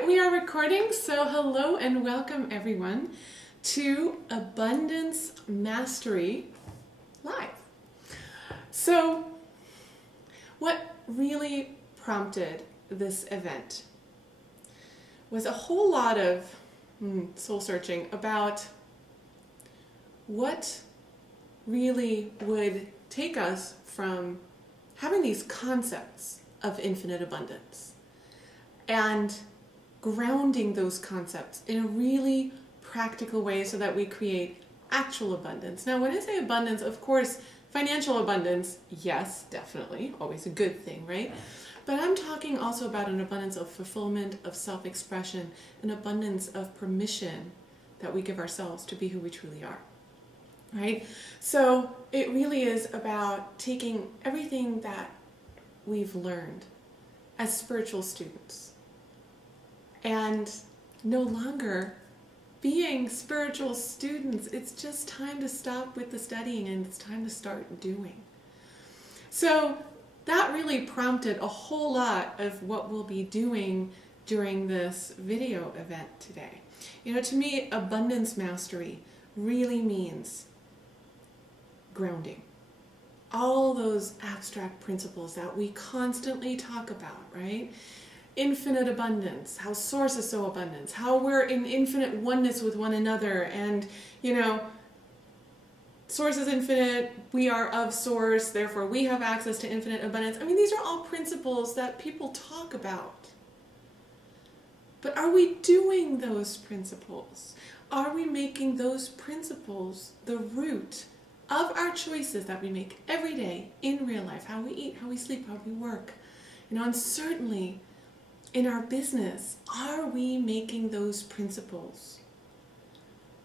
right, we are recording, so hello and welcome everyone to Abundance Mastery Live. So, what really prompted this event was a whole lot of soul searching about what really would take us from having these concepts of infinite abundance and grounding those concepts in a really practical way so that we create actual abundance. Now, when I say abundance, of course, financial abundance, yes, definitely, always a good thing, right? But I'm talking also about an abundance of fulfillment, of self-expression, an abundance of permission that we give ourselves to be who we truly are, right? So it really is about taking everything that we've learned as spiritual students and no longer being spiritual students. It's just time to stop with the studying and it's time to start doing. So that really prompted a whole lot of what we'll be doing during this video event today. You know, to me, abundance mastery really means grounding. All those abstract principles that we constantly talk about, right? Infinite abundance, how source is so abundant, how we're in infinite oneness with one another, and you know, source is infinite, we are of source, therefore we have access to infinite abundance. I mean, these are all principles that people talk about. But are we doing those principles? Are we making those principles the root of our choices that we make every day in real life? How we eat, how we sleep, how we work. You know, and certainly in our business, are we making those principles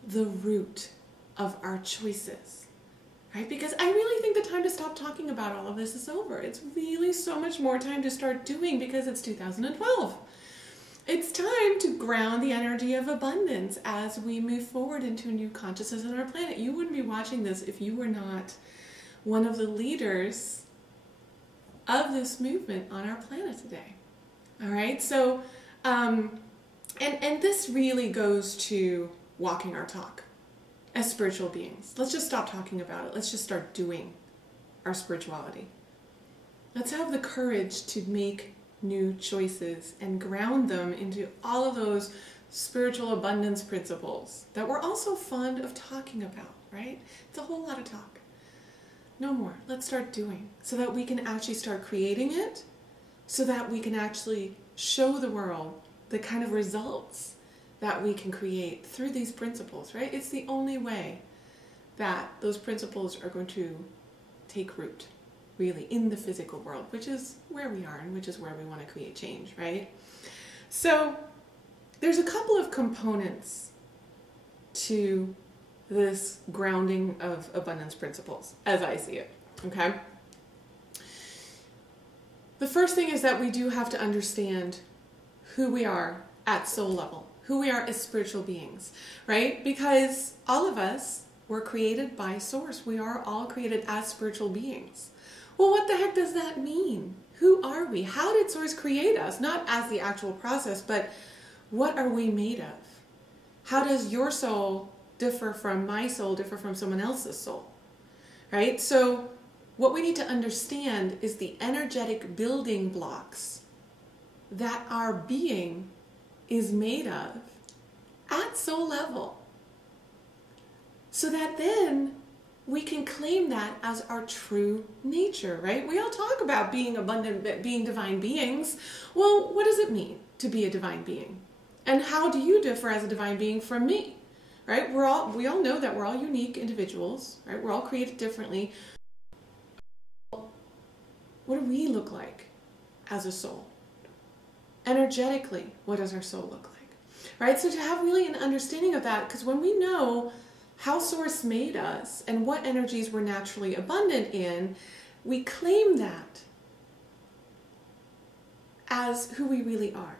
the root of our choices? Right? Because I really think the time to stop talking about all of this is over. It's really so much more time to start doing because it's 2012. It's time to ground the energy of abundance as we move forward into a new consciousness on our planet. You wouldn't be watching this if you were not one of the leaders of this movement on our planet today. All right, so, and this really goes to walking our talk as spiritual beings. Let's just stop talking about it. Let's just start doing our spirituality. Let's have the courage to make new choices and ground them into all of those spiritual abundance principles that we're also fond of talking about, right? It's a whole lot of talk. No more. Let's start doing so that we can actually start creating it, so that we can actually show the world the kind of results that we can create through these principles, right? It's the only way that those principles are going to take root, really, in the physical world, which is where we are and which is where we want to create change, right? So there's a couple of components to this grounding of abundance principles, as I see it, okay? The first thing is that we do have to understand who we are at soul level, who we are as spiritual beings, right? Because all of us were created by Source. We are all created as spiritual beings. Well, what the heck does that mean? Who are we? How did Source create us? Not as the actual process, but what are we made of? How does your soul differ from my soul, differ from someone else's soul, right? So what we need to understand is the energetic building blocks that our being is made of at soul level, so that then we can claim that as our true nature, right? We all talk about being abundant, being divine beings. Well, what does it mean to be a divine being? And how do you differ as a divine being from me, right? We all know that we're all unique individuals, right? We're all created differently. What do we look like as a soul? Energetically, what does our soul look like? Right? So to have really an understanding of that, because when we know how Source made us and what energies we're naturally abundant in, we claim that as who we really are.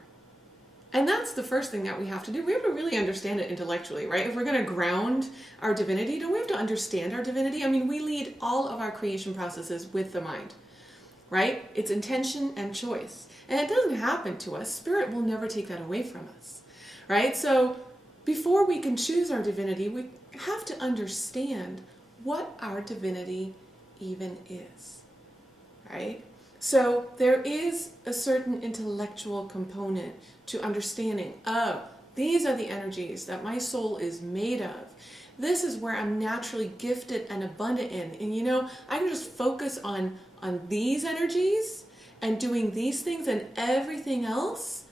And that's the first thing that we have to do. We have to really understand it intellectually, right? If we're going to ground our divinity, don't we have to understand our divinity? I mean, we lead all of our creation processes with the mind. right? It's intention and choice. And it doesn't happen to us. Spirit will never take that away from us, right? So before we can choose our divinity, we have to understand what our divinity even is, right? So there is a certain intellectual component to understanding, oh, these are the energies that my soul is made of. This is where I'm naturally gifted and abundant in. And you know, I can just focus on these energies and doing these things, and everything else,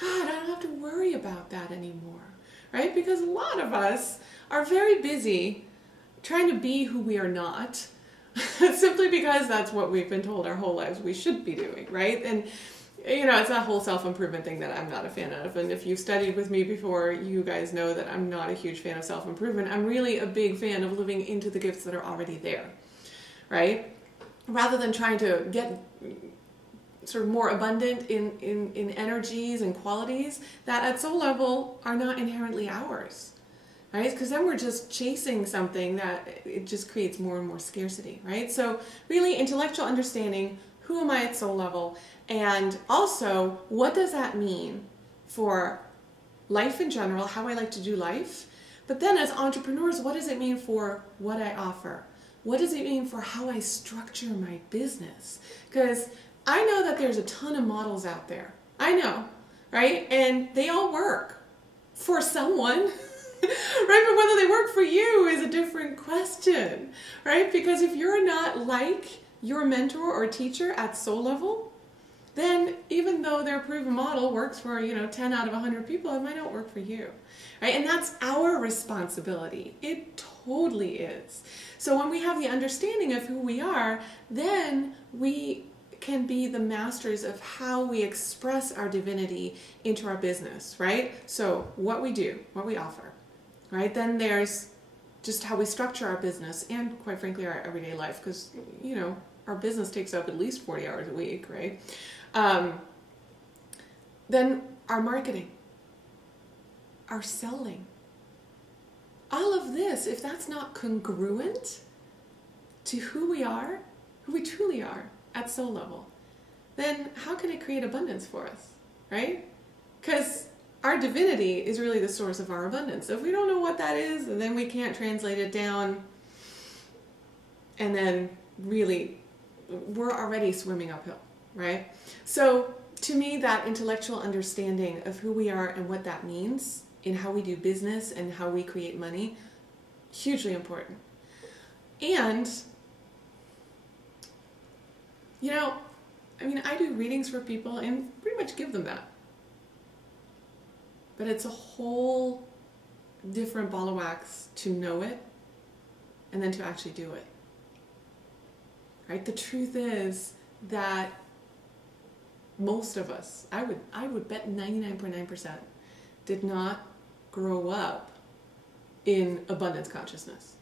God, I don't have to worry about that anymore, right? Because a lot of us are very busy trying to be who we are not, simply because that's what we've been told our whole lives we should be doing, right? And you know, it's that whole self-improvement thing that I'm not a fan of. And if you've studied with me before, you guys know that I'm not a huge fan of self-improvement. I'm really a big fan of living into the gifts that are already there, right? Rather than trying to get sort of more abundant in energies and qualities that at soul level are not inherently ours, right? Because then we're just chasing something that it just creates more and more scarcity, right? So really intellectual understanding, who am I at soul level? And also, what does that mean for life in general, how I like to do life? But then as entrepreneurs, what does it mean for what I offer? What does it mean for how I structure my business? Because I know that there's a ton of models out there. I know, right? And they all work for someone, right? But whether they work for you is a different question, right? Because if you're not like your mentor or teacher at soul level, then even though their proven model works for, 10 out of 100 people, it might not work for you, right? And that's our responsibility. It totally is. So when we have the understanding of who we are, then we can be the masters of how we express our divinity into our business, right? So what we do, what we offer, right? Then there's just how we structure our business and, quite frankly, our everyday life, because, our business takes up at least 40 hours a week, right? Then our marketing, our selling, all of this, if that's not congruent to who we are, who we truly are at soul level, then how can it create abundance for us, right? Because our divinity is really the source of our abundance. So if we don't know what that is, then we can't translate it down, and then really we're already swimming uphill, right? So to me, that intellectual understanding of who we are and what that means in how we do business and how we create money, hugely important. And, I do readings for people and pretty much give them that. But it's a whole different ball of wax to know it and then to actually do it. Right? The truth is that most of us, I would bet 99.9%, did not grow up in abundance consciousness.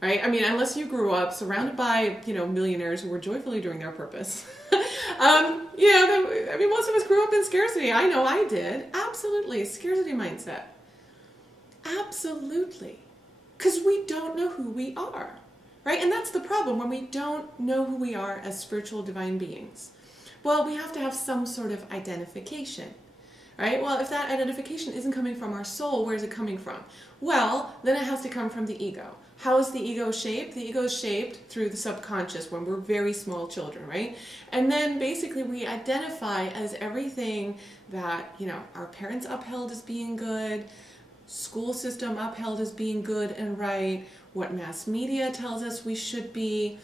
Right? Unless you grew up surrounded by, millionaires who were joyfully doing their purpose. Most of us grew up in scarcity. I know I did. Absolutely. Scarcity mindset. Absolutely. Because we don't know who we are. Right? And that's the problem when we don't know who we are as spiritual divine beings. Well, we have to have some sort of identification. Right? Well, if that identification isn't coming from our soul, where is it coming from? Well, then it has to come from the ego. How is the ego shaped? The ego is shaped through the subconscious when we're very small children, right? And then basically we identify as everything that, our parents upheld as being good, school system upheld as being good and right, what mass media tells us we should be,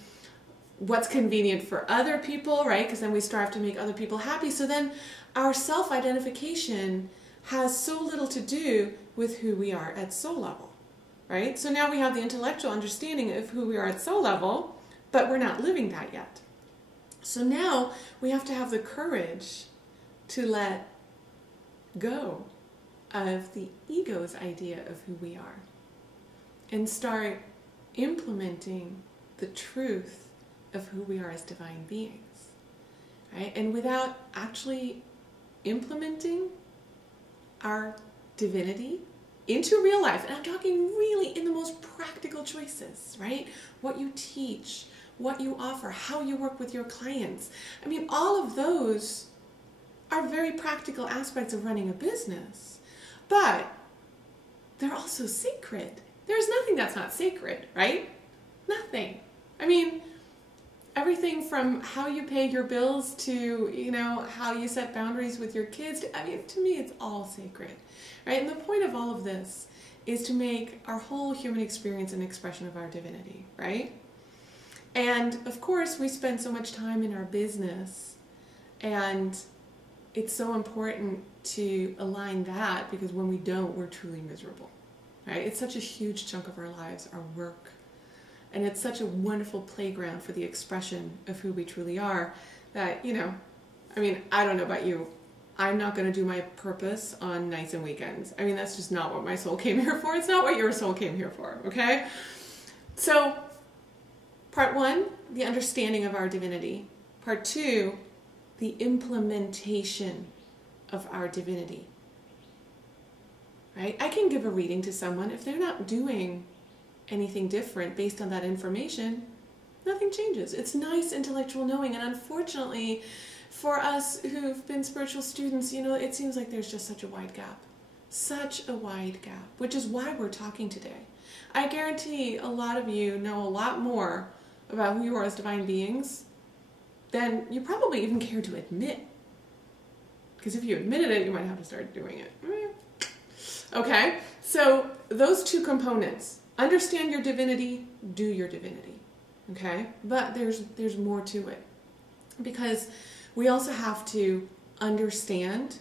what's convenient for other people, right? Because then we strive to make other people happy. So then our self-identification has so little to do with who we are at soul level, right? So now we have the intellectual understanding of who we are at soul level, but we're not living that yet. So now we have to have the courage to let go of the ego's idea of who we are and start implementing the truth of who we are as divine beings, right? And without actually implementing our divinity into real life, and I'm talking really in the most practical choices, right? What you teach, what you offer, how you work with your clients. I mean, all of those are very practical aspects of running a business, but they're also sacred. There's nothing that's not sacred, right? Nothing. I mean, everything from how you pay your bills to, how you set boundaries with your kids. I mean, to me, it's all sacred, right? And the point of all of this is to make our whole human experience an expression of our divinity, right? And of course, we spend so much time in our business, and it's so important to align that, because when we don't, we're truly miserable, right? It's such a huge chunk of our lives, our work. And it's such a wonderful playground for the expression of who we truly are that, I mean, I don't know about you. I'm not going to do my purpose on nights and weekends. I mean, that's just not what my soul came here for. It's not what your soul came here for, okay? So, part 1, the understanding of our divinity. Part 2, the implementation of our divinity. Right? I can give a reading to someone. If they're not doing anything different based on that information, nothing changes. It's nice intellectual knowing, and unfortunately for us who've been spiritual students, it seems like there's just such a wide gap. Such a wide gap, which is why we're talking today. I guarantee a lot of you know a lot more about who you are as divine beings than you probably even care to admit. Because if you admitted it, you might have to start doing it. Okay, so those two components. Understand your divinity, do your divinity, okay? But there's more to it, because we also have to understand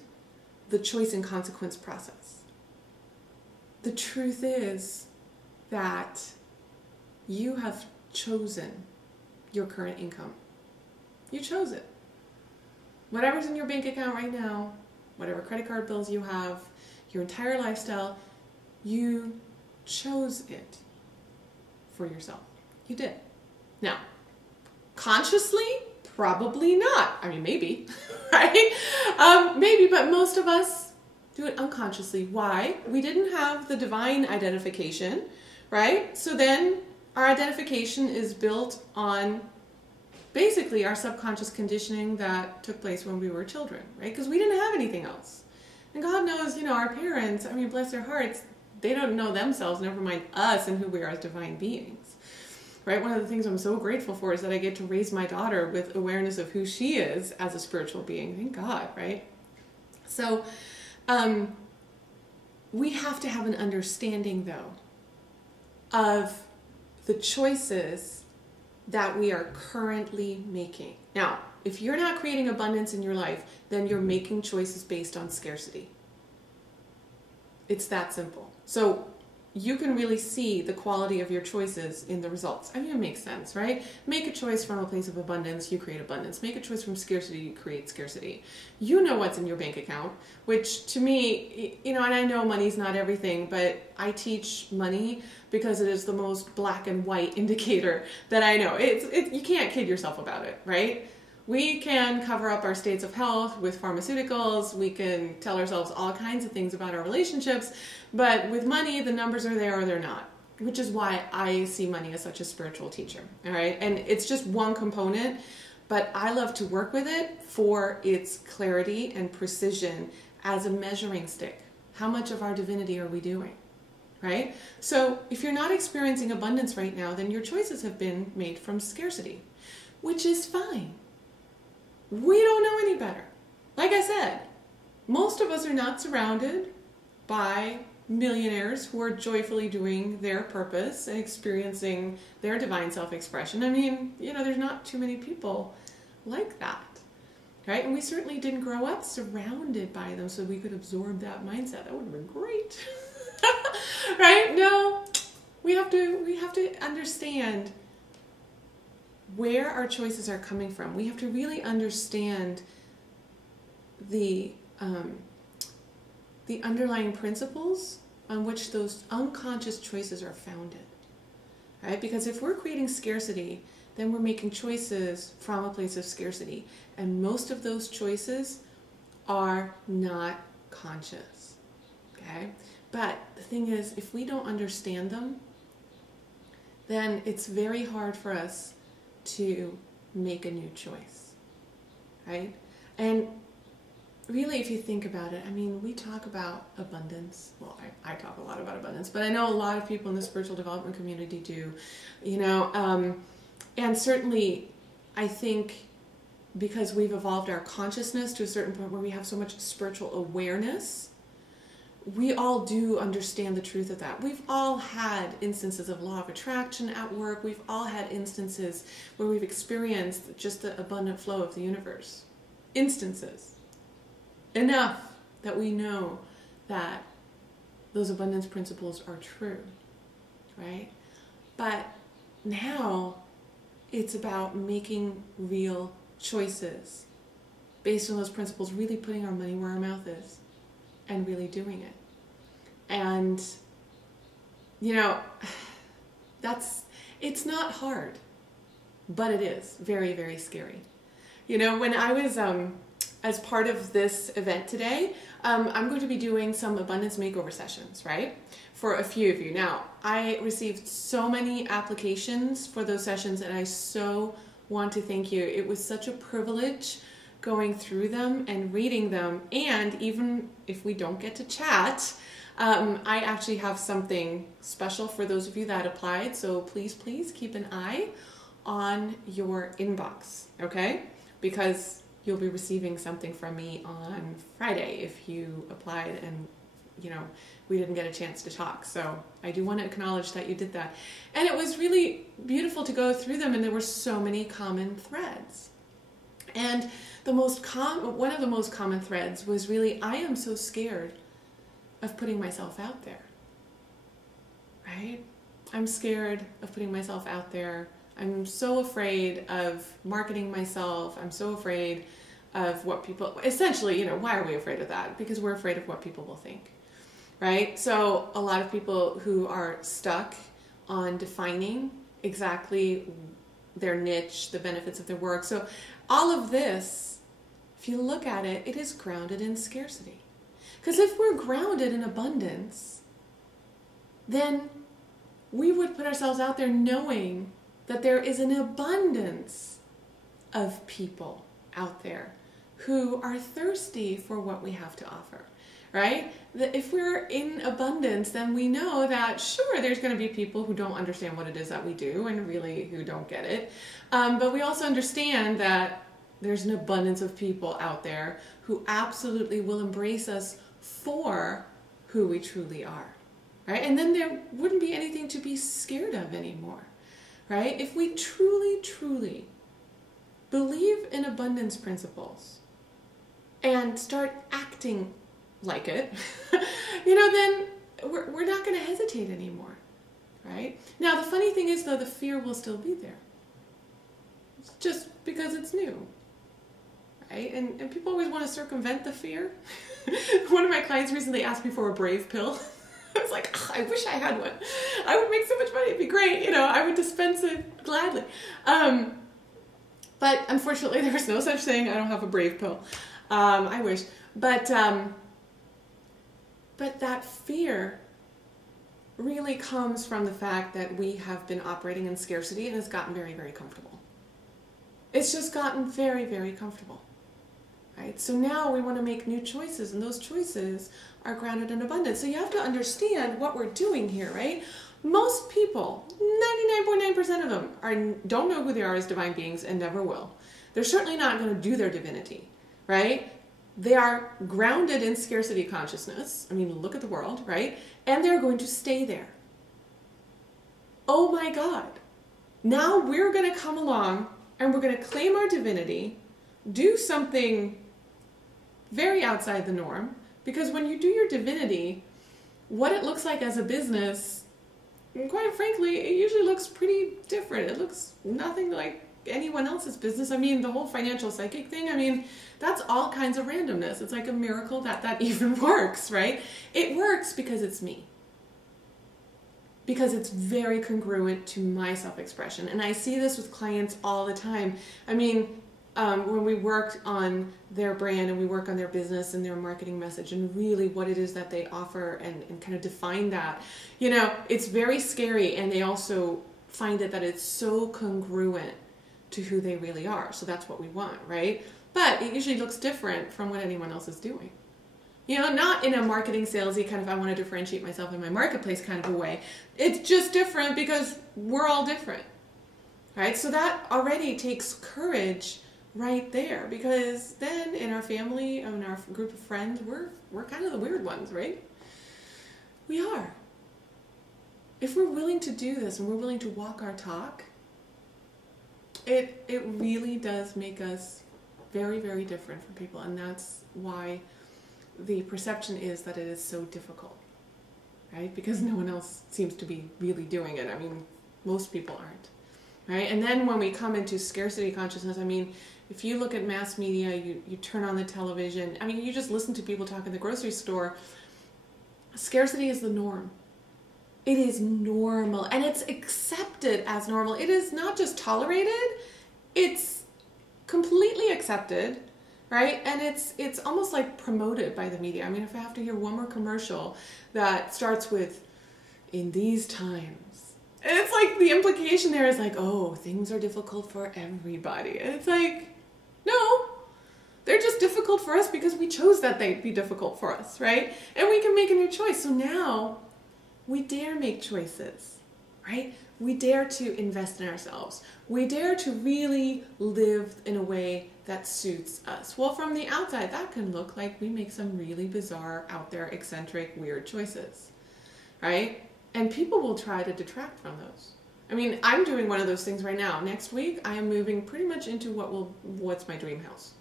the choice and consequence process. The truth is that you have chosen your current income. You chose it. Whatever's in your bank account right now, whatever credit card bills you have, your entire lifestyle, you chose it for yourself. You did. Now, consciously, probably not. I mean, maybe, right? Maybe, but most of us do it unconsciously. Why? We didn't have the divine identification, right? So then our identification is built on basically our subconscious conditioning that took place when we were children, right? Because we didn't have anything else. And God knows, our parents, I mean, bless their hearts, they don't know themselves, never mind us and who we are as divine beings, right? One of the things I'm so grateful for is that I get to raise my daughter with awareness of who she is as a spiritual being. Thank God, right? So we have to have an understanding, though, of the choices that we are currently making. Now, if you're not creating abundance in your life, then you're making choices based on scarcity. It's that simple. So you can really see the quality of your choices in the results. I mean, it makes sense, right? Make a choice from a place of abundance, you create abundance. Make a choice from scarcity, you create scarcity. You know what's in your bank account, which to me, and I know money's not everything, but I teach money because it is the most black and white indicator that I know. You can't kid yourself about it, right? We can cover up our states of health with pharmaceuticals. We can tell ourselves all kinds of things about our relationships. But with money, the numbers are there or they're not, which is why I see money as such a spiritual teacher. All right. And it's just one component, but I love to work with it for its clarity and precision as a measuring stick. How much of our divinity are we doing? Right? So if you're not experiencing abundance right now, then your choices have been made from scarcity, which is fine. We don't know any better. Like I said, most of us are not surrounded by millionaires who are joyfully doing their purpose and experiencing their divine self-expression. I mean, there's not too many people like that, right? And we certainly didn't grow up surrounded by them so we could absorb that mindset. That would have been great, right? No, we have to understand where our choices are coming from. We have to really understand the underlying principles on which those unconscious choices are founded, right? Because if we're creating scarcity, then we're making choices from a place of scarcity. And most of those choices are not conscious, okay? But the thing is, if we don't understand them, then it's very hard for us to make a new choice, right? And really, if you think about it, I mean, we talk about abundance. Well, I talk a lot about abundance, but I know a lot of people in the spiritual development community do, and certainly I think because we've evolved our consciousness to a certain point where we have so much spiritual awareness, we all do understand the truth of that. We've all had instances of law of attraction at work. We've all had instances where we've experienced just the abundant flow of the universe. Instances. Enough that we know that those abundance principles are true, right? But now it's about making real choices based on those principles, really putting our money where our mouth is and really doing it. And, it's not hard, but it is very, very scary. When I was, as part of this event today, I'm going to be doing some abundance makeover sessions, right? For a few of you. Now, I received so many applications for those sessions, and I so want to thank you. It was such a privilege going through them and reading them, and even if we don't get to chat, I actually have something special for those of you that applied, so please keep an eye on your inbox, okay? Because you'll be receiving something from me on Friday if you applied and, we didn't get a chance to talk. So I do want to acknowledge that you did that. And it was really beautiful to go through them, and there were so many common threads. And one of the most common threads was really, I am so scared of putting myself out there, right? I'm scared of putting myself out there. I'm so afraid of marketing myself. I'm so afraid of what people, essentially, why are we afraid of that? Because we're afraid of what people will think, right? So a lot of people who are stuck on defining exactly their niche, the benefits of their work. So all of this, if you look at it, it is grounded in scarcity. Because if we're grounded in abundance, then we would put ourselves out there knowing that there is an abundance of people out there who are thirsty for what we have to offer, right? That if we're in abundance, then we know that, sure, there's going to be people who don't understand what it is that we do and really who don't get it. But we also understand that there's an abundance of people out there who absolutely will embrace us for who we truly are, right? And then there wouldn't be anything to be scared of anymore, right? If we truly believe in abundance principles and start acting like it, then we're not going to hesitate anymore, right? Now, the funny thing is, though, the fear will still be there. It's just because it's new, right? And people always want to circumvent the fear. One of my clients recently asked me for a brave pill. I was like, I wish I had one. I would make so much money. It'd be great. I would dispense it gladly. But unfortunately, there's no such thing. I don't have a brave pill. I wish. But that fear really comes from the fact that we have been operating in scarcity and it's gotten very, very comfortable. It's just gotten very, very comfortable. Right? So now we want to make new choices, and those choices are grounded in abundance. So you have to understand what we're doing here, right? Most people, 99.9% of them, don't know who they are as divine beings and never will. They're certainly not going to do their divinity, right? They are grounded in scarcity consciousness. I mean, look at the world, right? And they're going to stay there. Oh my God. Now we're going to come along and we're going to claim our divinity, do something very outside the norm, because when you do your divinity, what it looks like as a business, quite frankly, it usually looks pretty different. It looks nothing like anyone else's business. I mean, the whole financial psychic thing, I mean, that's all kinds of randomness. It's like a miracle that even works, right? It works because it's me. Because it's very congruent to my self-expression. And I see this with clients all the time. I mean, when we work on their brand and we work on their business and their marketing message and really what it is that they offer and kind of define that, it's very scary, and they also find it that it's so congruent to who they really are. So that's what we want, right? But it usually looks different from what anyone else is doing. You know, not in a marketing salesy kind of, I want to differentiate myself in my marketplace kind of a way. It's just different because we're all different, right? So that already takes courage right there, because then in our family, in our group of friends, we're kind of the weird ones, right? We are. If we're willing to do this and we're willing to walk our talk, it really does make us very, very different from people. And that's why the perception is that it is so difficult, right? Because no one else seems to be really doing it. I mean, most people aren't, right? And then when we come into scarcity consciousness, I mean, if you look at mass media, you turn on the television, I mean, you just listen to people talk in the grocery store, scarcity is the norm. It is normal, and it's accepted as normal. It is not just tolerated, it's completely accepted, right? And it's almost like promoted by the media. I mean, if I have to hear one more commercial that starts with, in these times, and it's like the implication there is like, oh, things are difficult for everybody. And it's like, no, they're just difficult for us because we chose that they'd be difficult for us, right? And we can make a new choice. So now we dare make choices, right? We dare to invest in ourselves. We dare to really live in a way that suits us. Well, from the outside, that can look like we make some really bizarre, out there, eccentric, weird choices, right? And people will try to detract from those. I mean, I'm doing one of those things right now. Next week, I am moving pretty much into what's my dream house,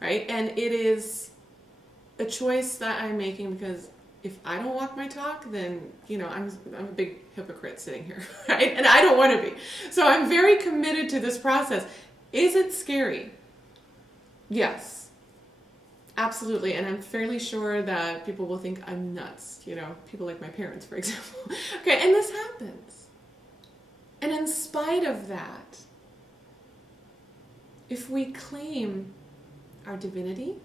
right? And it is a choice that I'm making because if I don't walk my talk, then, you know, I'm a big hypocrite sitting here, right? And I don't want to be. So I'm very committed to this process. Is it scary? Yes, absolutely. And I'm fairly sure that people will think I'm nuts, you know, people like my parents, for example. Okay, and this happens. And in spite of that, if we claim our divinity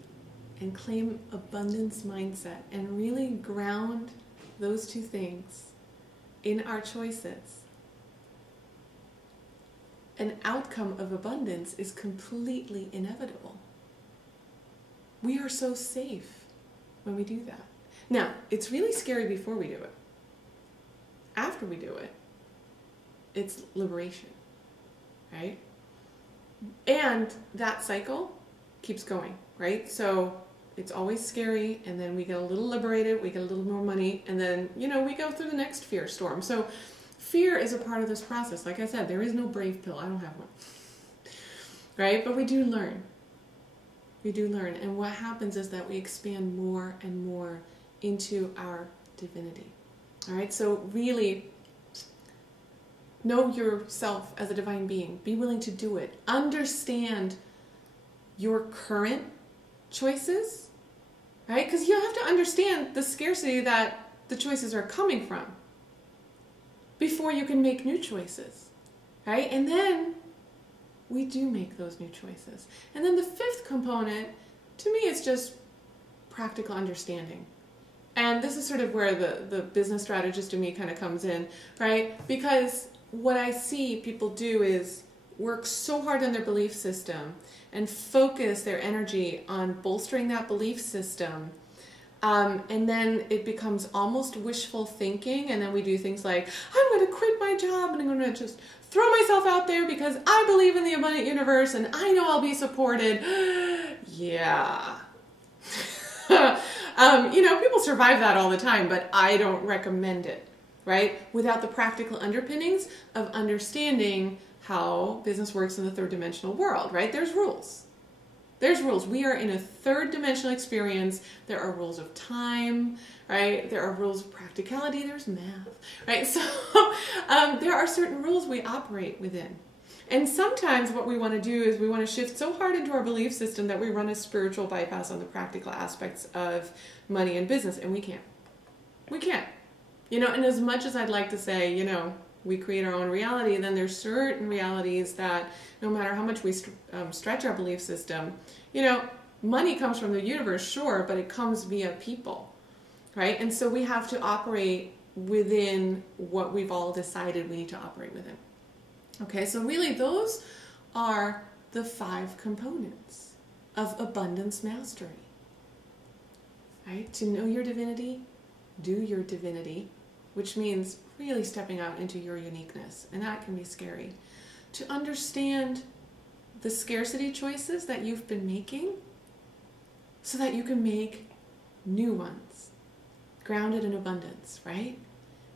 and claim abundance mindset and really ground those two things in our choices, an outcome of abundance is completely inevitable. We are so safe when we do that. Now, it's really scary before we do it. After we do it, it's liberation, right? And that cycle keeps going, right? So it's always scary, and then we get a little liberated, we get a little more money, and then, you know, we go through the next fear storm. So fear is a part of this process. Like I said, there is no brave pill. I don't have one, right? But we do learn. We do learn. And what happens is that we expand more and more into our divinity. All right? So really know yourself as a divine being. Be willing to do it. Understand your current choices, right? Because you have to understand the scarcity that the choices are coming from before you can make new choices, right? And then we do make those new choices. And then the fifth component, to me, is just practical understanding. And this is sort of where the business strategist in me kind of comes in, right? Because what I see people do is work so hard on their belief system and focus their energy on bolstering that belief system. And then it becomes almost wishful thinking. And then we do things like, I'm going to quit my job and I'm going to just throw myself out there because I believe in the abundant universe and I know I'll be supported. Yeah. You know, people survive that all the time, but I don't recommend it, right? Without the practical underpinnings of understanding how business works in the third dimensional world, right? There's rules. There's rules. We are in a third dimensional experience. There are rules of time, right? There are rules of practicality. There's math, right? So there are certain rules we operate within. And sometimes what we want to do is we want to shift so hard into our belief system that we run a spiritual bypass on the practical aspects of money and business, and we can't. We can't. You know, and as much as I'd like to say, you know, we create our own reality, and then there's certain realities that no matter how much we stretch our belief system, you know, money comes from the universe, sure, but it comes via people, right? And so we have to operate within what we've all decided we need to operate within. Okay, so really those are the 5 components of abundance mastery. Right? To know your divinity, do your divinity, which means really stepping out into your uniqueness, and that can be scary. To understand the scarcity choices that you've been making so that you can make new ones, grounded in abundance, right?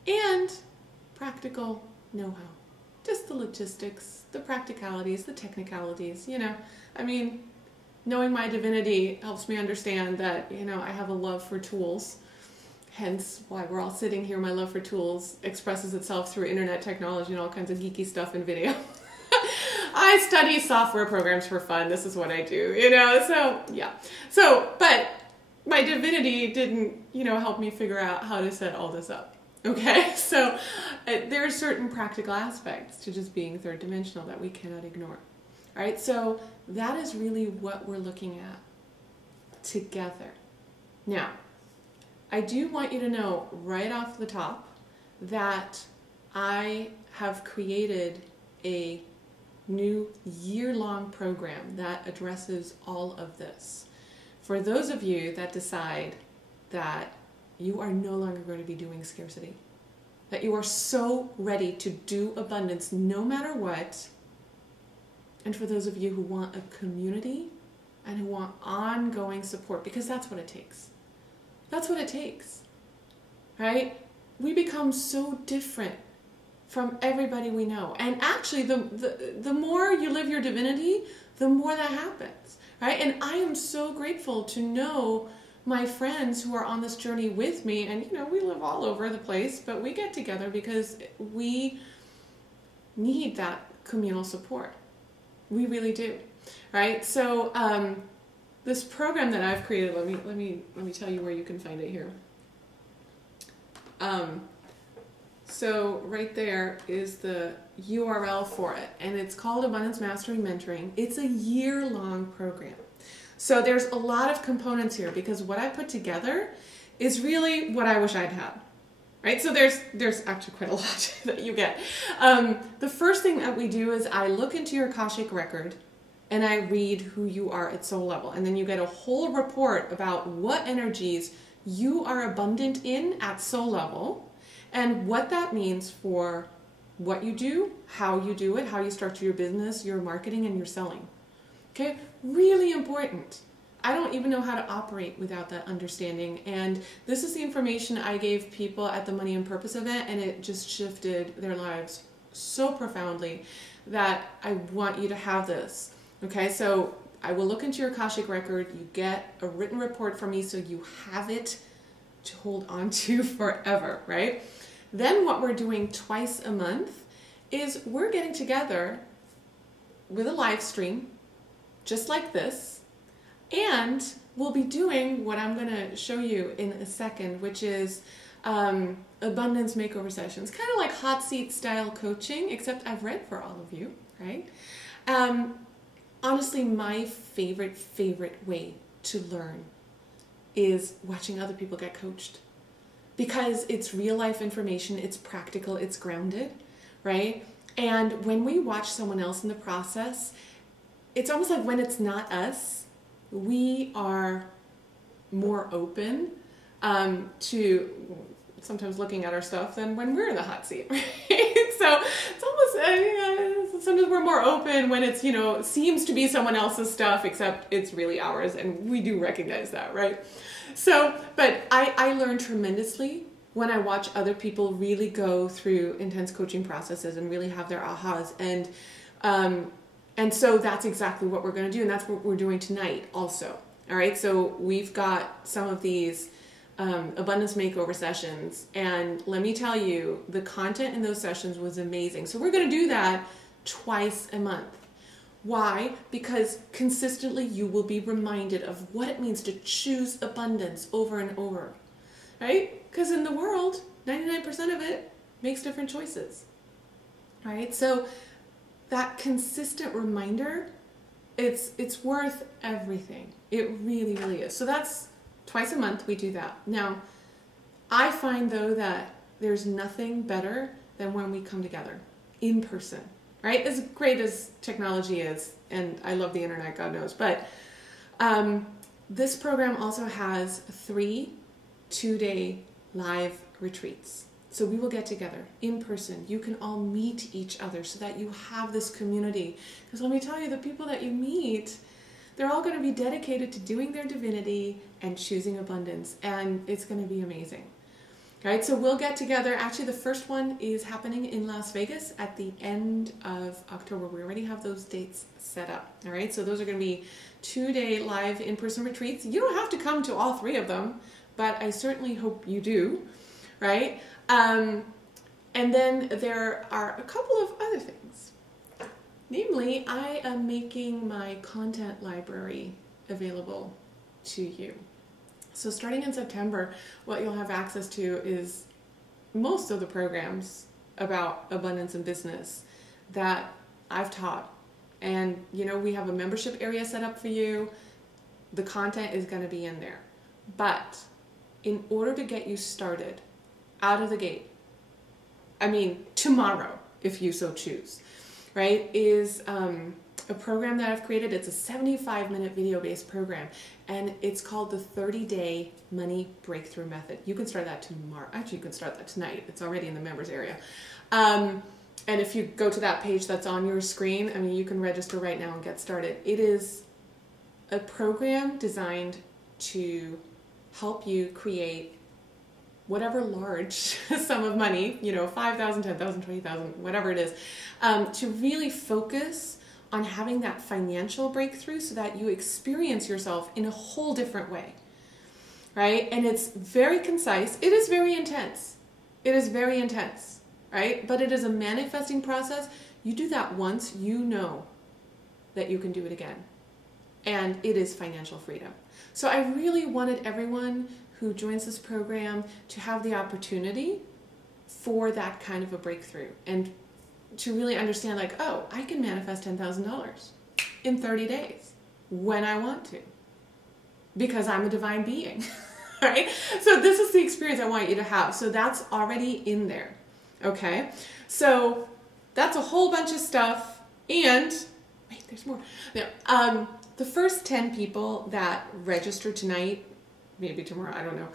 And practical know-how. Just the logistics, the practicalities, the technicalities, you know. I mean, knowing my divinity helps me understand that, you know, I have a love for tools. Hence why we're all sitting here. My love for tools expresses itself through internet technology and all kinds of geeky stuff in video. I study software programs for fun. This is what I do, you know, so yeah. So, but my divinity didn't, you know, help me figure out how to set all this up. Okay, so there are certain practical aspects to just being third dimensional that we cannot ignore. All right, so that is really what we're looking at together. Now, I do want you to know right off the top that I have created a new year-long program that addresses all of this. For those of you that decide that you are no longer going to be doing scarcity, that you are so ready to do abundance no matter what, and for those of you who want a community and who want ongoing support, because that's what it takes. That's what it takes, right? We become so different from everybody we know. And actually, the more you live your divinity, the more that happens, right? And I am so grateful to know my friends who are on this journey with me. And, you know, we live all over the place, but we get together because we need that communal support. We really do, right? So this program that I've created, let me tell you where you can find it here. So right there is the URL for it, and it's called Abundance Mastery Mentoring. It's a year-long program. So there's a lot of components here because what I put together is really what I wish I'd had. Right? So there's actually quite a lot that you get. The first thing that we do is I look into your Akashic record and I read who you are at soul level. And then you get a whole report about what energies you are abundant in at soul level and what that means for what you do, how you do it, how you structure your business, your marketing, and your selling. Okay? Really important. I don't even know how to operate without that understanding. And this is the information I gave people at the Money and Purpose event, and it just shifted their lives so profoundly that I want you to have this. Okay, so I will look into your Akashic record. You get a written report from me so you have it to hold on to forever, right? Then what we're doing twice a month is we're getting together with a live stream, just like this, and we'll be doing what I'm going to show you in a second, which is abundance makeover sessions, kind of like hot seat style coaching, except I've read for all of you, right? Honestly, my favorite way to learn is watching other people get coached, because it's real life information, it's practical, it's grounded, right? And when we watch someone else in the process, it's almost like when it's not us, we are more open to sometimes looking at our stuff than when we're in the hot seat, right? So it's almost, sometimes we're more open when it's, you know, seems to be someone else's stuff, except it's really ours, and we do recognize that, right? So, but I learn tremendously when I watch other people really go through intense coaching processes and really have their ahas, and so that's exactly what we're going to do, and that's what we're doing tonight also. All right, so we've got some of these abundance makeover sessions, and let me tell you, the content in those sessions was amazing. So we're going to do that twice a month. Why? Because consistently you will be reminded of what it means to choose abundance over and over, right? Because in the world, 99% of it makes different choices, right? So that consistent reminder, it's worth everything. It really, really is. So that's twice a month we do that. Now, I find though that there's nothing better than when we come together in person. right? As great as technology is, and I love the internet, God knows, but this program also has 3 2-day live retreats. So we will get together in person. You can all meet each other so that you have this community. Because let me tell you, the people that you meet, they're all going to be dedicated to doing their divinity and choosing abundance. And it's going to be amazing. All right, so we'll get together. Actually, the first one is happening in Las Vegas at the end of October. We already have those dates set up. All right, so those are going to be 2-day live in-person retreats. You don't have to come to all 3 of them, but I certainly hope you do, right? And then there are a couple of other things. Namely, I am making my content library available to you. So starting in September, what you'll have access to is most of the programs about abundance and business that I've taught. And, you know, we have a membership area set up for you. The content is going to be in there. But in order to get you started out of the gate, I mean, tomorrow, if you so choose, right, is a program that I've created. It's a 75-minute video-based program, and it's called the 30-Day Money Breakthrough Method. You can start that tomorrow. Actually, you can start that tonight. It's already in the members area. And if you go to that page that's on your screen, I mean, you can register right now and get started. It is a program designed to help you create whatever large sum of money, you know, 5,000, 10,000, 20,000, whatever it is, to really focus on having that financial breakthrough so that you experience yourself in a whole different way, right? And it's very concise. It is very intense. It is very intense, right? But it is a manifesting process. You do that once, you know that you can do it again. And it is financial freedom. So I really wanted everyone who joins this program to have the opportunity for that kind of a breakthrough and to really understand, like, oh, I can manifest $10,000 in 30 days when I want to because I'm a divine being, right? So this is the experience I want you to have. So that's already in there, okay? So that's a whole bunch of stuff. And wait, there's more. Now, the first 10 people that register tonight, maybe tomorrow, I don't know.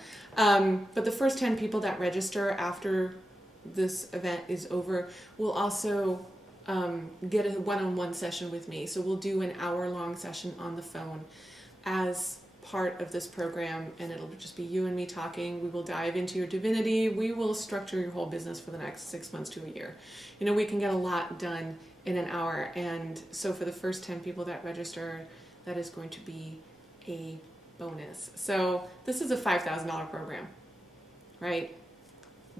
But the first 10 people that register after this event is over will also get a one-on-one session with me. So we'll do an hour-long session on the phone as part of this program, and it'll just be you and me talking. We will dive into your divinity. We will structure your whole business for the next 6 months to a year. You know, we can get a lot done in an hour. And so for the first 10 people that register, that is going to be a bonus. So this is a $5,000 program, right?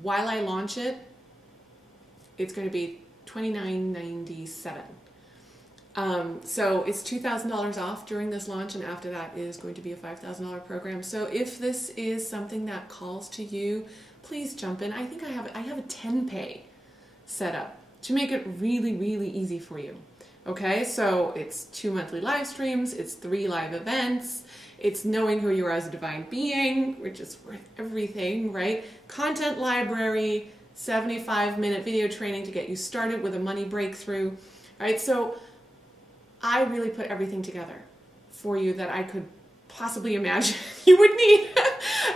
While I launch it, it's going to be $29.97. So it's $2,000 off during this launch, and after that is going to be a $5,000 program. So if this is something that calls to you, please jump in. I think I have a 10-pay set up to make it really, really easy for you. Okay, so it's 2 monthly live streams, it's 3 live events, it's knowing who you are as a divine being, which is worth everything, right? Content library, 75-minute video training to get you started with a money breakthrough, right? So I really put everything together for you that I could possibly imagine you would need.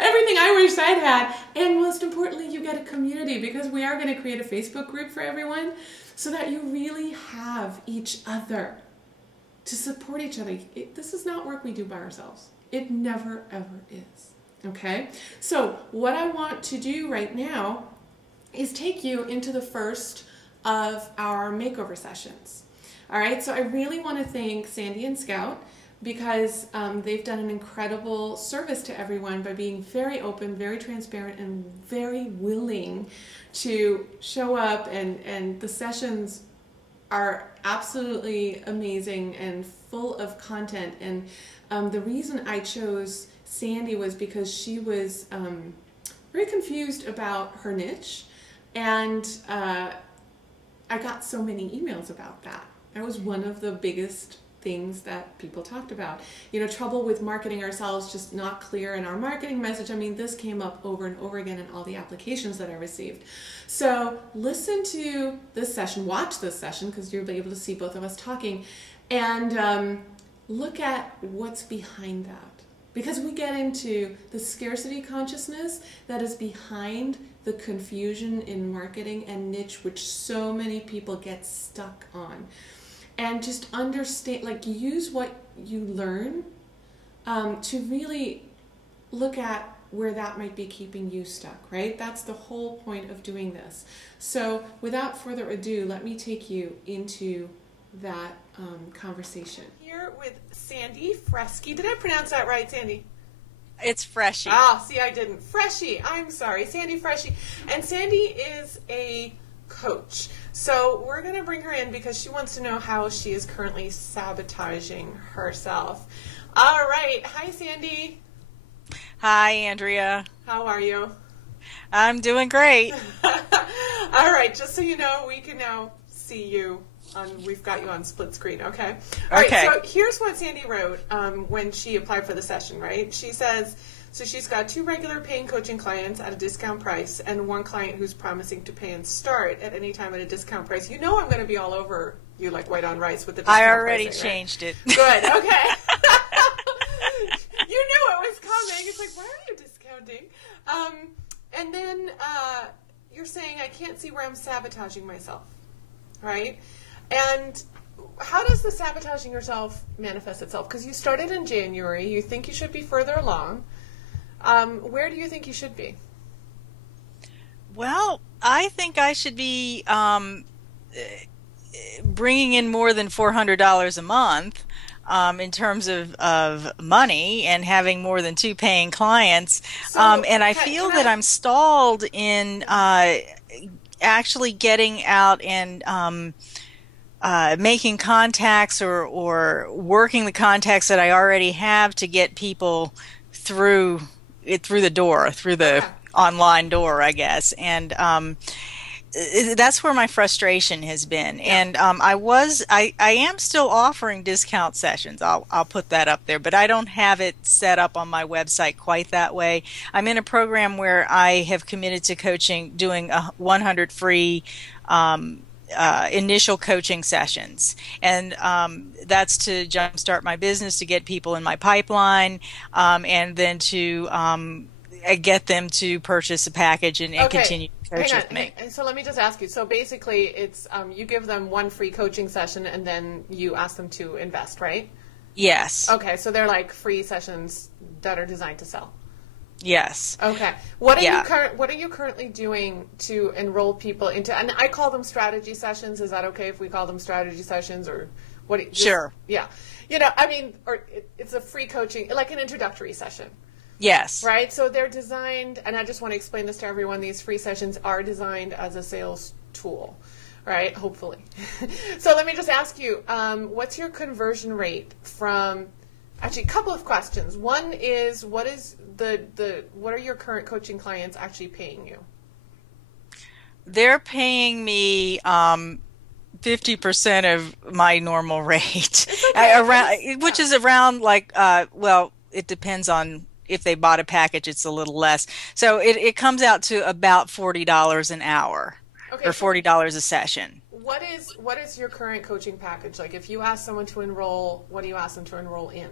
Everything I wish I'd had. And most importantly, you get a community, because we are going to create a Facebook group for everyone so that you really have each other to support each other. This is not work we do by ourselves. It never, ever is. Okay? So what I want to do right now is take you into the first of our makeover sessions. All right? So I really want to thank Sandy and Scout, because they've done an incredible service to everyone by being very open, very transparent, and very willing to show up, and the sessions are absolutely amazing and full of content. And the reason I chose Sandy was because she was very confused about her niche, and I got so many emails about that. That was one of the biggest things that people talked about. You know, trouble with marketing ourselves, just not clear in our marketing message. I mean, this came up over and over again in all the applications that I received. So listen to this session, watch this session, because you'll be able to see both of us talking, and look at what's behind that. Because we get into the scarcity consciousness that is behind the confusion in marketing and niche, which so many people get stuck on. And just understand, like, use what you learn to really look at where that might be keeping you stuck, right? That's the whole point of doing this. So without further ado, let me take you into that conversation. Here with Sandy Fresky. Did I pronounce that right, Sandy? It's Freshy. Ah, see, I didn't. Freshy. I'm sorry. Sandy Freshy. And Sandy is a coach. So we're going to bring her in because she wants to know how she is currently sabotaging herself. All right. Hi, Sandy. Hi, Andrea. How are you? I'm doing great. All right. Just so you know, we can now see you. We've got you on split screen, okay? All right, so here's what Sandy wrote when she applied for the session, right? She says, so she's got 2 regular paying coaching clients at a discount price and 1 client who's promising to pay and start at any time at a discount price. You know I'm going to be all over you like white on rice with the discount I already pricing, changed right? it. Good, okay. You knew it was coming. It's like, why are you discounting? And then you're saying, I can't see where I'm sabotaging myself, right? And how does the sabotaging yourself manifest itself? Because you started in January. You think you should be further along. Where do you think you should be? Well, I think I should be bringing in more than $400 a month in terms of money and having more than 2 paying clients. So, and I feel that I'm stalled in actually getting out and making contacts or working the contacts that I already have to get people through the door, through the online door, I guess. And that's where my frustration has been. And I am still offering discount sessions. I'll put that up there, but I don't have it set up on my website quite that way. I'm in a program where I have committed to coaching, doing 100 free initial coaching sessions, and that's to jumpstart my business, to get people in my pipeline, and then to get them to purchase a package and continue to coach with me. And so let me just ask you, so basically it's you give them 1 free coaching session and then you ask them to invest, right? Yes. Okay, so they're like free sessions that are designed to sell. Yes. Okay. What are you currently doing to enroll people into? And I call them strategy sessions. Is that okay if we call them strategy sessions, or what? Sure. Yeah. You know, I mean, or it's a free coaching, like an introductory session. Yes. Right. So they're designed, and I just want to explain this to everyone. These free sessions are designed as a sales tool, right? Hopefully. So let me just ask you, what's your conversion rate from? Actually, a couple of questions. One is, what are your current coaching clients actually paying you? They're paying me 50% of my normal rate, which is around like well, it depends on if they bought a package. It's a little less, so it comes out to about $40 an hour, or $40 a session. What is your current coaching package like? If you ask someone to enroll, what do you ask them to enroll in?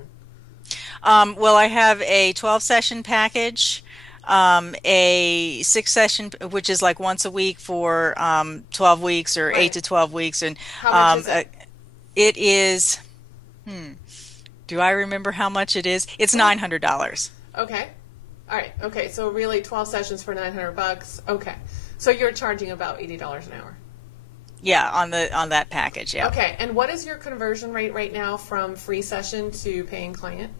Well, I have a 12-session package, a 6-session, which is like once a week for 12 weeks or 8 to 12 weeks, and how much is it? It is. Do I remember how much it is? It's $900. Okay. All right. Okay. So really, 12 sessions for $900. Okay. So you're charging about $80 an hour. Yeah, on that package. Yeah. Okay. And what is your conversion rate right now from free session to paying client?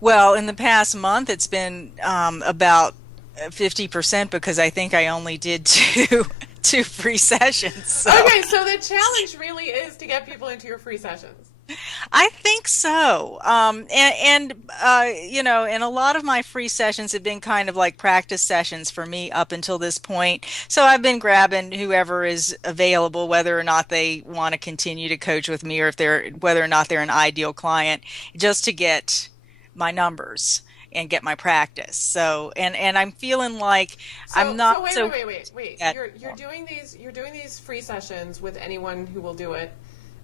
Well, in the past month, it's been about 50%, because I think I only did two free sessions. So. Okay, so the challenge really is to get people into your free sessions. I think so. You know, and a lot of my free sessions have been kind of like practice sessions for me up until this point. So I've been grabbing whoever is available, whether or not they want to continue to coach with me, or if they're whether or not they're an ideal client, just to get my numbers and get my practice. So, and I'm feeling like I'm not So wait, so wait, wait, wait, wait. at You're doing these free sessions with anyone who will do it.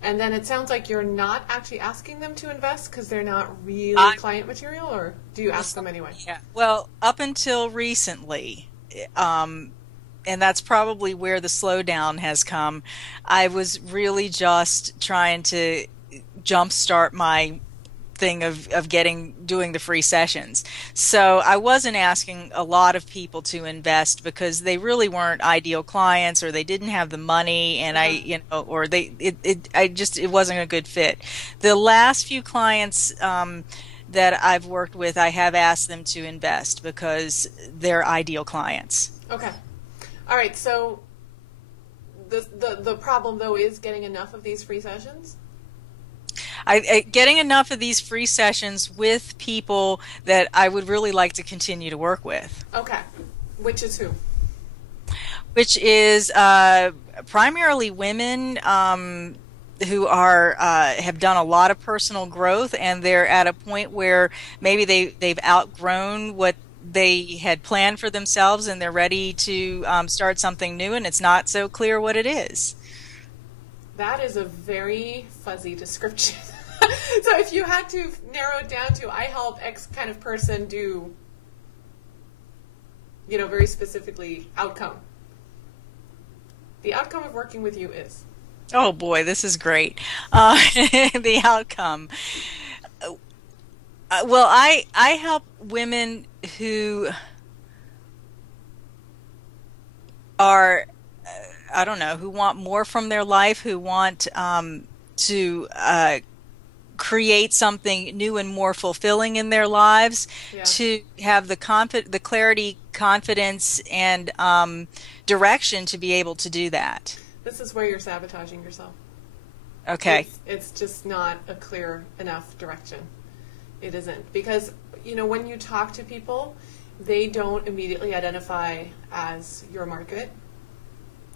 And then it sounds like you're not actually asking them to invest because they're not really client material, or do you ask them anyway? Yeah. Well, up until recently, and that's probably where the slowdown has come. I was really just trying to jumpstart my thing of doing the free sessions. So I wasn't asking a lot of people to invest because they really weren't ideal clients, or they didn't have the money, and or it wasn't a good fit. The last few clients that I've worked with, I have asked them to invest because they're ideal clients. Okay. All right. So the problem though is getting enough of these free sessions. Getting enough of these free sessions with people that I would really like to continue to work with. Okay. Which is who? Which is primarily women who are have done a lot of personal growth, and they're at a point where maybe they've outgrown what they had planned for themselves, and they're ready to start something new, and it's not so clear what it is. That is a very fuzzy description. So if you had to narrow it down to, I help X kind of person do, very specifically outcome. The outcome of working with you is? Oh boy, this is great. The outcome. Well, I help women who are, I don't know, who want more from their life, who want to create something new and more fulfilling in their lives, to have the clarity, confidence, and direction to be able to do that. This is where you're sabotaging yourself. Okay. It's just not a clear enough direction. It isn't. Because, when you talk to people, they don't immediately identify as your market.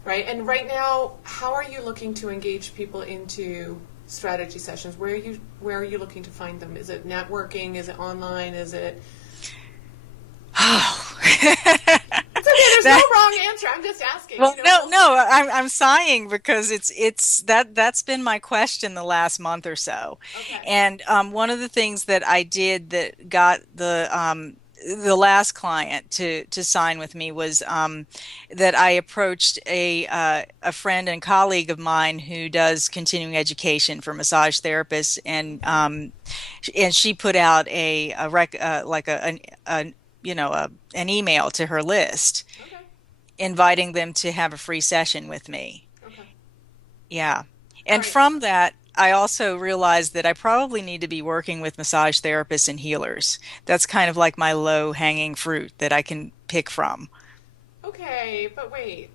Right? And right now, how are you looking to engage people into strategy sessions? Where are you looking to find them? Is it networking? Is it online? Is it? Oh. It's okay. There's no wrong answer. I'm just asking. Well, no. I'm sighing because that's been my question the last month or so. Okay. And one of the things that I did that got the last client to sign with me was that I approached a friend and colleague of mine who does continuing education for massage therapists, and she put out an email to her list, Okay. inviting them to have a free session with me. Okay. Yeah. And from that, I also realized that I probably need to be working with massage therapists and healers. That's kind of like my low-hanging fruit that I can pick from. Okay, but wait.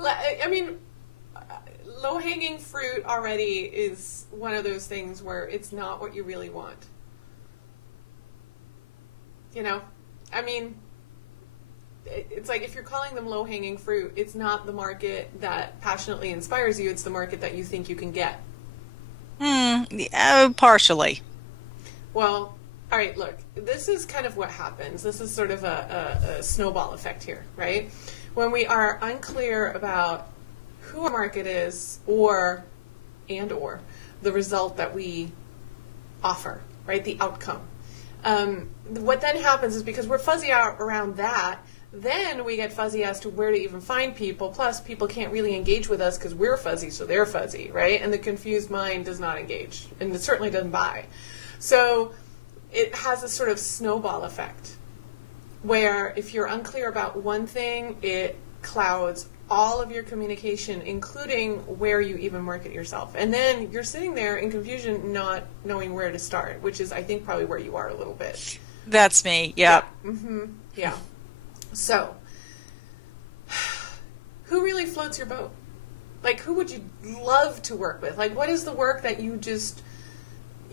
I mean, low-hanging fruit already is one of those things where it's not what you really want. I mean, it's like if you're calling them low-hanging fruit, it's not the market that passionately inspires you, it's the market that you think you can get. Partially. Well, all right, look, this is kind of what happens. This is sort of a snowball effect here, right? When we are unclear about who our market is or the result that we offer, right, the outcome. What then happens is because we're fuzzy out around that, then we get fuzzy as to where to even find people. Plus, people can't really engage with us because we're fuzzy, so they're fuzzy, right? And the confused mind does not engage, and it certainly doesn't buy. So it has a sort of snowball effect where if you're unclear about one thing, it clouds all of your communication, including where you even market yourself. And then you're sitting there in confusion, not knowing where to start, which is, I think, probably where you are a little bit. That's me, yeah. Yeah. So, who really floats your boat? Like, who would you love to work with? Like, what is the work that you just,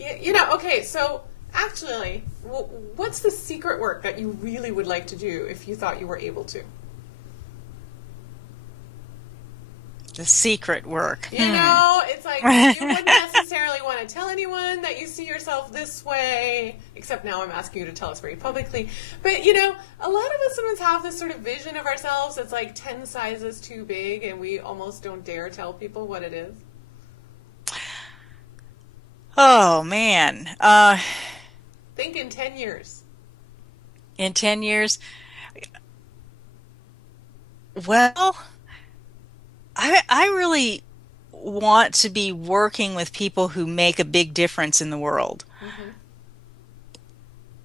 okay, so actually, what's the secret work that you really would like to do if you thought you were able to? The secret work. It's like you wouldn't necessarily want to tell anyone that you see yourself this way, except now I'm asking you to tell us very publicly. But, a lot of us sometimes have this sort of vision of ourselves that's like 10 sizes too big, and we almost don't dare tell people what it is. Oh, man. Think in 10 years. In 10 years? Well, I really want to be working with people who make a big difference in the world. Mm-hmm.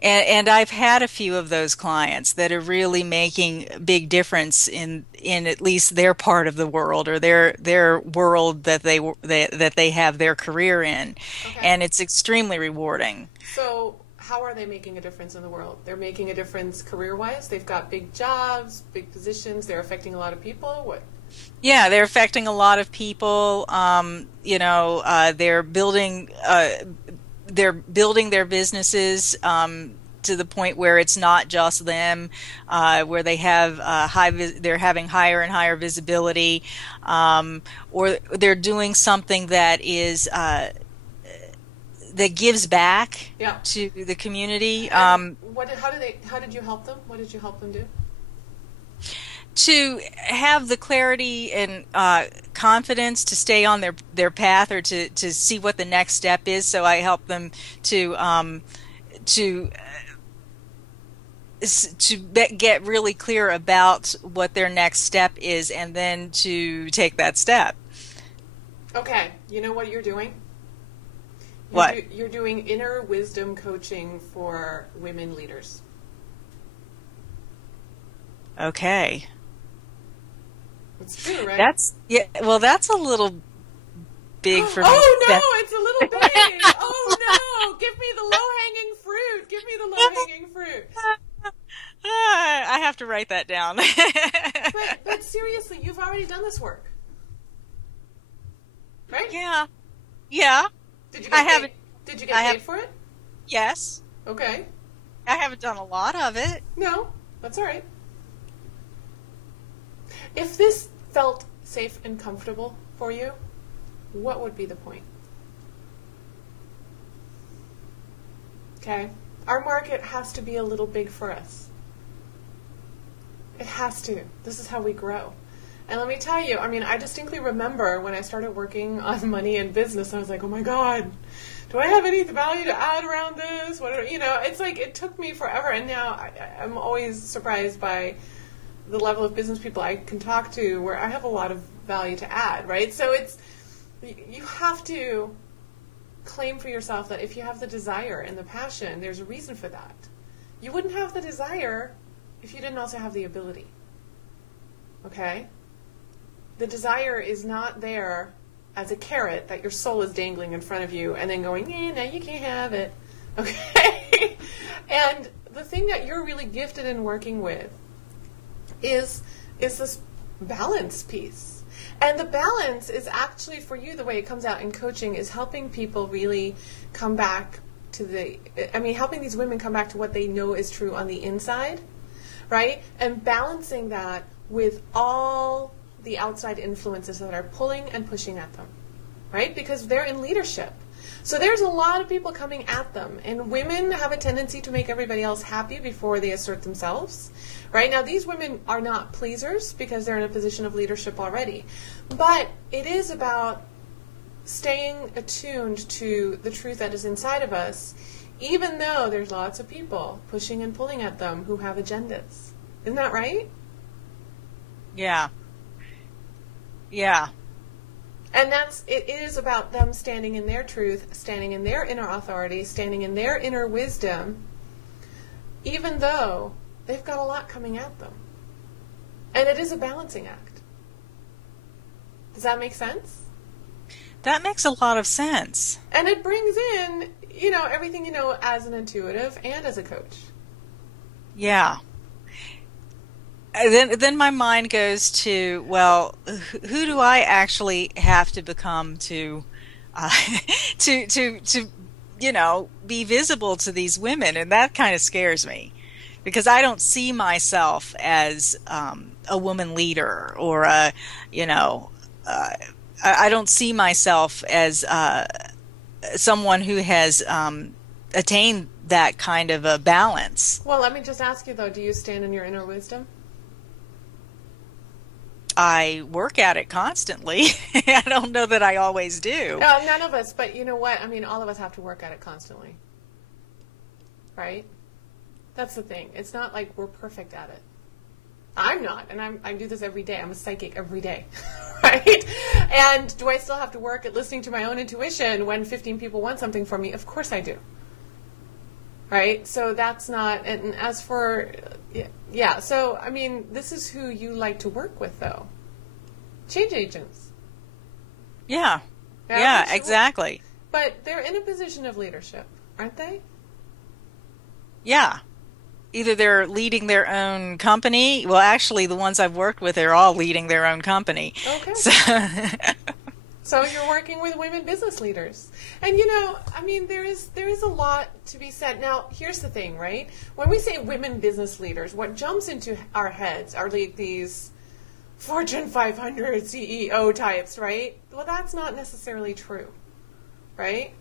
And I've had a few of those clients that are really making a big difference in at least their part of the world, or their world that they have their career in. Okay. And it's extremely rewarding. So how are they making a difference in the world? They're making a difference career-wise? They've got big jobs, big positions, they're affecting a lot of people? What? Yeah, they're affecting a lot of people. They're building their businesses to the point where it's not just them, where they have they're having higher and higher visibility, or they're doing something that is that gives back to the community. How did you help them? What did you help them do? To have the clarity and confidence to stay on their path, or to see what the next step is. So I help them to get really clear about what their next step is, and then to take that step. Okay, you know what you're doing? You're doing inner wisdom coaching for women leaders. Okay. It's true, right? That's a little big for me. Oh no, it's a little big. Oh no, give me the low-hanging fruit. Give me the low-hanging fruit. I have to write that down. but seriously, you've already done this work, right? Yeah. Yeah. Did you get paid for it? Yes. Okay. I haven't done a lot of it. No, that's all right. If this felt safe and comfortable for you, what would be the point? Okay? Our market has to be a little big for us. It has to. This is how we grow. And let me tell you, I distinctly remember when I started working on money and business, I was like, oh my God, do I have any value to add around this? It's like it took me forever, and now I'm always surprised by the level of business people I can talk to where I have a lot of value to add, right? So you have to claim for yourself that if you have the desire and the passion, there's a reason for that. You wouldn't have the desire if you didn't also have the ability. Okay? The desire is not there as a carrot that your soul is dangling in front of you and then going, no, you can't have it. Okay? And the thing that you're really gifted in working with is this balance piece. And the balance is actually, for you, the way it comes out in coaching is helping people really come back to helping these women come back to what they know is true on the inside, right? And balancing that with all the outside influences that are pulling and pushing at them, right? Because they're in leadership. So there's a lot of people coming at them, and women have a tendency to make everybody else happy before they assert themselves, right? Now, these women are not pleasers because they're in a position of leadership already, but it is about staying attuned to the truth that is inside of us, even though there's lots of people pushing and pulling at them who have agendas. Isn't that right? Yeah. Yeah. And it is about them standing in their truth, standing in their inner authority, standing in their inner wisdom, even though they've got a lot coming at them. And it is a balancing act. Does that make sense? That makes a lot of sense. And it brings in, everything you know as an intuitive and as a coach. Yeah. then my mind goes to, well, who do I actually have to become to uh, to be visible to these women? And that kind of scares me because I don't see myself as a woman leader or a you know I don't see myself as someone who has attained that kind of a balance. Well, let me just ask you though, do you stand in your inner wisdom? I work at it constantly. I don't know that I always do. No, none of us, but you know what? I mean, all of us have to work at it constantly, right? That's the thing. It's not like we're perfect at it. I'm not, and I do this every day. I'm a psychic every day, right? And do I still have to work at listening to my own intuition when 15 people want something from me? Of course I do, right? So that's not, and as for, yeah, so, I mean, this is who you like to work with, though. Change agents. Yeah. Yeah, exactly. But they're in a position of leadership, aren't they? Yeah. Either they're leading their own company. Well, actually, the ones I've worked with are all leading their own company. Okay. So, So you're working with women business leaders. And you know, I mean, there is a lot to be said. Now, here's the thing, right? When we say women business leaders, what jumps into our heads are like these Fortune 500 CEO types, right? Well, that's not necessarily true, right?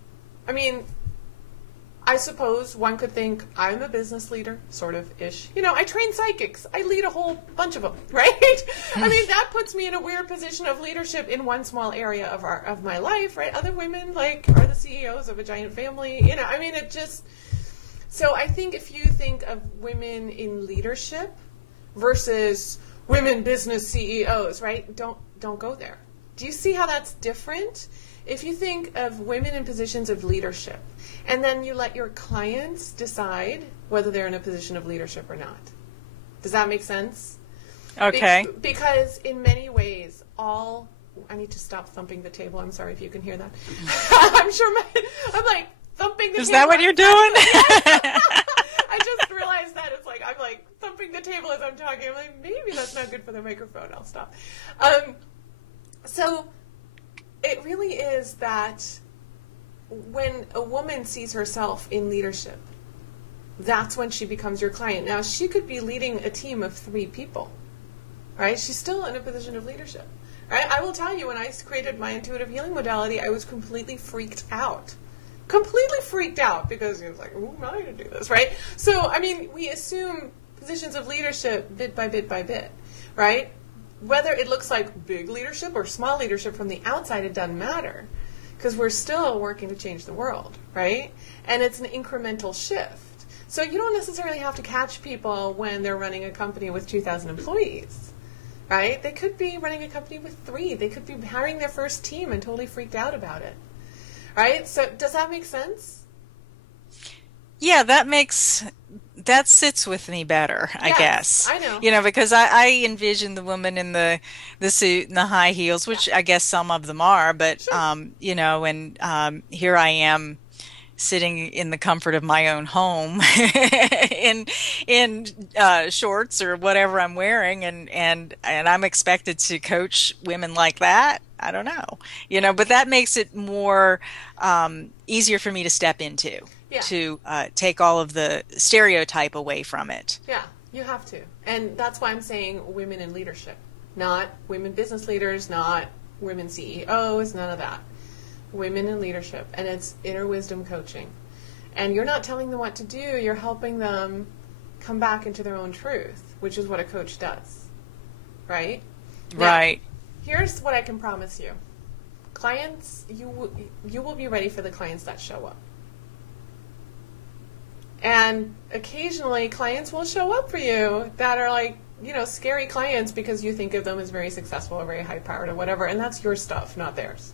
I mean, I suppose one could think I'm a business leader, sort of ish. You know, I train psychics. I lead a whole bunch of them, right? I mean, that puts me in a weird position of leadership in one small area of my life, right? Other women like are the CEOs of a giant family. You know, I mean, it just. So I think if you think of women in leadership versus women business CEOs, right? Don't go there. Do you see how that's different? If you think of women in positions of leadership, and then you let your clients decide whether they're in a position of leadership or not. Does that make sense? okay. Because in many ways, I need to stop thumping the table. I'm sorry if you can hear that. I'm like thumping the table. Is that what you're doing? I just realized that it's like, I'm like thumping the table as I'm talking. I'm like, maybe that's not good for the microphone. I'll stop. So it really is that when a woman sees herself in leadership, that's when she becomes your client. Now, she could be leading a team of 3 people, right? She's still in a position of leadership, right? I will tell you, when I created my intuitive healing modality, I was completely freaked out. Completely freaked out because it was like, who am I to do this, right? So, I mean, we assume positions of leadership bit by bit by bit, right? Whether it looks like big leadership or small leadership from the outside, it doesn't matter. Because we're still working to change the world, right? And it's an incremental shift. So you don't necessarily have to catch people when they're running a company with 2,000 employees, right? They could be running a company with 3. They could be hiring their first team and totally freaked out about it, right? So does that make sense? Yeah, that sits with me better, I Yes, guess. I know. You know, because I envision the woman in the suit and the high heels, which I guess some of them are, but Sure. and here I am sitting in the comfort of my own home in shorts or whatever I'm wearing, and I'm expected to coach women like that. I don't know, but that makes it more easier for me to step into. Yeah. To take all of the stereotype away from it. Yeah, you have to. And that's why I'm saying women in leadership, not women business leaders, not women CEOs, none of that. Women in leadership. And it's inner wisdom coaching. And you're not telling them what to do, you're helping them come back into their own truth, which is what a coach does. Right? Right. Now, here's what I can promise you. Clients, you will be ready for the clients that show up. And occasionally clients will show up for you that are like, scary clients because you think of them as very successful or very high powered or whatever, and that's your stuff, not theirs.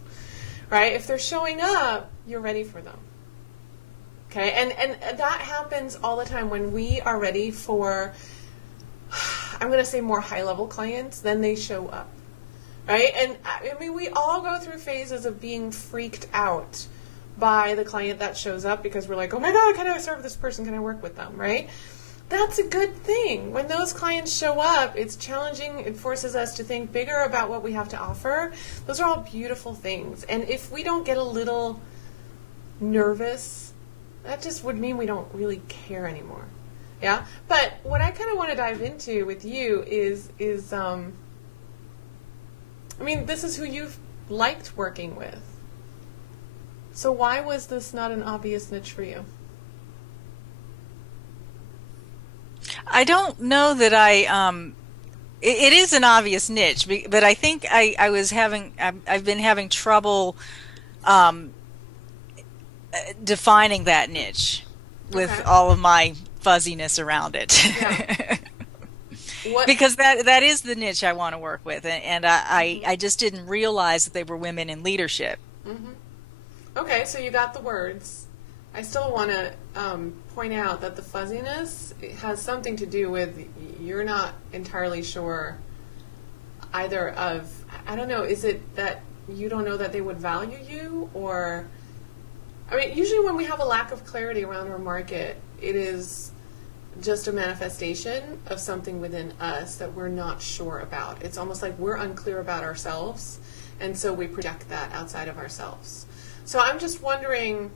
Right? If they're showing up, you're ready for them. Okay? And that happens all the time when we are ready for, I'm going to say more high level clients, then they show up. Right? And I mean, we all go through phases of being freaked out by the client that shows up because we're like, oh my God, can I serve this person? Can I work with them? Right? That's a good thing. When those clients show up, it's challenging. It forces us to think bigger about what we have to offer. Those are all beautiful things. And if we don't get a little nervous, that just would mean we don't really care anymore. Yeah? But what I kind of want to dive into with you is I mean, this is who you've liked working with. So why was this not an obvious niche for you? I don't know that it is an obvious niche, but I think I've been having trouble defining that niche with all of my fuzziness around it. Yeah. Because that is the niche I want to work with, and I just didn't realize that they were women in leadership. Mm-hmm. Okay, so you got the words. I still want to point out that the fuzziness has something to do with you're not entirely sure either of, I don't know, is it that you don't know that they would value you? Or, I mean, usually when we have a lack of clarity around our market, it is just a manifestation of something within us that we're not sure about. It's almost like we're unclear about ourselves, and so we project that outside of ourselves. So I'm just wondering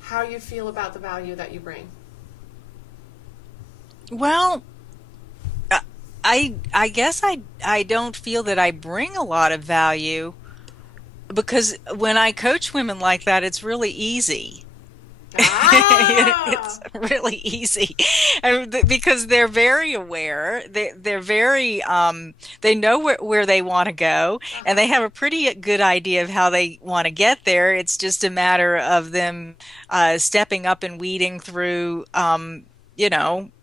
how you feel about the value that you bring. Well, I guess I don't feel that I bring a lot of value, because when I coach women like that, it's really easy. It's really easy because they're very aware. They're very they know where they want to go, and they have a pretty good idea of how they want to get there. It's just a matter of them stepping up and weeding through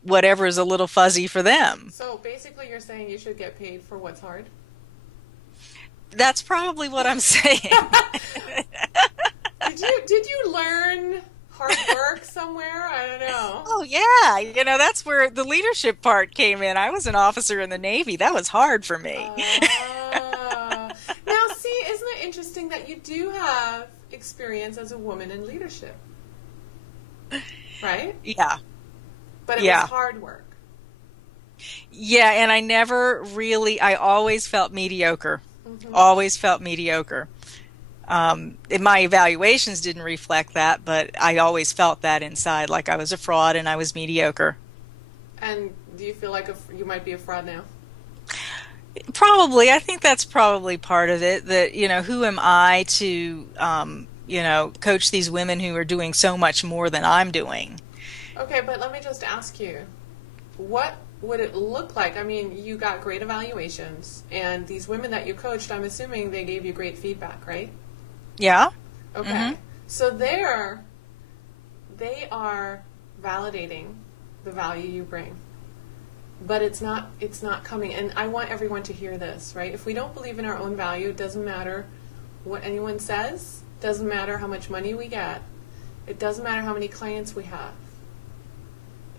whatever is a little fuzzy for them. So basically you're saying you should get paid for what's hard? That's probably what I'm saying. Did you learn hard work somewhere? I don't know. Oh, yeah. That's where the leadership part came in. I was an officer in the Navy. That was hard for me. Now, see, isn't it interesting that you do have experience as a woman in leadership? Right? Yeah. But it was hard work. Yeah, and I always felt mediocre. Mm-hmm. Always felt mediocre. My evaluations didn't reflect that, but I always felt that inside, like I was a fraud and I was mediocre. And do you feel like you might be a fraud now? Probably. I think that's probably part of it, that, who am I to, coach these women who are doing so much more than I'm doing? Okay, but let me just ask you, what would it look like? I mean, you got great evaluations, and these women that you coached, I'm assuming they gave you great feedback, right? Yeah. Okay. Mm-hmm. So they are validating the value you bring. But it's not coming, and I want everyone to hear this, right? If we don't believe in our own value, it doesn't matter what anyone says, doesn't matter how much money we get, it doesn't matter how many clients we have.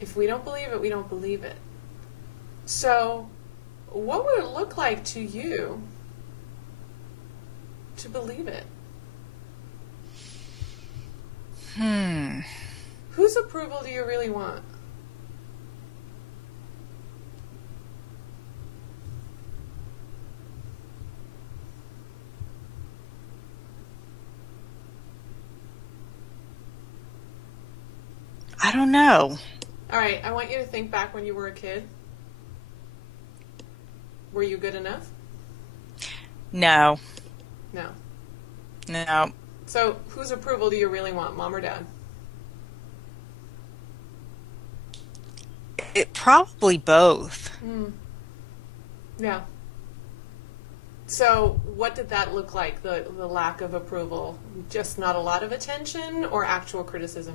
If we don't believe it, we don't believe it. So what would it look like to you to believe it? Whose approval do you really want? I don't know. All right, I want you to think back when you were a kid. Were you good enough? No. No. No. So whose approval do you really want, mom or dad? Probably both. Yeah. So what did that look like, the lack of approval? Just not a lot of attention or actual criticism?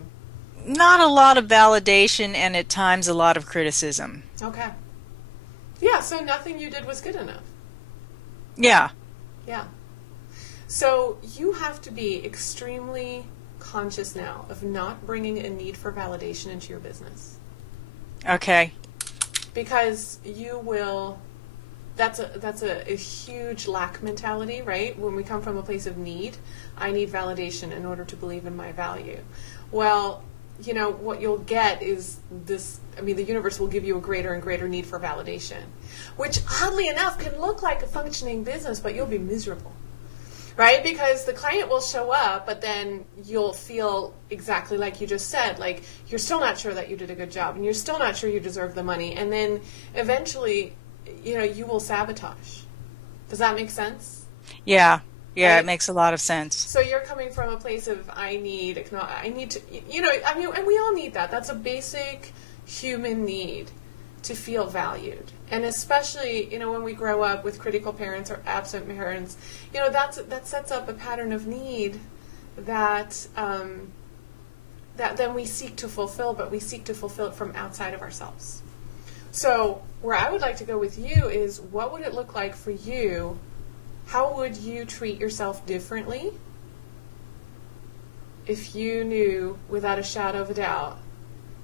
Not a lot of validation, and at times a lot of criticism. Okay. Yeah, so nothing you did was good enough. Yeah. Yeah. So you have to be extremely conscious now of not bringing a need for validation into your business. Okay. Because you will, that's a huge lack mentality, right? When we come from a place of need, I need validation in order to believe in my value. Well, you know, what you'll get is this, I mean, the universe will give you a greater and greater need for validation, which oddly enough can look like a functioning business, but you'll be miserable, right? Because the client will show up, but then you'll feel exactly like you just said, like you're still not sure that you did a good job, and you're still not sure you deserve the money, and then eventually, you know, you will sabotage. Does that make sense? Yeah. Yeah, Right? it makes a lot of sense. So you're coming from a place of I need to, you know, I mean, and we all need that. That's a basic human need to feel valued. And especially, you know, when we grow up with critical parents or absent parents, you know, that sets up a pattern of need that that then we seek to fulfill, but we seek to fulfill it from outside of ourselves. So where I would like to go with you is, what would it look like for you? How would you treat yourself differently if you knew without a shadow of a doubt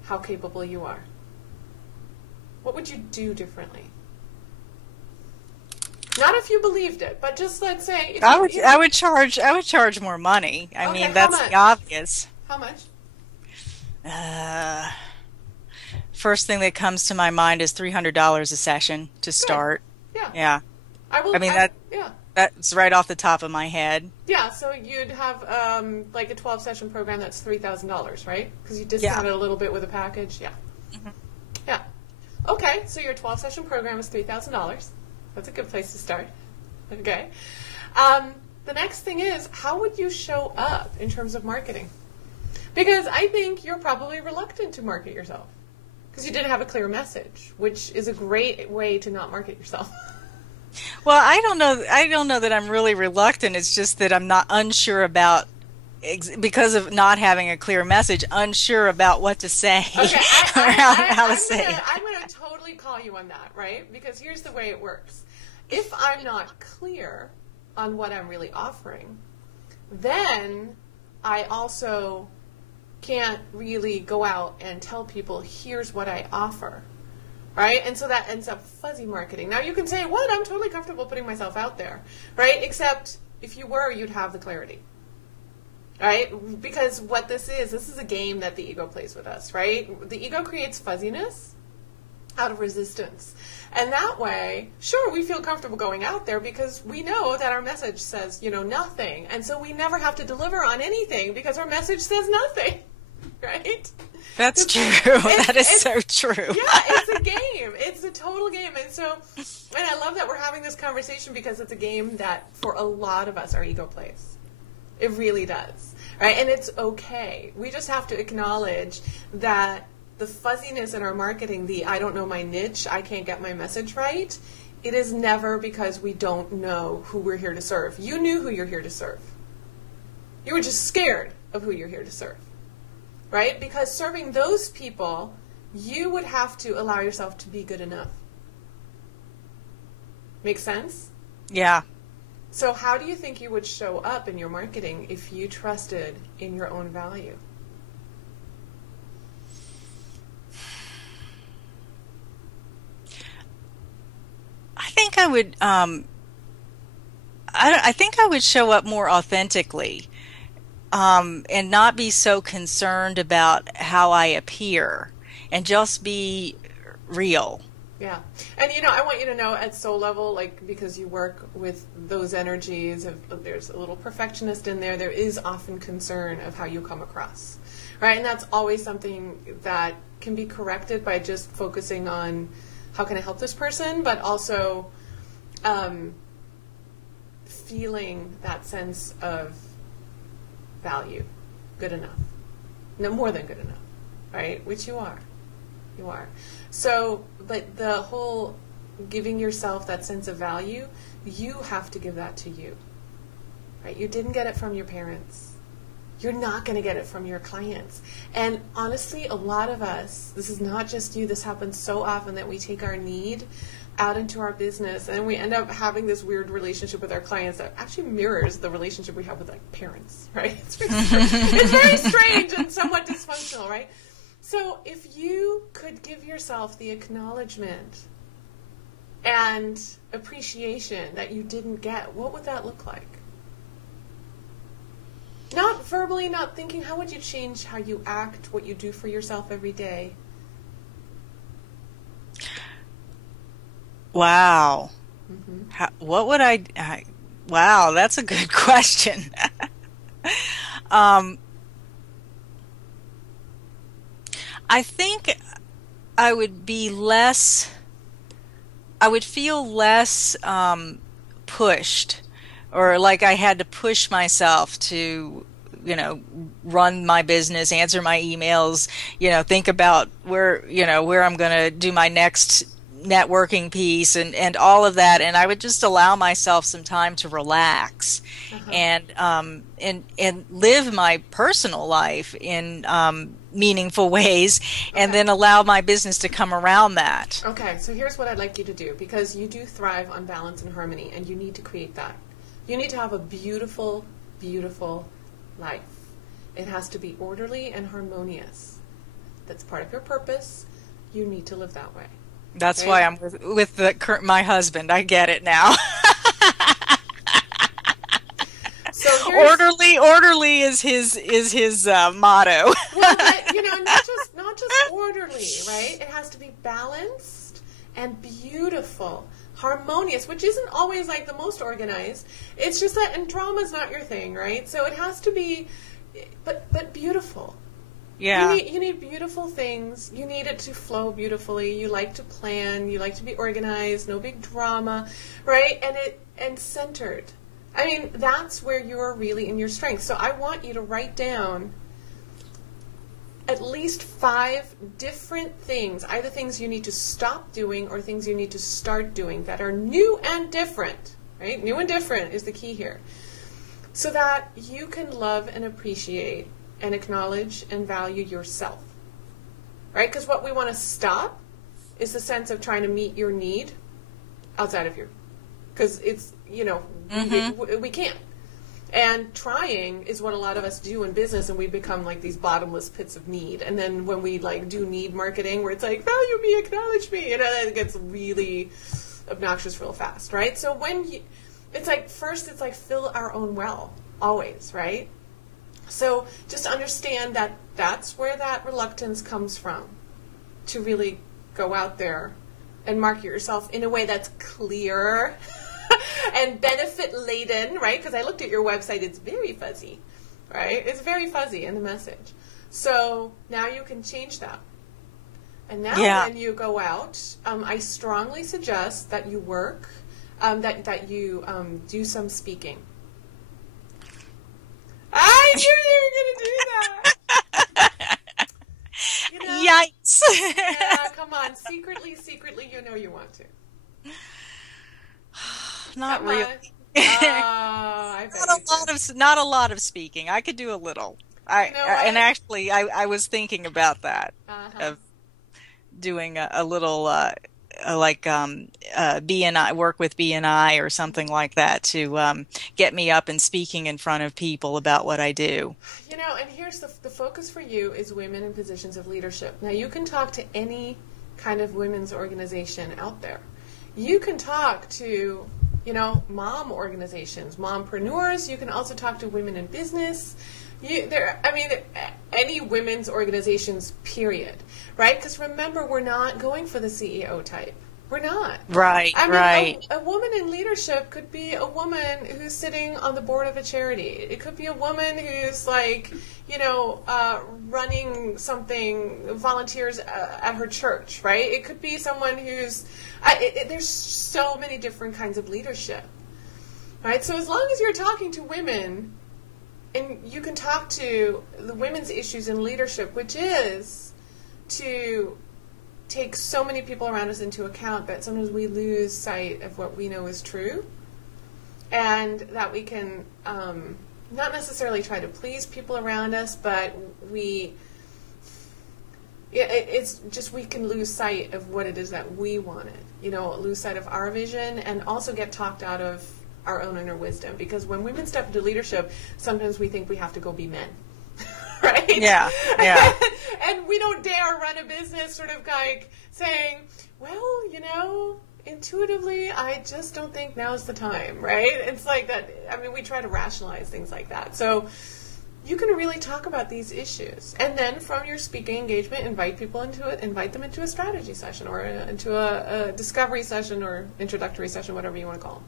how capable you are? What would you do differently? Not if you believed it, but just let's say if I would charge more money. I Okay, mean, how that's much? the obvious. How much? Uh, First thing that comes to my mind is $300 a session to Good. start. Yeah. Yeah. I will. I mean, Yeah. that's right off the top of my head. Yeah. So you'd have like a 12-session program that's $3,000, right? Because you discount it a little bit with a package. Yeah. Yeah. Okay. So your 12-session program is $3,000. That's a good place to start. Okay. The next thing is, how would you show up in terms of marketing? Because I think you're probably reluctant to market yourself because you didn't have a clear message, which is a great way to not market yourself. Well, I don't know. I don't know that I'm really reluctant. It's just that I'm not unsure about because of not having a clear message, unsure about what to say Okay, or how to say it. I'm going to totally call you on that, right? Because here's the way it works. If I'm not clear on what I'm really offering, then I also can't really go out and tell people, here's what I offer, right? And so that ends up fuzzy marketing. Now you can say, what? I'm totally comfortable putting myself out there, right? Except if you were, you'd have the clarity, right? Because what this is a game that the ego plays with us, right? The ego creates fuzziness out of resistance. And that way, sure, we feel comfortable going out there because we know that our message says, you know, nothing. And so we never have to deliver on anything because our message says nothing, right? That's true. That is so true. Yeah, it's a game. It's a total game. And so, and I love that we're having this conversation because it's a game that for a lot of us, our ego plays. It really does, right? And it's okay. We just have to acknowledge that the fuzziness in our marketing, the I don't know my niche, I can't get my message right, it is never because we don't know who we're here to serve. You knew who you're here to serve. You were just scared of who you're here to serve, right? Because serving those people, you would have to allow yourself to be good enough. Make sense? Yeah. So how do you think you would show up in your marketing if you trusted in your own value? I think I would. I think I would show up more authentically, and not be so concerned about how I appear, and just be real. Yeah. And, you know, I want you to know at soul level, like, because you work with those energies, there's a little perfectionist in there, there is often concern of how you come across, right? And that's always something that can be corrected by just focusing on how can I help this person, but also feeling that sense of value, good enough, no more than good enough, right? Which you are. You are. So, but the whole giving yourself that sense of value, you have to give that to you, right? You didn't get it from your parents. You're not going to get it from your clients. And honestly, a lot of us, this is not just you, this happens so often that we take our need out into our business and we end up having this weird relationship with our clients that actually mirrors the relationship we have with like parents, right? It's very strange and somewhat dysfunctional, right? So if you could give yourself the acknowledgement and appreciation that you didn't get, what would that look like? Not verbally, not thinking. How would you change how you act, what you do for yourself every day? Wow. What would wow, that's a good question. I think I would be less, I would feel less pushed, or like I had to push myself to, run my business, answer my emails, think about where I'm going to do my next networking piece and all of that. And I would just allow myself some time to relax and live my personal life in meaningful ways, and then allow my business to come around that. Okay, so here's what I'd like you to do, because you do thrive on balance and harmony, and you need to create that. You need to have a beautiful, beautiful life. It has to be orderly and harmonious. That's part of your purpose. You need to live that way. That's why I'm with my husband. I get it now. So orderly is his motto. Well, but, not just orderly, right? It has to be balanced and beautiful, harmonious, which isn't always like the most organized. It's just that, and drama's not your thing, right? So it has to be, but beautiful. Yeah. You need beautiful things. You need it to flow beautifully. You like to plan. You like to be organized. No big drama, right? And centered. I mean, that's where you're really in your strength. So I want you to write down at least 5 different things, either things you need to stop doing or things you need to start doing that are new and different, right? New and different is the key here. So that you can love and appreciate and acknowledge and value yourself, right? Because what we want to stop is the sense of trying to meet your need outside of you. Because it's, we can't. And trying is what a lot of us do in business, and we become like these bottomless pits of need. And then when we do need marketing, where it's like, value me, acknowledge me, and then it gets really obnoxious real fast, right? So it's like, first it's like fill our own well, always, right? So just understand that that's where that reluctance comes from, to really go out there and market yourself in a way that's clear and benefit-laden, right? Because I looked at your website, it's very fuzzy, right? It's very fuzzy in the message. So now you can change that. And now when you go out, I strongly suggest that you work, that you do some speaking. I knew you were going to do that. Yikes. Yeah, come on. Secretly, you want to. Not really. I bet not a lot of speaking. I could do a little. And actually, I was thinking about that, of doing a little BNI, work with BNI or something like that, to get me up and speaking in front of people about what I do. And here's the focus for you is women in positions of leadership. Now, you can talk to any kind of women's organization out there. You can talk to, mom organizations, mompreneurs. You can also talk to women in business. Any women's organizations, period, right? Because remember, we're not going for the CEO type. We're not. Right, right. A woman in leadership could be a woman who's sitting on the board of a charity. It could be a woman who's running something, volunteers at her church, right? It could be someone who's, there's so many different kinds of leadership, right? So as long as you're talking to women, and you can talk to the women's issues in leadership, which is to take so many people around us into account that sometimes we lose sight of what we know is true, and that we can not necessarily try to please people around us, but it's just we can lose sight of what it is that we wanted, lose sight of our vision, and also get talked out of our own inner wisdom. Because when women step into leadership, sometimes we think we have to go be men. Right? Yeah. And we don't dare run a business sort of like saying, well, intuitively, I just don't think now's the time, right? It's like that. I mean, we try to rationalize things like that. So you can really talk about these issues. And then from your speaking engagement, invite people into it, invite them into a strategy session or into a discovery session or introductory session, whatever you want to call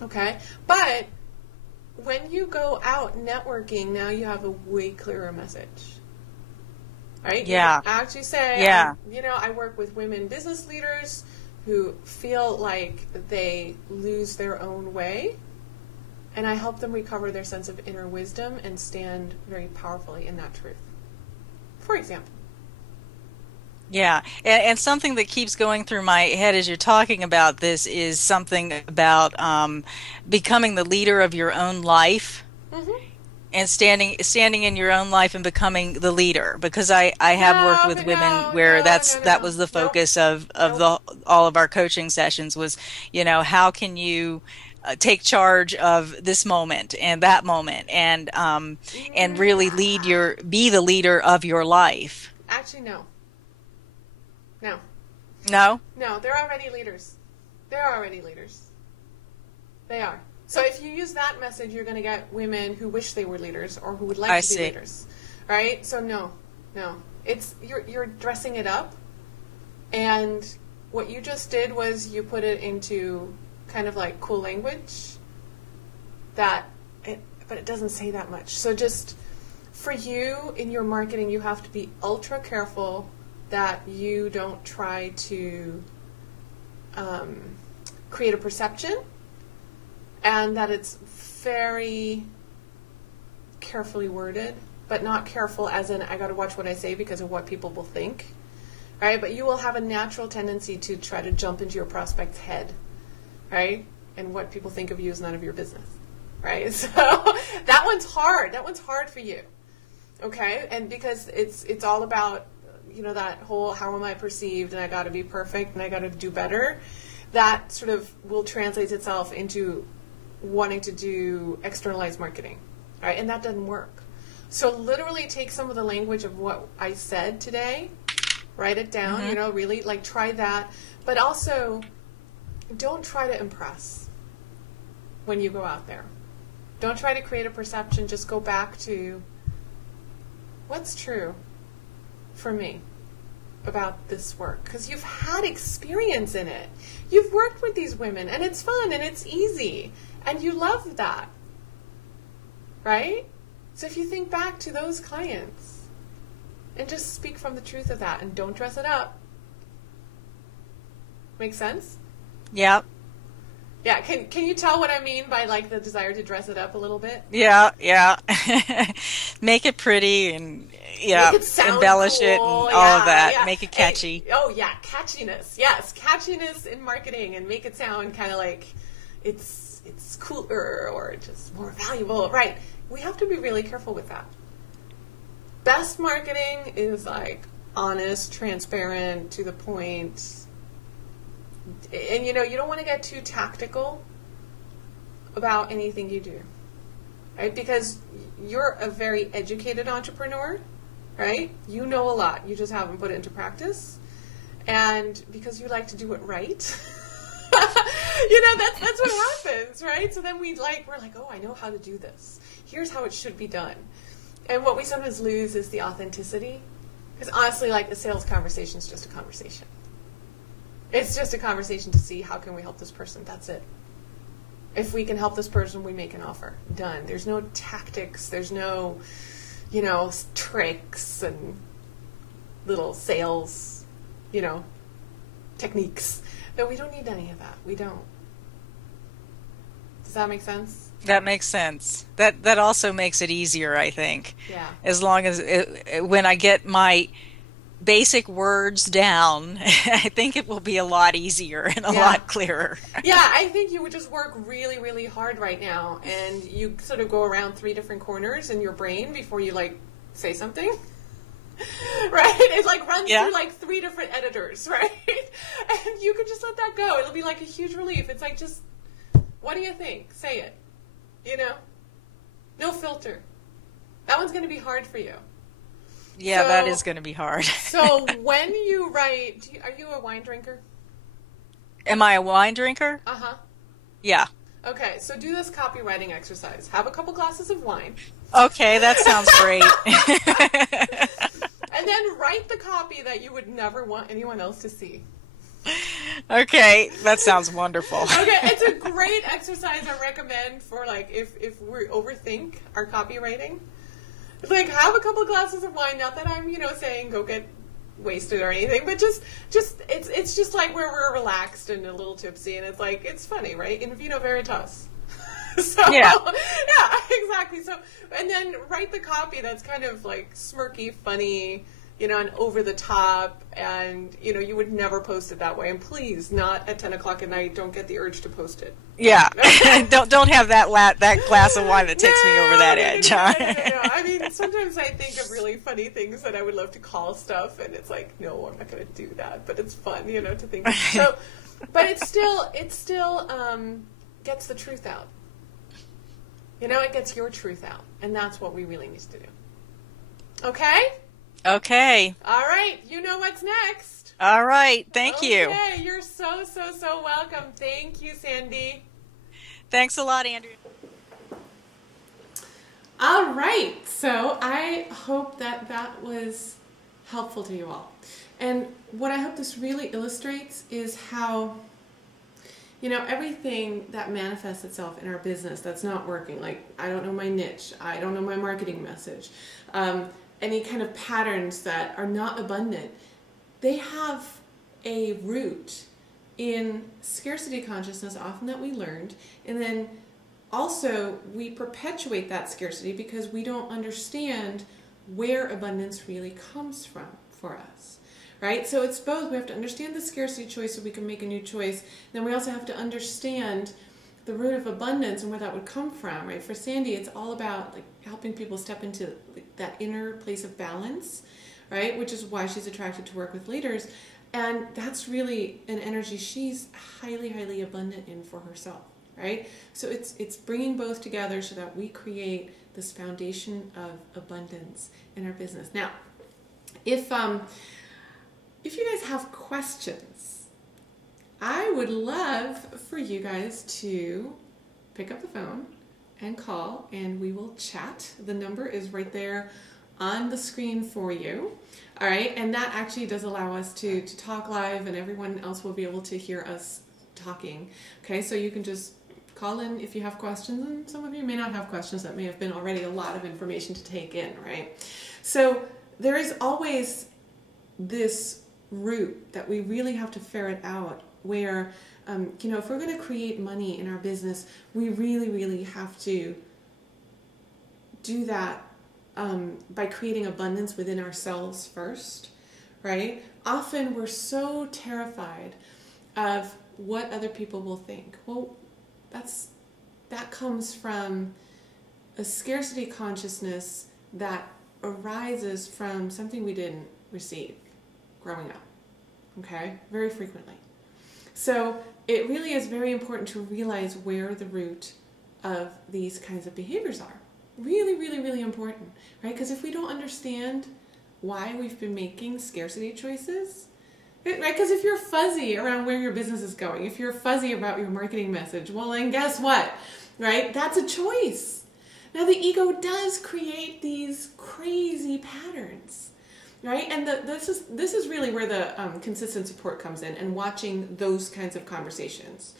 them. Okay? But when you go out networking, now you have a way clearer message. Right? Yeah. You can actually say, yeah. I work with women business leaders who feel like they lose their own way, and I help them recover their sense of inner wisdom and stand very powerfully in that truth. For example. Yeah, and something that keeps going through my head as you're talking about this is something about becoming the leader of your own life. Mm-hmm. And standing in your own life and becoming the leader, because I have worked with women where that was the focus of all of our coaching sessions was, how can you take charge of this moment and that moment and really be the leader of your life. Actually, no. No, they're already leaders. They are. So if you use that message, you're going to get women who wish they were leaders or who would like to be leaders, right? So no, it's you're dressing it up, and what you just did was you put it into kind of like cool language, but it doesn't say that much. So just for you in your marketing, you have to be ultra careful that you don't try to create a perception. And that it's very carefully worded, but not careful as in I got to watch what I say because of what people will think, right? But you will have a natural tendency to try to jump into your prospect's head, right? And what people think of you is none of your business, right? So that one's hard. That one's hard for you, okay? And because it's all about, that whole how am I perceived and I got to be perfect and I got to do better. That sort of will translate itself into wanting to do externalized marketing, right? And that doesn't work. So literally take some of the language of what I said today, write it down, mm-hmm. Really like try that, but also don't try to impress when you go out there. Don't try to create a perception, just go back to what's true for me about this work, because you've had experience in it. You've worked with these women and it's fun and it's easy. And you love that, right? So if you think back to those clients and just speak from the truth of that and don't dress it up. Make sense? Yep. Yeah, can you tell what I mean by like the desire to dress it up a little bit? Yeah. Make it pretty and embellish cool. it and all of that. Make it catchy. Catchiness. Yes, catchiness in marketing and make it sound kind of like it's cooler or just more valuable, right? We have to be really careful with that. Best marketing is like honest, transparent, to the point. And you don't want to get too tactical about anything you do, right? Because you're a very educated entrepreneur, right? You know a lot. You just haven't put it into practice. And because you like to do it right, that's what happens, right? So then we're like, oh, I know how to do this. Here's how it should be done. And what we sometimes lose is the authenticity. Because honestly, like a sales conversation is just a conversation. It's just a conversation to see how can we help this person. That's it. If we can help this person, we make an offer. Done. There's no tactics. There's no, tricks and little sales, techniques. No, we don't need any of that. We don't. Does that make sense? That makes sense. That also makes it easier, I think. Yeah. As long as when I get my basic words down, I think it will be a lot easier and a lot clearer. Yeah, I think you would just work really, really hard right now, and you sort of go around 3 different corners in your brain before you say something. Right? It runs through 3 different editors, right? And you can just let that go. It'll be like a huge relief. It's like, just, what do you think? Say it. No filter. That one's going to be hard for you. Yeah, so, that is going to be hard. So when you write, are you a wine drinker? Am I a wine drinker? Uh-huh. Yeah. Okay, so do this copywriting exercise. Have a couple glasses of wine. Okay, that sounds great. And then write the copy that you would never want anyone else to see. Okay, that sounds wonderful. Okay, it's a great exercise I recommend for like if we overthink our copywriting. It's like have a couple glasses of wine, not that I'm, saying go get wasted or anything, but just it's just like where we're relaxed and a little tipsy, and it's like it's funny, right? In vino veritas. So yeah, exactly. So and then write the copy that's kind of like smirky, funny, and over the top, and you would never post it that way. And please, not at 10 o'clock at night. Don't get the urge to post it. Yeah, don't have that glass of wine that takes me over that edge. No. I mean, sometimes I think of really funny things that I would love to call stuff, and it's like, no, I'm not going to do that. But it's fun, to think. So, but it still gets the truth out. It gets your truth out, and that's what we really need to do. Okay. Okay. All right. You know what's next. All right. Thank you. Okay. You're so welcome. Thank you, Sandy. Thanks a lot, Andrea. All right. So I hope that was helpful to you all. And what I hope this really illustrates is how, everything that manifests itself in our business that's not working, like I don't know my niche, I don't know my marketing message, any kind of patterns that are not abundant, they have a root in scarcity consciousness, often that we learned, and then also we perpetuate that scarcity because we don't understand where abundance really comes from for us, right? So it's both. We have to understand the scarcity choice so we can make a new choice. Then we also have to understand the root of abundance and where that would come from, right? For Sandy, it's all about like helping people step into that inner place of balance, right? Which is why she's attracted to work with leaders. And that's really an energy she's highly, highly abundant in for herself, right? So it's bringing both together so that we create this foundation of abundance in our business. Now, if you guys have questions, I would love for you guys to pick up the phone and call, and we will chat. The number is right there on the screen for you. All right, and that actually does allow us to talk live, and everyone else will be able to hear us talking. Okay, so you can just call in if you have questions, and some of you may not have questions. That may have been already a lot of information to take in, right? So there is always this root that we really have to ferret out where, if we're going to create money in our business, we really, really have to do that by creating abundance within ourselves first, right? Often we're so terrified of what other people will think. Well, that comes from a scarcity consciousness that arises from something we didn't receive growing up, okay? Very frequently. So it really is very important to realize where the root of these kinds of behaviors are. Really, really, really important, right? Because if we don't understand why we've been making scarcity choices, right? Because if you're fuzzy around where your business is going, if you're fuzzy about your marketing message, well, then guess what, right? That's a choice. Now, the ego does create these crazy patterns, right? And this is really where the consistent support comes in, and watching those kinds of conversations.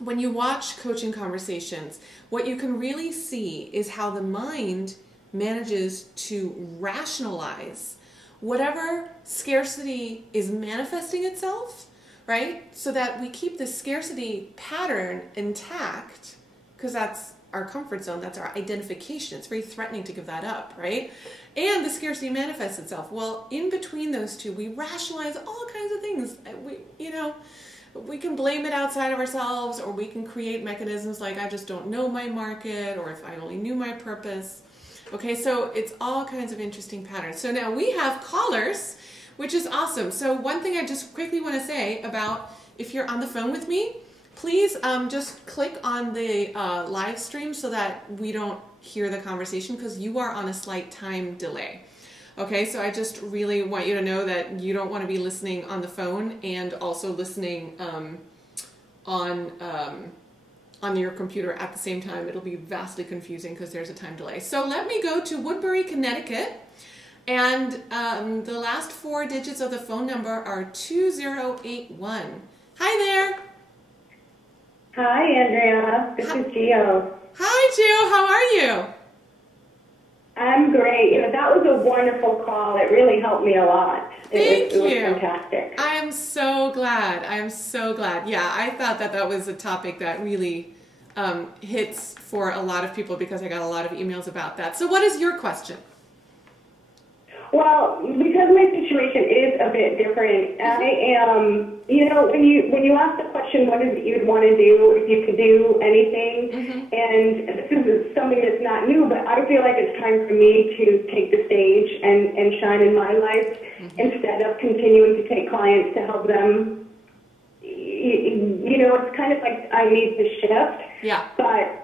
When you watch coaching conversations, what you can really see is how the mind manages to rationalize whatever scarcity is manifesting itself, right? So that we keep the scarcity pattern intact, because that's our comfort zone, that's our identification. It's very threatening to give that up, right? And the scarcity manifests itself. Well, in between those two, we rationalize all kinds of things. We can blame it outside of ourselves, or we can create mechanisms like, I just don't know my market, or if I only knew my purpose. Okay, so it's all kinds of interesting patterns. So now we have callers, which is awesome. So one thing I just quickly want to say about if you're on the phone with me, please just click on the live stream so that we don't hear the conversation, because you are on a slight time delay. Okay, so I just really want you to know that you don't want to be listening on the phone and also listening on on your computer at the same time, it'll be vastly confusing because there's a time delay. So let me go to Woodbury, Connecticut. And the last 4 digits of the phone number are 2081. Hi there. Hi, Andrea. This is Gio. Hi, Gio. How are you? I'm great. That was a wonderful call. It really helped me a lot. Thank you. It was fantastic. I am so glad. I am so glad. Yeah, I thought that was a topic that really hits for a lot of people because I got a lot of emails about that. So what is your question? Well, because my situation is a bit different, I am, when you ask the question, what is it you'd want to do if you could do anything, and this is something that's not new, but I feel like it's time for me to take the stage and shine in my life instead of continuing to take clients to help them. It's kind of like I need to shift, but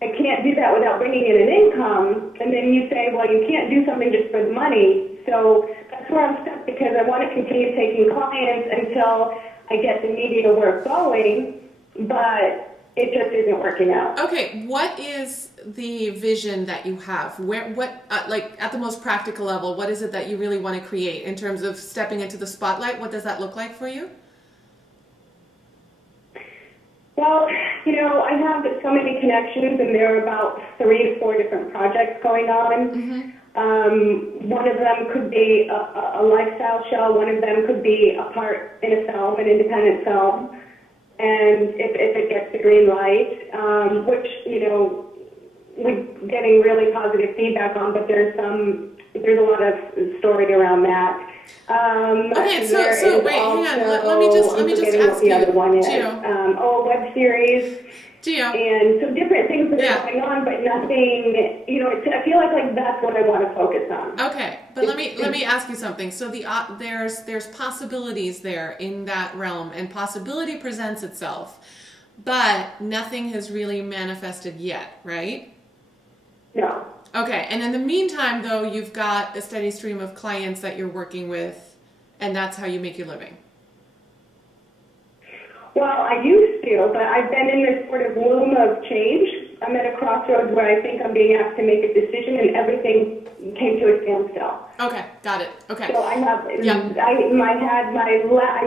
I can't do that without bringing in an income. And then you say, well, you can't do something just for the money. So that's where I'm stuck because I want to continue taking clients until I get the media work going, but it just isn't working out. Okay, what is the vision that you have? Like at the most practical level, what is it that you really want to create in terms of stepping into the spotlight? What does that look like for you? Well, I have so many connections, and there are about 3 to 4 different projects going on. One of them could be a lifestyle show. One of them could be a part in a film, an independent film. And if it gets the green light, which, we're getting really positive feedback on, but there's a lot of story around that. Okay, so wait, hang on. Let me just ask you. The other one is. Gio. A web series. Gio. And some different things that are going on, but nothing. I feel like that's what I want to focus on. Okay, but let me ask you something. So there's possibilities there in that realm, and possibility presents itself, but nothing has really manifested yet, right? No. Okay, and in the meantime, though, you've got a steady stream of clients that you're working with, and that's how you make your living. Well, I used to, but I've been in this sort of womb of change. I'm at a crossroads where I think I'm being asked to make a decision, and everything came to a standstill. Okay, got it. Okay. So I have, I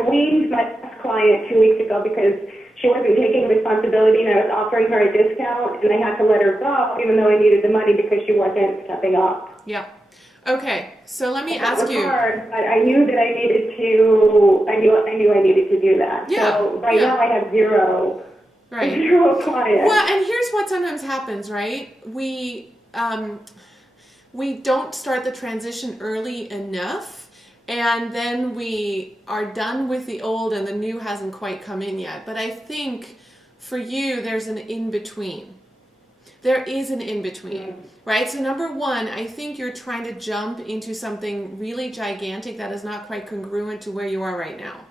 weaned my last client 2 weeks ago because she wasn't taking responsibility, and I was offering her a discount, and I had to let her go, even though I needed the money because she wasn't stepping up. Yeah. Okay. So let me ask you. It was hard, but I knew that I needed to. I knew I needed to do that. Yeah. So now I have zero clients. Well, and here's what sometimes happens, right? We don't start the transition early enough. And then we are done with the old and the new hasn't quite come in yet. But I think for you, there's an in-between. There is an in-between, right? So number one, I think you're trying to jump into something really gigantic that is not quite congruent to where you are right now,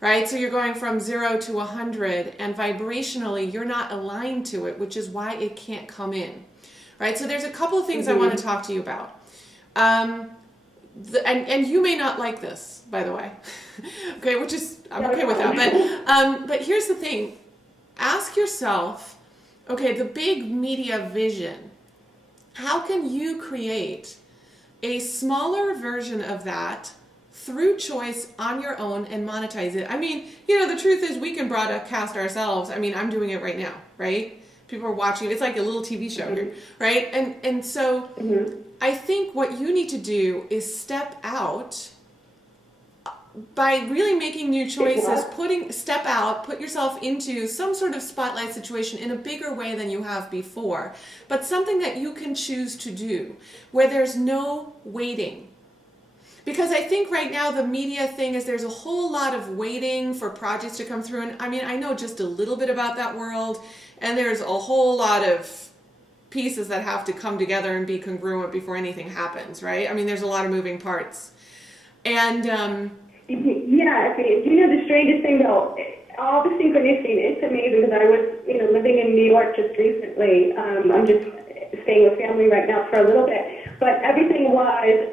right? So you're going from 0 to 100, and vibrationally, you're not aligned to it, which is why it can't come in, right? So there's a couple of things I want to talk to you about. And you may not like this, by the way, okay, which is, I'm okay with that, but here's the thing. Ask yourself, okay, the big media vision, how can you create a smaller version of that through choice on your own and monetize it? I mean, the truth is we can broadcast ourselves. I mean, I'm doing it right now, right? People are watching. It's like a little TV show here, right? And so I think what you need to do is step out by really making new choices, step out, put yourself into some sort of spotlight situation in a bigger way than you have before, but something that you can choose to do where there's no waiting. Because I think right now the media thing is there's a whole lot of waiting for projects to come through. And I mean, I know just a little bit about that world, and there's a whole lot of pieces that have to come together and be congruent before anything happens, right? I mean, there's a lot of moving parts. And yeah, the strangest thing though, all the synchronicity, it's amazing because I was, living in New York just recently. I'm just staying with family right now for a little bit, but everything was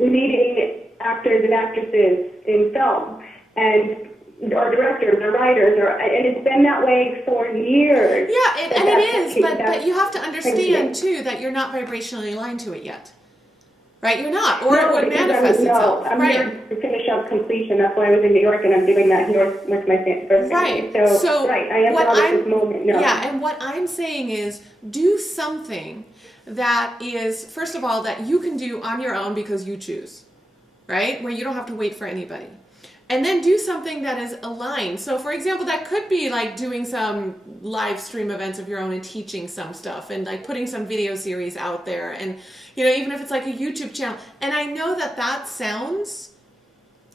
meeting actors and actresses in film. And or directors or writers, and it's been that way for years. Yeah, and it is, but you have to understand too that you're not vibrationally aligned to it yet. Right, you're not, or it would manifest itself. I'm right. here to finish up completion. That's why I was in New York, and I'm doing that here with my first right. family. So right, I am not at this moment. No. Yeah, and what I'm saying is, do something that is, first of all, that you can do on your own because you choose, right? Where you don't have to wait for anybody. And then do something that is aligned. So for example, that could be like doing some live stream events of your own and teaching some stuff and like putting some video series out there. And, you know, even if it's like a YouTube channel. And I know that that sounds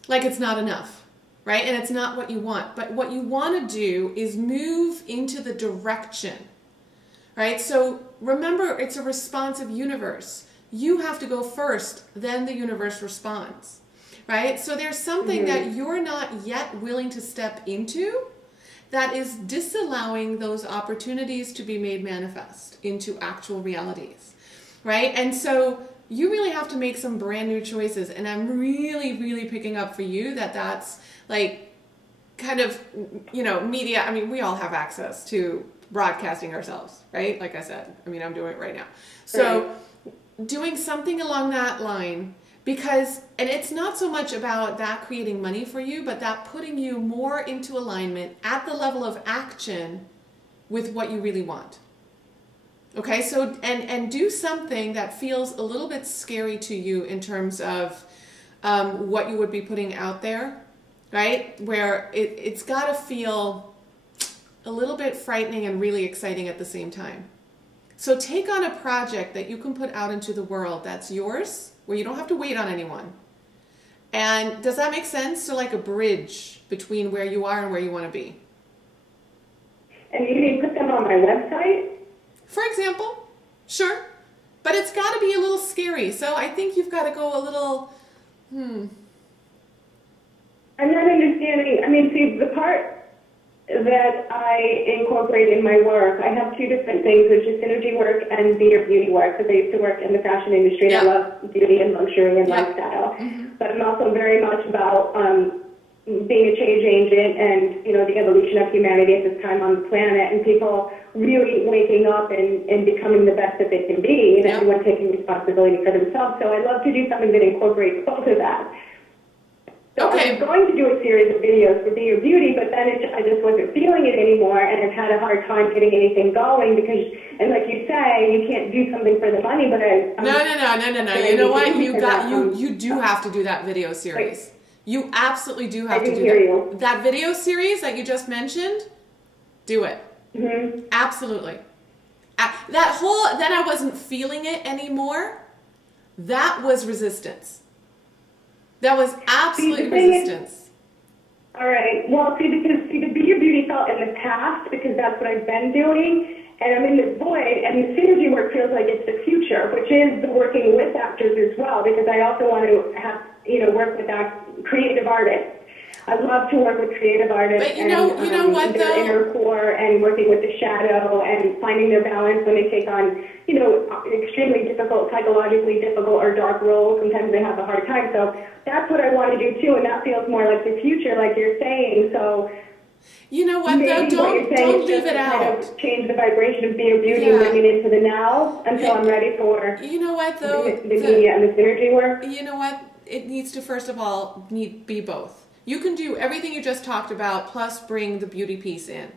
like it's not enough, right? And it's not what you want. But what you want to do is move into the direction, right? So remember, it's a responsive universe. You have to go first, then the universe responds. Right? So there's something that you're not yet willing to step into that is disallowing those opportunities to be made manifest into actual realities. Right? And so you really have to make some brand new choices. And I'm really, really picking up for you that that's like kind of, you know, media. I mean, we all have access to broadcasting ourselves, right? Like I said, I mean, I'm doing it right now. So doing something along that line. Because, and it's not so much about that creating money for you, but that putting you more into alignment at the level of action with what you really want. Okay, so, and do something that feels a little bit scary to you in terms of what you would be putting out there, right? Where it's got to feel a little bit frightening and really exciting at the same time. So take on a project that you can put out into the world that's yours, where you don't have to wait on anyone. And does that make sense? So like a bridge between where you are and where you want to be. And you can put them on my website? For example, sure. But it's got to be a little scary. So I think you've got to go a little, I'm not understanding. I mean, see, the part that I incorporate in my work, I have two different things, which is synergy work and beauty work, because I used to work in the fashion industry, and I love beauty and luxury and lifestyle. But I'm also very much about being a change agent and, you know, the evolution of humanity at this time on the planet, and people really waking up and becoming the best that they can be, and everyone taking responsibility for themselves. So I love to do something that incorporates both of that. So I was going to do a series of videos for Be Your Beauty, but then I just wasn't feeling it anymore, and I've had a hard time getting anything going because, and like you say, you can't do something for the money, but No. You know what? You do have to do that video series. You absolutely do have to do that. That video series that you just mentioned, do it. Absolutely. Then I wasn't feeling it anymore. That was resistance. That was absolute resistance. All right. Well, see, the Be Your Beauty felt in the past because that's what I've been doing, and I'm in this void, and the synergy work feels like it's the future, which is the working with actors as well, because I also want to have, work with creative artists. I love to work with creative artists. But you know what, their though? inner core and working with the shadow and finding their balance when they take on, extremely difficult, psychologically difficult or dark roles. Sometimes they have a hard time. So that's what I want to do too, and that feels more like the future, like you're saying. So you know what, though? Don't leave it out. Kind of change the vibration of Be Your Beauty and bring it into the now until I'm ready for. You know what, though? The media and the synergy work. You know what? It needs to first of all be both. You can do everything you just talked about, plus bring the beauty piece in,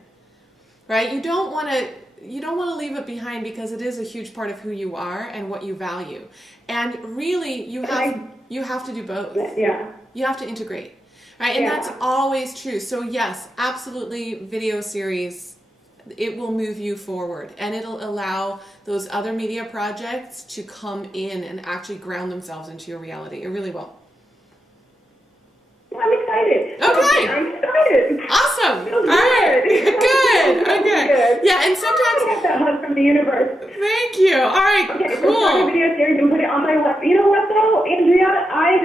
right? You don't want to leave it behind because it is a huge part of who you are and what you value. And really, you have to do both. Yeah. You have to integrate, right? And that's always true. So yes, absolutely, video series, it will move you forward, and it'll allow those other media projects to come in and actually ground themselves into your reality. It really will. I'm excited. Okay. I'm excited. Awesome. Feels all right. Good. Feels Okay. good. Yeah, and sometimes I got that hug from the universe. Thank you. All right. Okay, Cool. so start a video series and put it on my website. You know what though, Andrea? I'll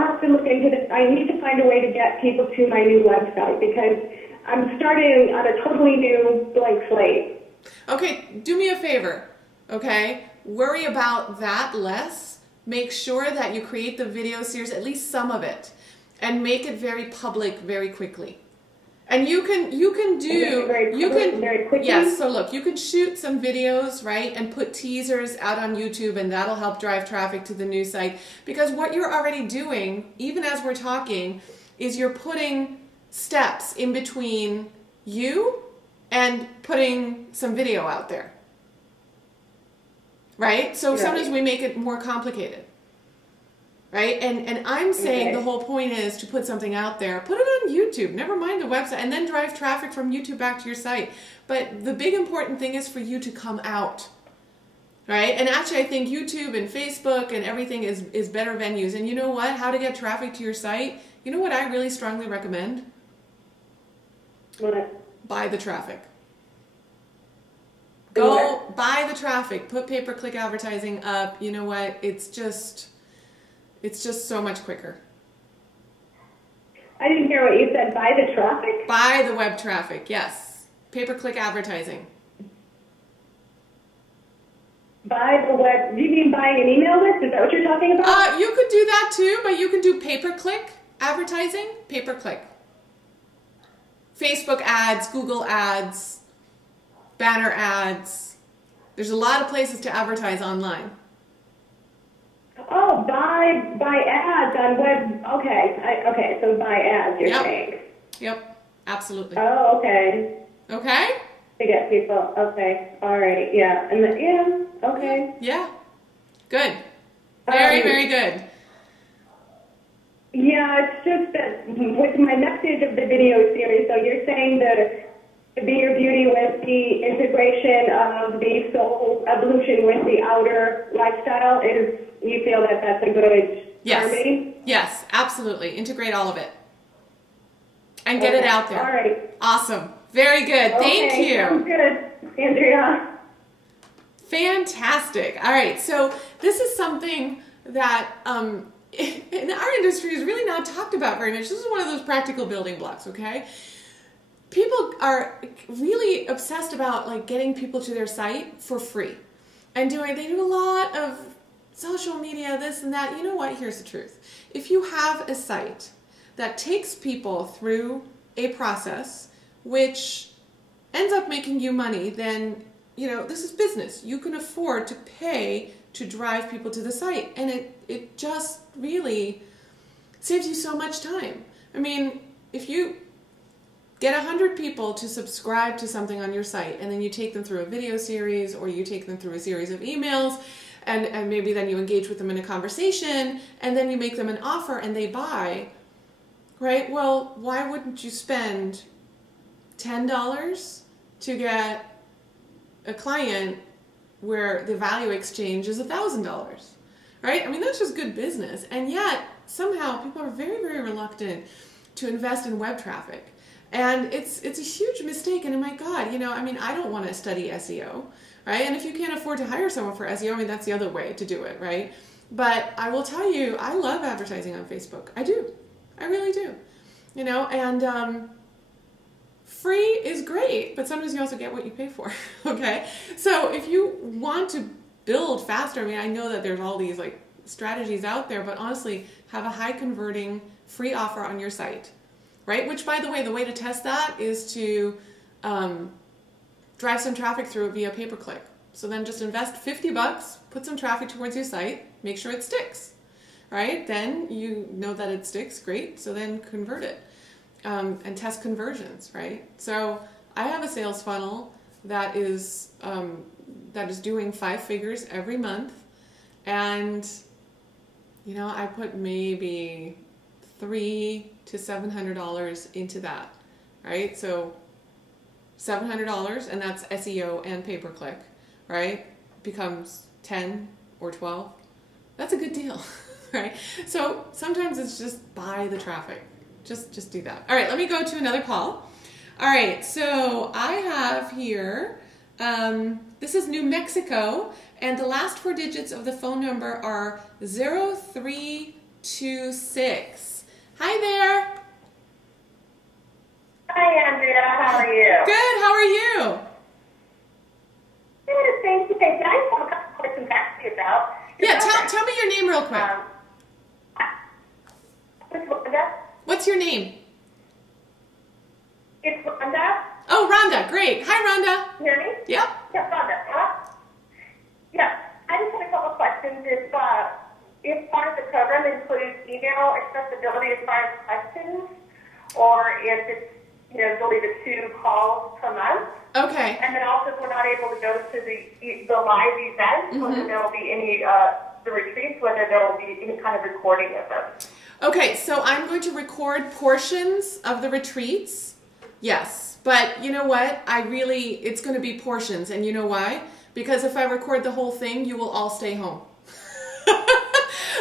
have to look into this. I need to find a way to get people to my new website because I'm starting on a totally new blank slate. Okay, do me a favor. Okay? Worry about that less. Make sure that you create the video series, at least some of it. and make it very public very quickly. And you can very quickly. Yes, so look, you can shoot some videos, right, and put teasers out on YouTube, and that'll help drive traffic to the new site. Because what you're already doing, even as we're talking, is you're putting steps in between you and putting some video out there. Right? So sometimes we make it more complicated. Right? And I'm saying the whole point is to put something out there. Put it on YouTube. Never mind the website. And then drive traffic from YouTube back to your site. But the big important thing is for you to come out. Right? And actually I think YouTube and Facebook and everything is better venues. And you know what? How to get traffic to your site? You know what I really strongly recommend? What? Buy the traffic. Go buy the traffic. Put pay-per-click advertising up. You know what? It's just so much quicker. I didn't hear what you said. Buy the traffic? Buy the web traffic, yes. Pay-per-click advertising. Buy the web. Do you mean buying an email list? Is that what you're talking about? You could do that too, but you can do pay-per-click advertising. Pay-per-click. Facebook ads, Google ads, banner ads. There's a lot of places to advertise online. Oh, buy ads on web. Okay, so buy ads, you're saying. Yep, absolutely. Oh, okay. Okay? To get people. Okay, all right, yeah. And okay. Yeah, good. Very, very good. Yeah, it's just that with my message of the video series, so you're saying that the bigger beauty with the integration of the soul evolution with the outer lifestyle is, you feel that that's a good harmony? Yes, absolutely. Integrate all of it. And get it out there. All right. Awesome. Very good. Thank you. Sounds good, Andrea. Fantastic. All right. So this is something that in our industry is really not talked about very much. This is one of those practical building blocks, okay? People are really obsessed about like getting people to their site for free. And they do a lot of social media, this and that. You know what? Here's the truth. If you have a site that takes people through a process which ends up making you money, then, this is business. You can afford to pay to drive people to the site. And it just really saves you so much time. I mean, if you get 100 people to subscribe to something on your site, and then you take them through a video series, or you take them through a series of emails, and maybe then you engage with them in a conversation, and then you make them an offer and they buy, right? Well, why wouldn't you spend $10 to get a client where the value exchange is $1,000, right? I mean, that's just good business. And yet, somehow, people are very, very reluctant to invest in web traffic. And it's a huge mistake. And my God, I don't want to study SEO, right? And if you can't afford to hire someone for SEO, that's the other way to do it, right? But I will tell you, I love advertising on Facebook. I do. I really do. And free is great, but sometimes you also get what you pay for, okay? So if you want to build faster, I know that there's all these like strategies out there, but honestly, have a high converting free offer on your site. Right? Which, by the way to test that is to drive some traffic through it via pay-per-click. So then just invest $50, put some traffic towards your site, make sure it sticks. Right? Then you know that it sticks, great. So then convert it and test conversions. Right? So I have a sales funnel that is doing 5 figures every month, and I put maybe $300 to $700 into that, right? So $700, and that's SEO and pay-per-click, right? Becomes 10 or 12. That's a good deal, right? So sometimes it's just buy the traffic. Just do that. All right, let me go to another call. All right, so I have here, this is New Mexico, and the last 4 digits of the phone number are 0326. Hi there. Hi, Andrea. How are you? Good. How are you? Good. Thank you. Can I have a couple questions to ask you about? Yeah. Tell me your name real quick. What's Linda? what's your name? It's Rhonda. Oh, Rhonda. Great. Hi, Rhonda. Can you hear me? Yep. Yes, Rhonda. Yeah. I just had a couple questions. If part of the program includes email accessibility as far as questions, or if it's, really the 2 calls per month. Okay. And then also if we're not able to go to the live events, whether there will be any, the retreats, whether there will be any kind of recording of them. Okay, so I'm going to record portions of the retreats. Yes, but you know what? It's going to be portions, and you know why? Because if I record the whole thing, you will all stay home.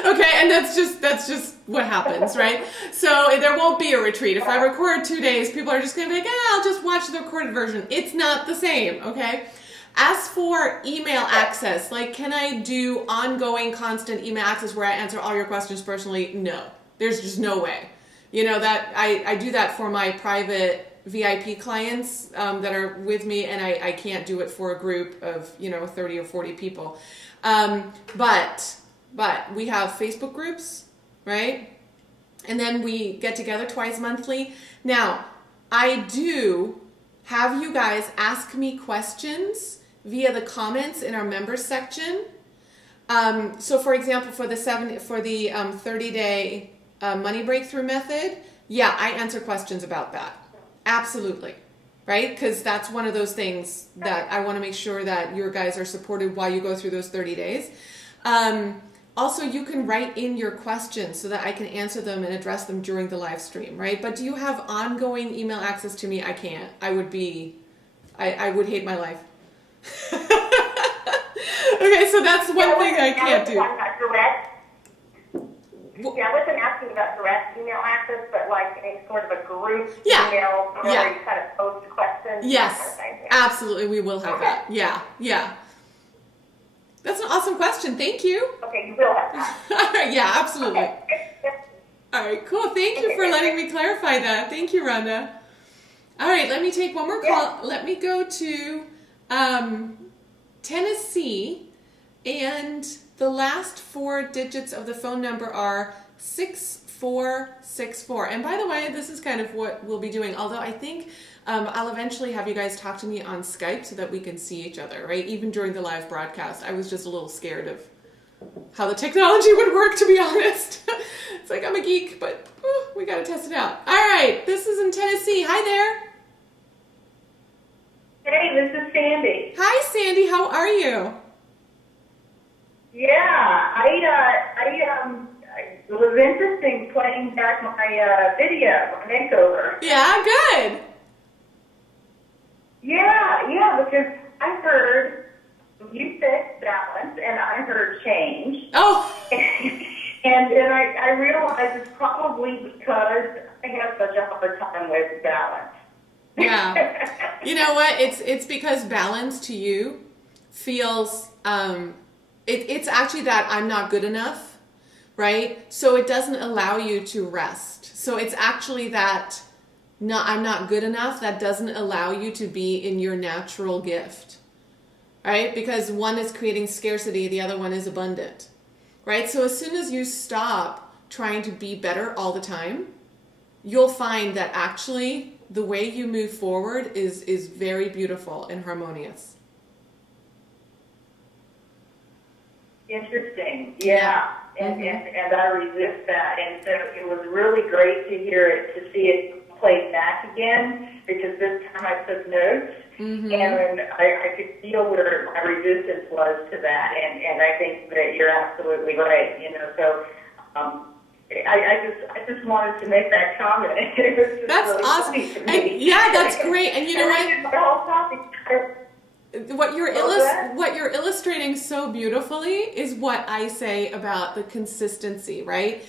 Okay, and that's just what happens, right? So there won't be a retreat. If I record 2 days, people are just going to be like, I'll just watch the recorded version. It's not the same, okay? As for email access, like, can I do ongoing, constant email access where I answer all your questions personally? No, there's just no way. That I do that for my private VIP clients that are with me, and I can't do it for a group of 30 or 40 people. But we have Facebook groups, right? And then we get together twice monthly. Now, I do have you guys ask me questions via the comments in our members section. So for example, for the 30-day money breakthrough method, yeah, I answer questions about that. Absolutely. Right? Because that's one of those things that I want to make sure that your guys are supported while you go through those 30 days. Also, you can write in your questions so that I can answer them and address them during the live stream, right? But do you have ongoing email access to me? I can't. I would hate my life. Okay, so that's one thing I can't do. Yeah, I wasn't asking about direct email access, but like in sort of a group email where you kind of post questions. Yes, that kind of thing. Absolutely, we will have that. Yeah. That's an awesome question. Thank you. Okay, you will have that. Yeah, absolutely. All right, cool. Thank you for letting me clarify that. Thank you, Rhonda. All right, let me take one more call. Let me go to Tennessee, and the last 4 digits of the phone number are 6464. And by the way, this is kind of what we'll be doing, although I think I'll eventually have you guys talk to me on Skype so that we can see each other, right? Even during the live broadcast, I was just a little scared of how the technology would work, to be honest. It's like, I'm a geek, but we got to test it out. All right, this is in Tennessee. Hi there. Hey, this is Sandy. Hi, Sandy. How are you? Yeah, it was interesting playing back my video, my makeover. Yeah, good. Yeah, because I heard you said balance, and I heard change. Oh. and I realized it's probably because I have such a hard time with balance. Yeah. You know what? It's because balance to you feels, it's actually that I'm not good enough, right? So it doesn't allow you to rest. So it's actually that I'm not good enough that doesn't allow you to be in your natural gift, right? Because one is creating scarcity, the other one is abundant, right? So as soon as you stop trying to be better all the time, you'll find that actually the way you move forward is very beautiful and harmonious. Interesting. Yeah. And I resist that. And so it was really great to hear it, to see it played back again, because this time I took notes, and I could feel where my resistance was to that, and I think that you're absolutely right, so I just wanted to make that comment. It was just that's really awesome. funny to me. And yeah, that's great. And you know what? The whole topic. What you're illustrating so beautifully is what I say about the consistency, right?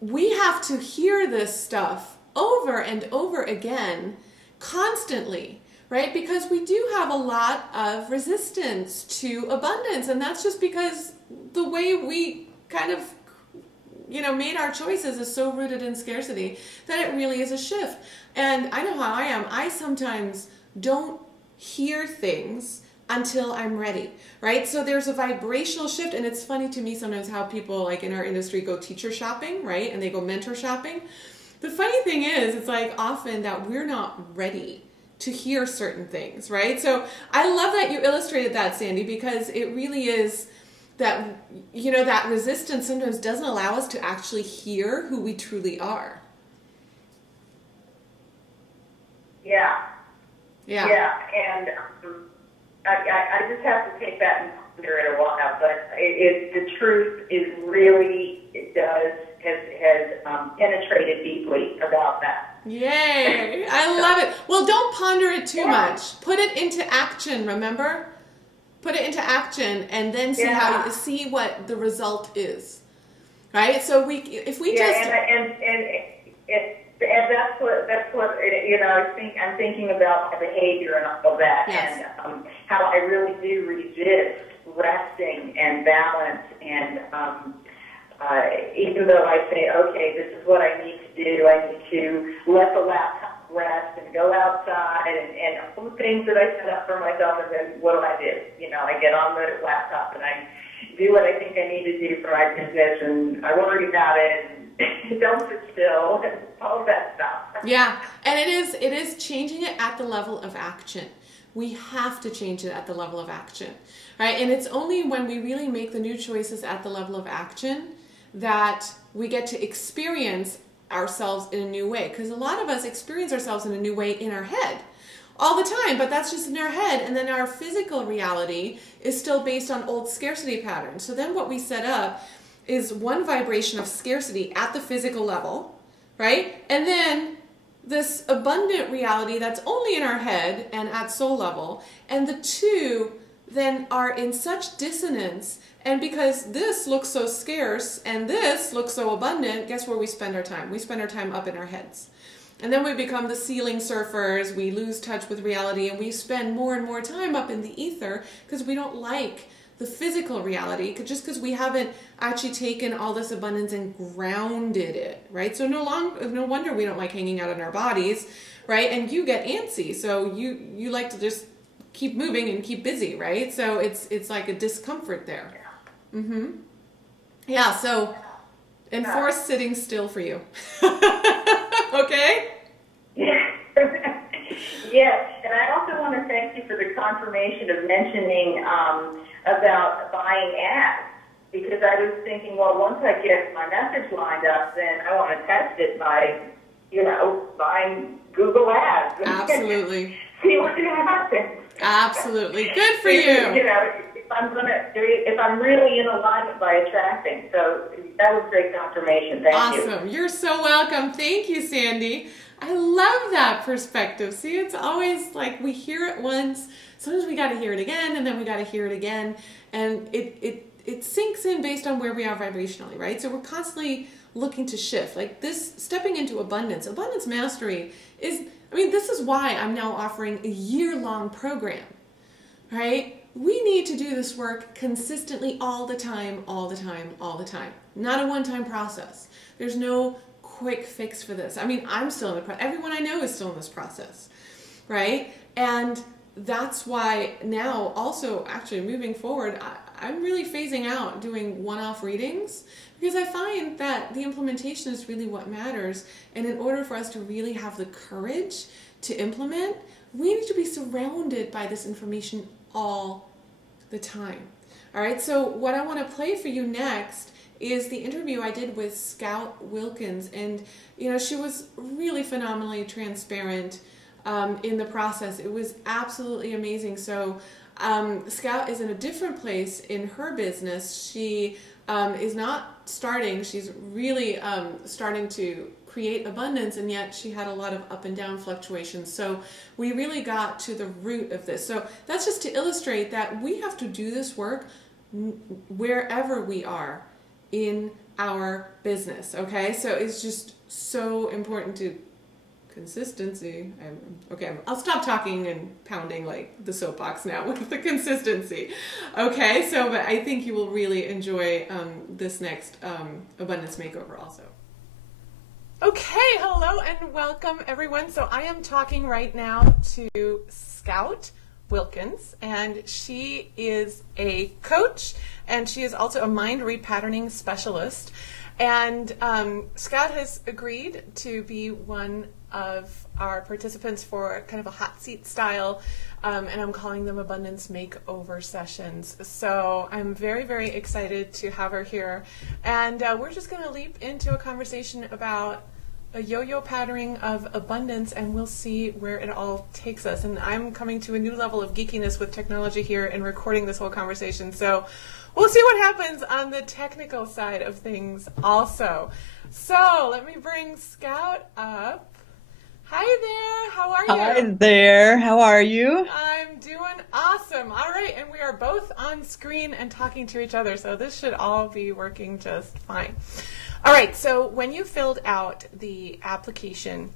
We have to hear this stuff over and over again, constantly, right? Because we do have a lot of resistance to abundance, and that's just because the way we kind of, made our choices is so rooted in scarcity that it really is a shift. And I know how I am. I sometimes don't hear things until I'm ready, right? So there's a vibrational shift, and it's funny to me sometimes how people like in our industry go teacher shopping, right? And they go mentor shopping. the funny thing is, it's like often that we're not ready to hear certain things, right? So I love that you illustrated that, Sandy, because it really is that, you know, that resistance sometimes doesn't allow us to actually hear who we truly are. Yeah. Yeah. Yeah, and I just have to take that and ponder it a while, but the truth is really, has penetrated deeply about that. Yay! I love it. Well, don't ponder it too much. Put it into action, remember? Put it into action and then see what the result is. Right? So if we just and that's what you know. I'm thinking about my behavior and all of that, yes. And how I really do resist resting and balance. And even though I say, okay, this is what I need to do, I need to let the laptop rest and go outside and all the things that I set up for myself. And then what do? You know, I get on the laptop and I do what I think I need to do for my business, and I worry about it. And don't sit still, all of that stuff. Yeah, and it is changing it at the level of action. We have to change it at the level of action, right? And it's only when we really make the new choices at the level of action that we get to experience ourselves in a new way. Because a lot of us experience ourselves in a new way in our head all the time, but that's just in our head. And then our physical reality is still based on old scarcity patterns. So then what we set up is one vibration of scarcity at the physical level, right? And then this abundant reality that's only in our head and at soul level. And the two then are in such dissonance. And because this looks so scarce and this looks so abundant, guess where we spend our time? We spend our time up in our heads. And then we become the ceiling surfers. We lose touch with reality and we spend more and more time up in the ether because we don't like the physical reality, just because we haven't actually taken all this abundance and grounded it, right? So no wonder we don't like hanging out in our bodies, right? And you get antsy, so you like to just keep moving and keep busy, right? So it's like a discomfort there. Mm-hmm. Yeah. So enforce sitting still for you. Okay. Yes, and I also want to thank you for the confirmation of mentioning about buying ads, because I was thinking, well, once I get my message lined up, then I want to test it by, buying Google ads. Absolutely. See what happens. Absolutely. Good for you. If I'm really in alignment by attracting. So that was great confirmation. Thank you. Awesome. You're so welcome. Thank you, Sandy. I love that perspective. See, it's always like we hear it once, sometimes we got to hear it again, and then we got to hear it again, and it sinks in based on where we are vibrationally, right? So we're constantly looking to shift. Like this, stepping into abundance mastery is, this is why I'm now offering a year-long program, right? We need to do this work consistently all the time, all the time, all the time. Not a one-time process. There's no quick fix for this. I'm still in the process. Everyone I know is still in this process, right? And that's why now also actually moving forward, I'm really phasing out doing one-off readings because I find that the implementation is really what matters. And in order for us to really have the courage to implement, we need to be surrounded by this information all the time. All right, so what I want to play for you next is the interview I did with Scout Wilkins, and she was really phenomenally transparent in the process. It was absolutely amazing. So Scout is in a different place in her business. She is not starting, she's really starting to create abundance, and yet she had a lot of up and down fluctuations. So we really got to the root of this. So that's just to illustrate that we have to do this work wherever we are in our business, okay? So it's just so important to consistency. I'll stop talking and pounding like the soapbox now with the consistency. Okay, so but I think you will really enjoy this next abundance makeover also. Okay, hello and welcome everyone. So I am talking right now to Scout Wilkins, and she is a coach and she is also a mind repatterning specialist. And Scott has agreed to be one of our participants for kind of a hot seat style, and I'm calling them Abundance Makeover Sessions. So I'm very, very excited to have her here. And we're just going to leap into a conversation about a yo-yo patterning of abundance, and we'll see where it all takes us. And I'm coming to a new level of geekiness with technology here and recording this whole conversation. So we'll see what happens on the technical side of things also. So let me bring Scout up. Hi there, how are you? Hi there, how are you? I'm doing awesome. All right, and we are both on screen and talking to each other, so this should all be working just fine. All right, so when you filled out the application,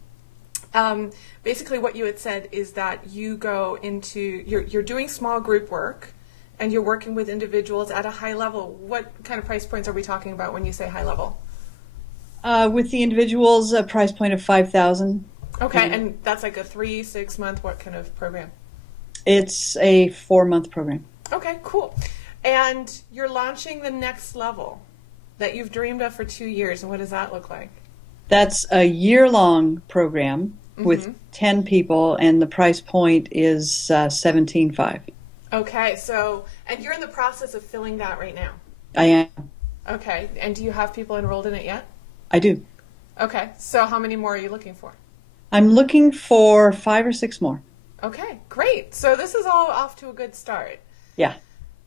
basically what you had said is that you go into, you're doing small group work, and you're working with individuals at a high level. What kind of price points are we talking about when you say high level? With the individuals, a price point of $5,000. Okay, and that's like a 3-6 month, what kind of program? It's a 4-month program. Okay, cool. And you're launching the next level that you've dreamed of for 2 years, and what does that look like? That's a year-long program with 10 people, and the price point is $17,500. Okay, so, and you're in the process of filling that right now? I am. Okay, and do you have people enrolled in it yet? I do. Okay, so how many more are you looking for? I'm looking for 5 or 6 more. Okay, great. So this is all off to a good start. Yeah.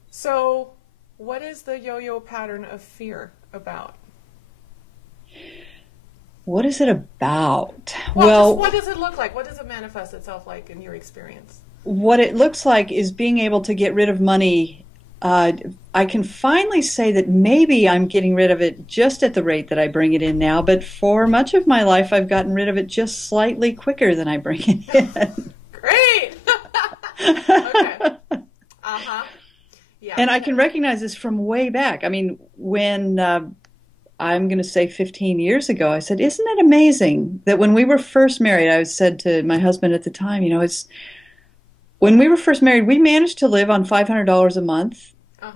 So what is the yo-yo pattern of fear about? What is it about? Well, what does it look like? What does it manifest itself like in your experience? What it looks like is being able to get rid of money. I can finally say that maybe I'm getting rid of it just at the rate that I bring it in now, but for much of my life I've gotten rid of it just slightly quicker than I bring it in. Great! Okay. Uh-huh. Yeah. And I can recognize this from way back. I mean, when I'm going to say 15 years ago, I said, isn't it amazing that when we were first married, I said to my husband at the time, when we were first married, we managed to live on $500 a month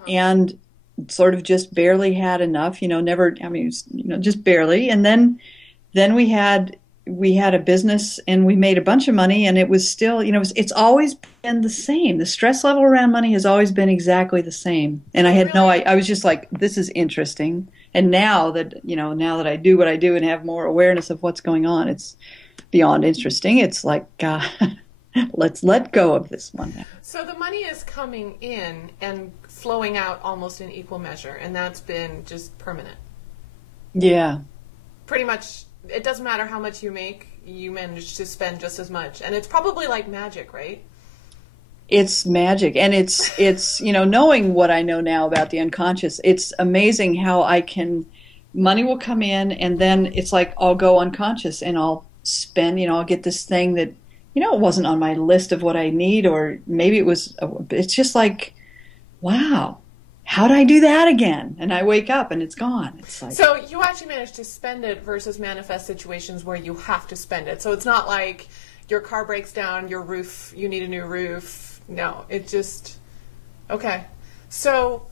and sort of just barely had enough, just barely. And then we had a business and we made a bunch of money, and it was still, it's always been the same. The stress level around money has always been exactly the same. And I had I was just like, this is interesting. And now that I do what I do and have more awareness of what's going on, it's beyond interesting. It's like, let's let go of this one now. So the money is coming in and flowing out almost in equal measure, and that's been just permanent. Yeah. Pretty much, it doesn't matter how much you make, you manage to spend just as much. And it's probably like magic, right? It's magic. And it's knowing what I know now about the unconscious, it's amazing how money will come in, and then it's like I'll go unconscious and I'll spend, I'll get this thing that, it wasn't on my list of what I need, or maybe it's just like, wow, how'd I do that again? And I wake up and it's gone. It's like, so you actually manage to spend it versus manifest situations where you have to spend it. So it's not like your car breaks down, your roof, you need a new roof. No, it just, okay. So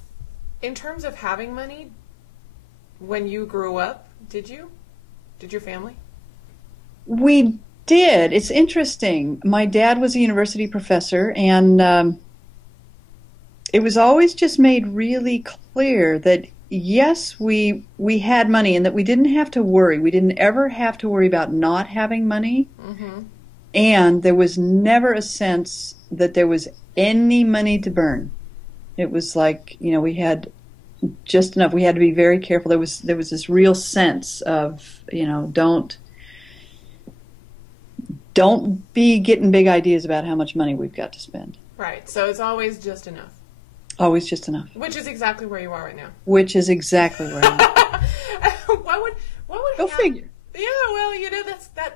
in terms of having money, when you grew up, did your family? We did. It's interesting. My dad was a university professor, and it was always just made really clear that yes, we had money, and that we didn't have to worry. We didn't ever have to worry about not having money, and there was never a sense that there was any money to burn. It was like, we had just enough. We had to be very careful. There was this real sense of, don't be getting big ideas about how much money we've got to spend. Right. So it's always just enough. Always just enough. Which is exactly where you are right now. Which is exactly where I am. What would Go happen? figure. Yeah, well,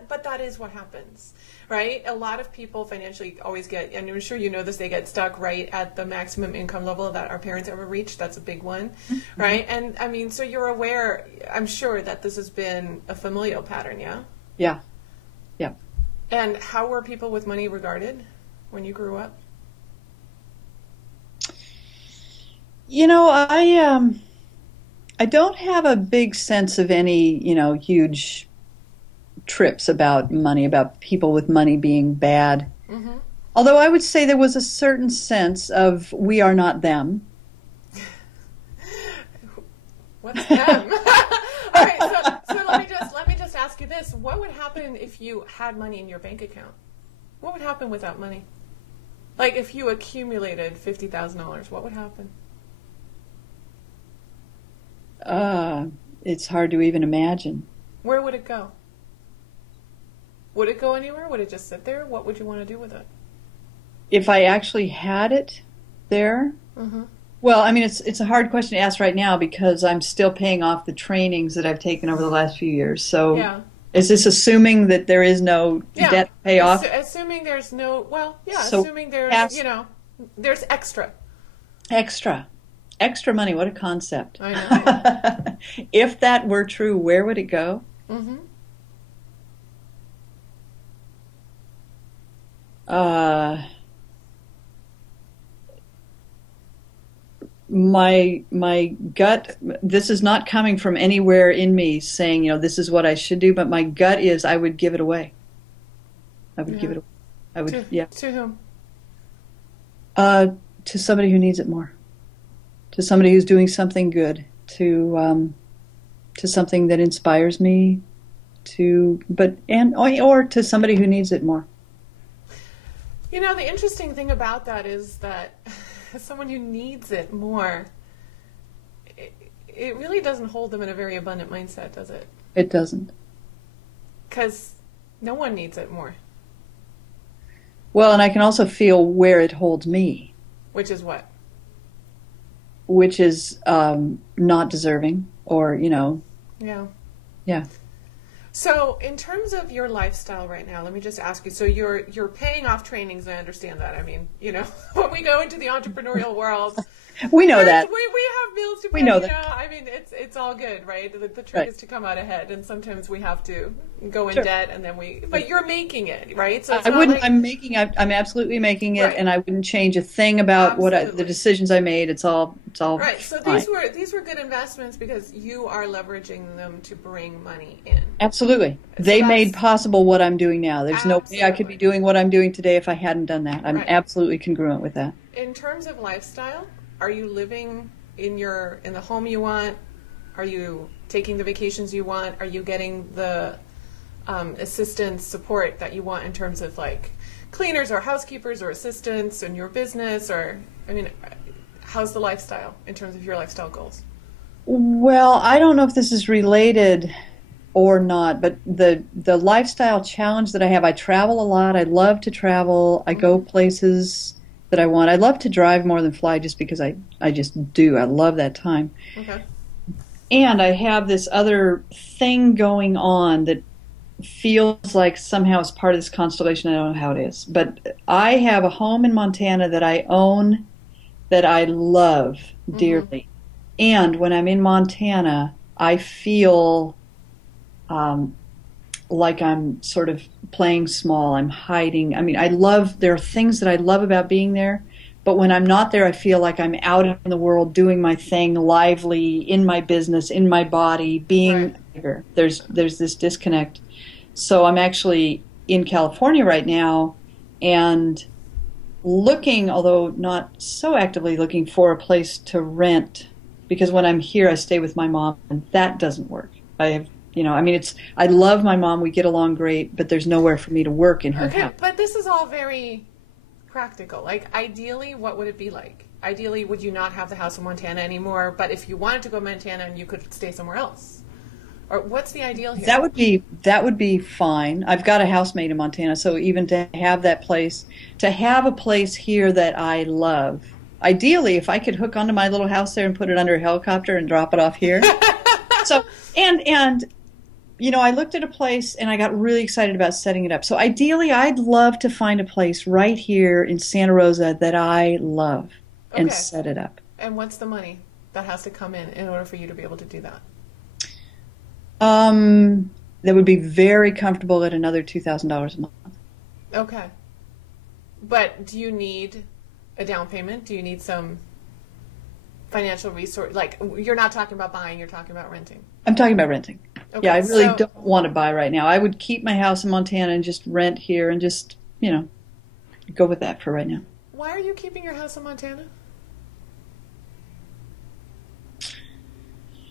but that is what happens, right? A lot of people financially always get, and I'm sure you know this, they get stuck right at the maximum income level that our parents ever reached. That's a big one, right? And I mean, so you're aware, I'm sure, that this has been a familial pattern, yeah? Yeah. Yeah. And how were people with money regarded when you grew up? I don't have a big sense of any, huge trips about money, about people with money being bad. Mm-hmm. Although I would say there was a certain sense of we are not them. What's them? All right, so let me just ask you this: what would happen if you had money in your bank account? What would happen without money? Like if you accumulated $50,000, what would happen? It's hard to even imagine. Where would it go? Would it go anywhere? Would it just sit there? What would you want to do with it? If I actually had it there, Mm-hmm. well, I mean, it's a hard question to ask right now because I'm still paying off the trainings that I've taken over the last few years. So, Yeah. is this assuming that there is no debt to pay off? Assuming there's no, So assuming there's, there's extra. Extra money, what a concept. I know. If that were true, where would it go? Mm-hmm. My gut, this is not coming from anywhere in me saying, this is what I should do, but my gut is I would give it away. I would give it away. I would, To whom? To somebody who needs it more. To somebody who's doing something good. To something that inspires me. Or to somebody who needs it more. The interesting thing about that is that as someone who needs it more, it really doesn't hold them in a very abundant mindset, does it? It doesn't. Because no one needs it more. Well, and I can also feel where it holds me. Which is what? Which is not deserving or, Yeah. Yeah. So in terms of your lifestyle right now, let me just ask you, so you're paying off trainings, and I understand that. I mean, when we go into the entrepreneurial world, we know that. We have bills to pay, we know that. I mean, it's all good, right? The trick Right. is to come out ahead, and sometimes we have to go in Sure. debt, and then but you're making it, right? So it's I not wouldn't. like, I'm absolutely making it, Right. and I wouldn't change a thing about Absolutely. the decisions I made. It's all right. So fine. these were good investments because you are leveraging them to bring money in. Absolutely. So They that's- made possible what I'm doing now. There's no way I could Absolutely. be doing what I'm doing today if I hadn't done that. I'm Right. absolutely congruent with that. In terms of lifestyle, are you living in the home you want? Are you taking the vacations you want? Are you getting the assistance, support that you want in terms of like cleaners or housekeepers or assistants in your business? Or, I mean, how's the lifestyle in terms of your lifestyle goals? Well, I don't know if this is related or not, but the lifestyle challenge that I have, I travel a lot. I love to travel. I go places that I want. I love to drive more than fly just because I just do. I love that time. Okay. And I have this other thing going on that feels like somehow it's part of this constellation. I don't know how it is. But I have a home in Montana that I own that I love dearly. And when I'm in Montana, I feel like I'm sort of playing small. I'm hiding. I mean, there are things that I love about being there, but when I'm not there, I feel like I'm out in the world doing my thing, lively, in my business, in my body, being bigger. There's this disconnect. So I'm actually in California right now and looking, although not so actively looking, for a place to rent, because when I'm here, I stay with my mom, and that doesn't work. I love my mom. We get along great, but there's nowhere for me to work in her house. But this is all very practical. Like, ideally, what would it be like? Ideally, would you not have the house in Montana anymore? But if you wanted to go to Montana, and you could stay somewhere else, or what's the ideal here? That would be fine. I've got a housemate in Montana, so even to have that place, to have a place here that I love. Ideally, if I could hook onto my little house there and put it under a helicopter and drop it off here. So I looked at a place and I got really excited about setting it up. So ideally, I'd love to find a place right here in Santa Rosa that I love and set it up. And what's the money that has to come in order for you to be able to do that? That would be very comfortable at another $2,000 a month. Okay. But do you need a down payment? Do you need some financial resource? Like, you're not talking about buying, you're talking about renting. I'm talking about renting. Okay, Yeah, I really don't want to buy right now. I would keep my house in Montana and just rent here and just, go with that for right now. Why are you keeping your house in Montana?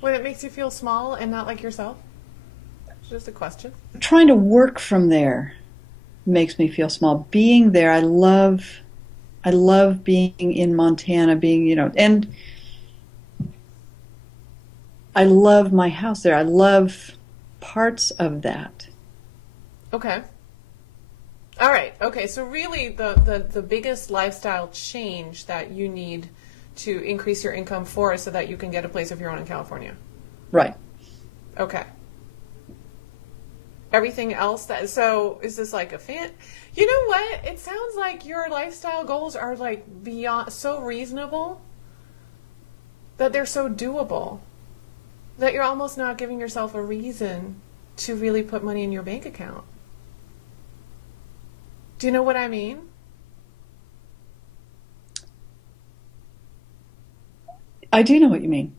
When it makes you feel small and not like yourself? It's just a question. Trying to work from there makes me feel small. Being there, I love being in Montana, and I love my house there. I love parts of that. Okay. All right. Okay. So really the biggest lifestyle change that you need to increase your income for is so that you can get a place of your own in California. Right. Okay. Everything else so is this like a fan? You know what? It sounds like your lifestyle goals are like beyond so reasonable that they're so doable that you're almost not giving yourself a reason to really put money in your bank account. Do you know what I mean? I do know what you mean.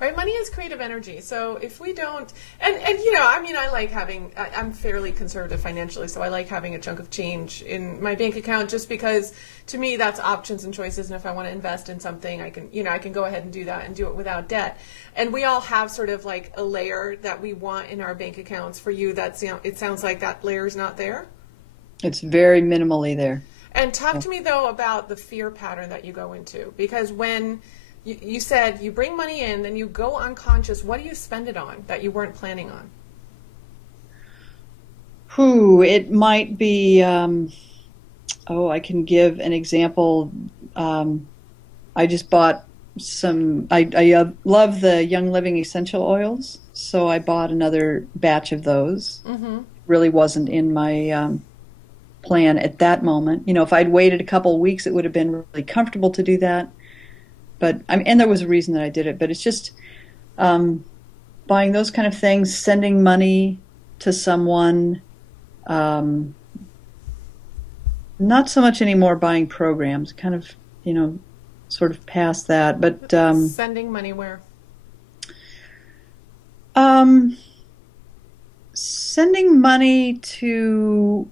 Right, money is creative energy. So if we don't, I like I'm fairly conservative financially, so I like having a chunk of change in my bank account just because to me that's options and choices. And if I want to invest in something, I can go ahead and do that and do it without debt. And we all have sort of like a layer that we want in our bank accounts. For you, it sounds like that layer is not there. It's very minimally there. And talk to me though about the fear pattern that you go into, because when you said you bring money in, then you go unconscious. What do you spend it on that you weren't planning on? It might be, I can give an example. I just bought I love the Young Living essential oils, so I bought another batch of those. Mm-hmm. Really wasn't in my plan at that moment. If I'd waited a couple of weeks, it would have been really comfortable to do that. But and there was a reason that I did it. But it's just buying those kind of things, sending money to someone. Not so much anymore buying programs. Kind of, sort of past that. But sending money where? Sending money to.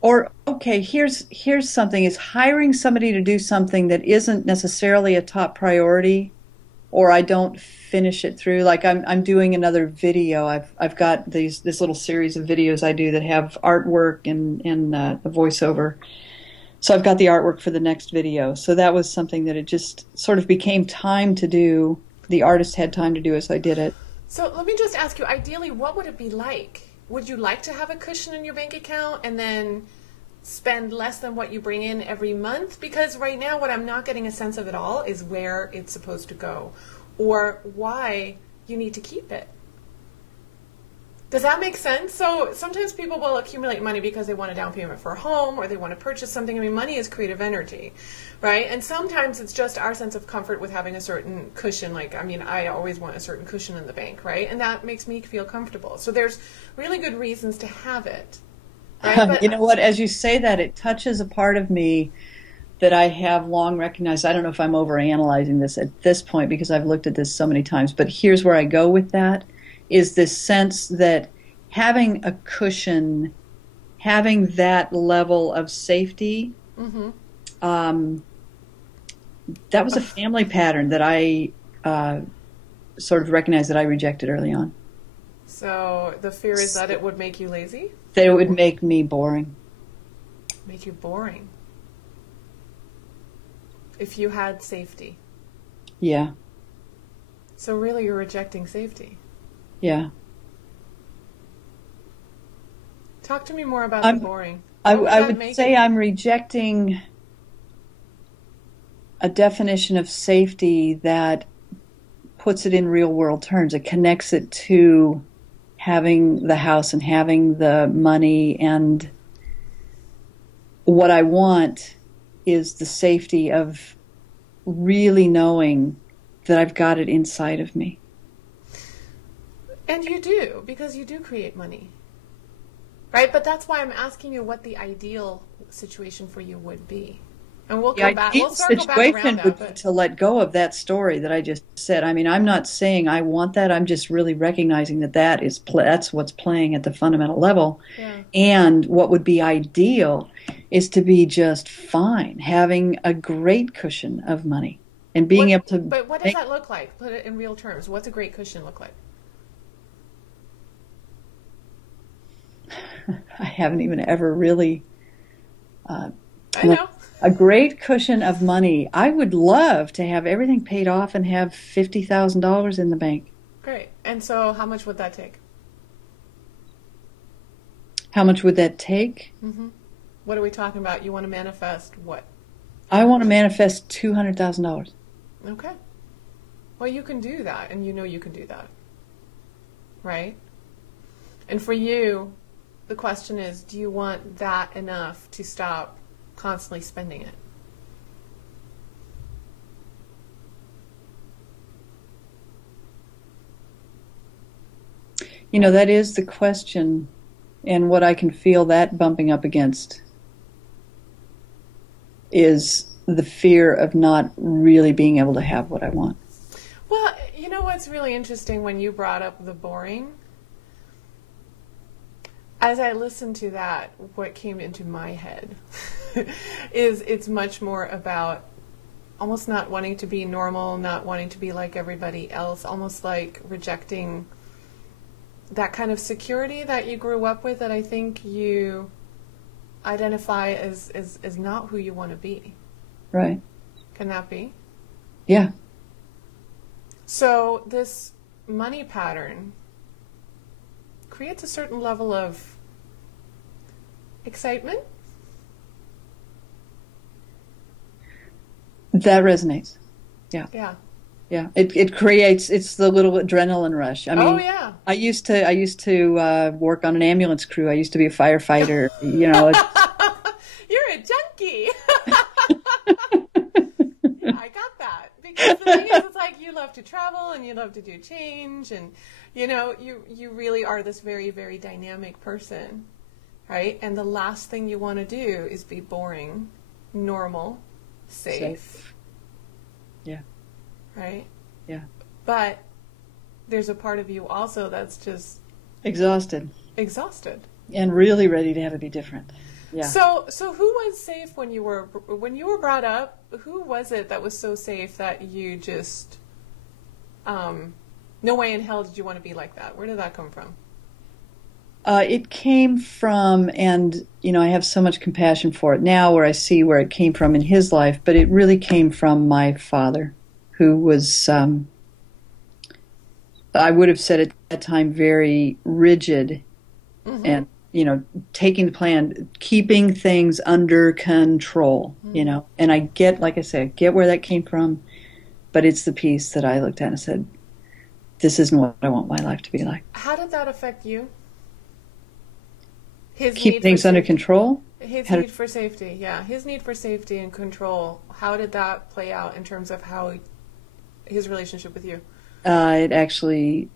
Or, okay, here's something, is hiring somebody to do something that isn't necessarily a top priority, or I don't finish it through. Like I'm doing another video. I've got this little series of videos I do that have artwork and the voiceover. So I've got the artwork for the next video. So that was something that it just sort of became time to do. The artist had time to do it, so I did it. So let me just ask you, ideally, what would it be like? Would you like to have a cushion in your bank account and then spend less than what you bring in every month? Because right now what I'm not getting a sense of at all is where it's supposed to go or why you need to keep it. Does that make sense? So sometimes people will accumulate money because they want a down payment for a home or they want to purchase something. I mean, money is creative energy, right? And sometimes it's just our sense of comfort with having a certain cushion. Like, I always want a certain cushion in the bank, right? And that makes me feel comfortable. So there's really good reasons to have it. Right? But, you know what? As you say that, it touches a part of me that I have long recognized. I don't know if I'm overanalyzing this at this point because I've looked at this so many times, but here's where I go with that. Is this sense that having a cushion, having that level of safety, mm-hmm. That was a family pattern that I sort of recognized that I rejected early on. So the fear is that it would make you lazy? That it would make me boring. Make you boring? If you had safety? Yeah. So really you're rejecting safety? Yeah. Talk to me more about the boring. I would say I'm rejecting a definition of safety that puts it in real world terms. It connects it to having the house and having the money, and what I want is the safety of really knowing that I've got it inside of me. And you do, because you do create money. Right? But that's why I'm asking you what the ideal situation for you would be. And we'll The come back. ideal We'll circle back situation around would that. be to let go of that story that I just said. I mean, I'm not saying I want that. I'm just really recognizing that that's what's playing at the fundamental level. Yeah. And what would be ideal is to be just fine, having a great cushion of money and being able to. But what does that look like? Put it in real terms. What's a great cushion look like? I haven't even ever really. I know. A great cushion of money. I would love to have everything paid off and have $50,000 in the bank. Great. And so how much would that take? How much would that take? Mm-hmm. What are we talking about? You want to manifest what? I want to manifest $200,000. Okay. Well, you can do that, and you know you can do that. Right? And for you, the question is, do you want that enough to stop constantly spending it? You know, that is the question, and what I can feel that bumping up against is the fear of not really being able to have what I want. Well, you know what's really interesting when you brought up the boring? As I listened to that, what came into my head is it's much more about almost not wanting to be normal, not wanting to be like everybody else, almost like rejecting that kind of security that you grew up with that I think you identify as not who you want to be. Right. Can that be? Yeah. So this money pattern creates a certain level of excitement. That resonates. Yeah. Yeah. Yeah. It creates, it's the little adrenaline rush. I mean, Oh yeah. I used to work on an ambulance crew. I used to be a firefighter. You know, You're a junkie. Yeah, I got that. Because the thing is, it's like you love to travel and you love to do change, and you know, you really are this very, very dynamic person, right? And the last thing you want to do is be boring, normal, safe. Yeah. Right? Yeah. But there's a part of you also that's just Exhausted and really ready to have it be different. Yeah. So who was safe when you were brought up? Who was it that was so safe that you just no way in hell did you want to be like that? Where did that come from? It came from, and you know, I have so much compassion for it now, where I see where it came from in his life. But it really came from my father, who was, I would have said at that time, very rigid, and you know, taking the plan, keeping things under control. You know, and I get, like I say, I get where that came from, but it's the piece that I looked at and said, "This isn't what I want my life to be like." How did that affect you? His Keep things under control. His need for safety, yeah. His need for safety and control. How did that play out in terms of how his relationship with you? It actually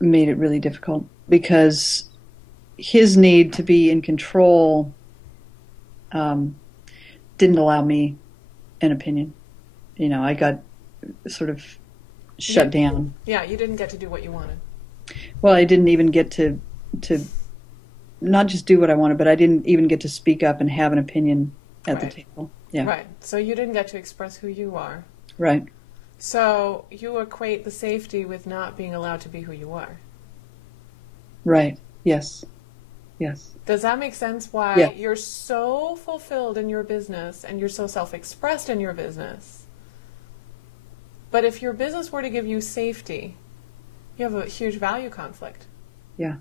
made it really difficult because his need to be in control didn't allow me an opinion. You know, I got sort of shut down. Yeah, you didn't get to do what you wanted. Well, I didn't even get to not just do what I wanted, but I didn't even get to speak up and have an opinion at the table. Yeah. Right. So you didn't get to express who you are. Right. So you equate the safety with not being allowed to be who you are. Right. Yes. Yes. Does that make sense why you're so fulfilled in your business and you're so self-expressed in your business? But if your business were to give you safety, you have a huge value conflict. Yeah.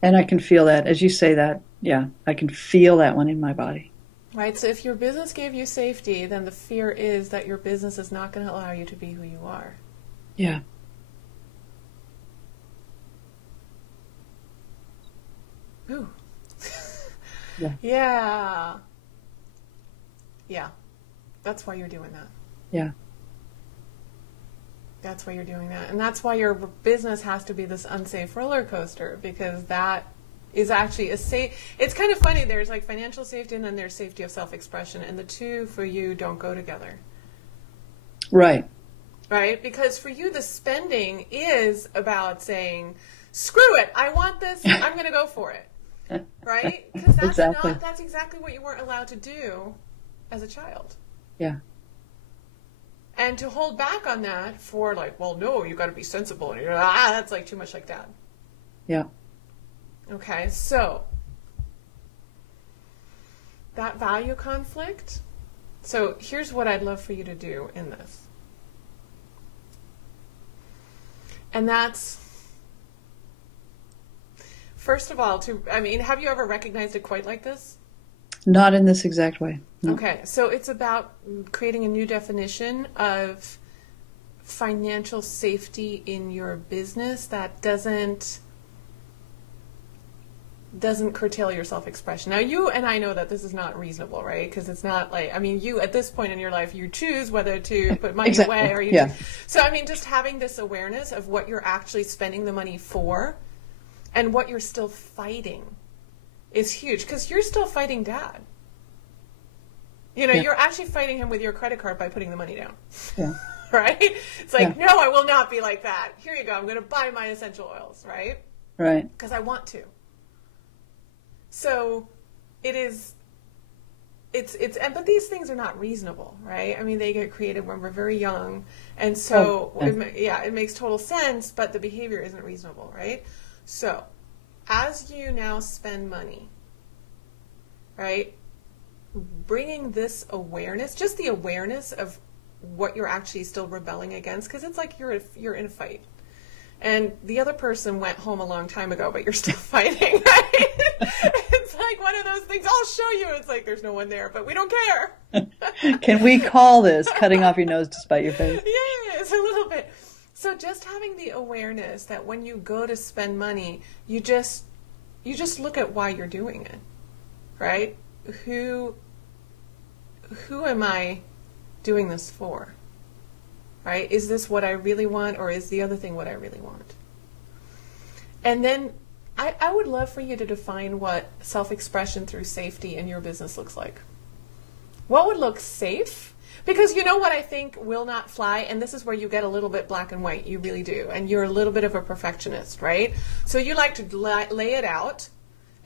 And I can feel that. As you say that, yeah, I can feel that one in my body. Right, so if your business gave you safety, then the fear is that your business is not going to allow you to be who you are. Yeah. Ooh. Yeah. Yeah. Yeah. That's why you're doing that. Yeah. That's why you're doing that. And that's why your business has to be this unsafe roller coaster, because that is actually it's kind of funny. There's like financial safety and then there's safety of self-expression, and the two for you don't go together. Right. Right? Because for you, the spending is about saying, screw it, I want this, I'm going to go for it. Right? Because that's exactly what you weren't allowed to do as a child. Yeah. And to hold back on that for like, well, no, you got to be sensible. And you're like, that's like too much like Dad. Yeah. Okay, so that value conflict. So here's what I'd love for you to do in this. And that's, first of all, have you ever recognized it quite like this? Not in this exact way. No. Okay, so it's about creating a new definition of financial safety in your business that doesn't curtail your self-expression. Now, you and I know that this is not reasonable, right? Because it's not like, you at this point in your life, you choose whether to put money exactly. away or you yeah. So, just having this awareness of what you're actually spending the money for and what you're still fighting is huge, because you're still fighting Dad. Yeah. You're actually fighting him with your credit card by putting the money down. Yeah. Right? It's like, no, I will not be like that. Here you go. I'm going to buy my essential oils, right? Right. Because I want to. So it's but these things are not reasonable, right? They get created when we're very young. And so, it makes total sense, but the behavior isn't reasonable, right? So as you now spend money, right, bringing this awareness, just the awareness of what you're actually still rebelling against, because it's like you're in a fight. And the other person went home a long time ago, but you're still fighting, right? It's like one of those things, I'll show you. It's like there's no one there, but we don't care. Can we call this cutting off your nose to spite your face? Yes, a little bit. So just having the awareness that when you go to spend money, you just look at why you're doing it, right? Who am I doing this for? Right? Is this what I really want, or is the other thing what I really want? And then I would love for you to define what self-expression through safety in your business looks like. What would look safe? Because you know what I think will not fly, and this is where you get a little bit black and white, you really do, and you're a little bit of a perfectionist, right? So you like to lay it out,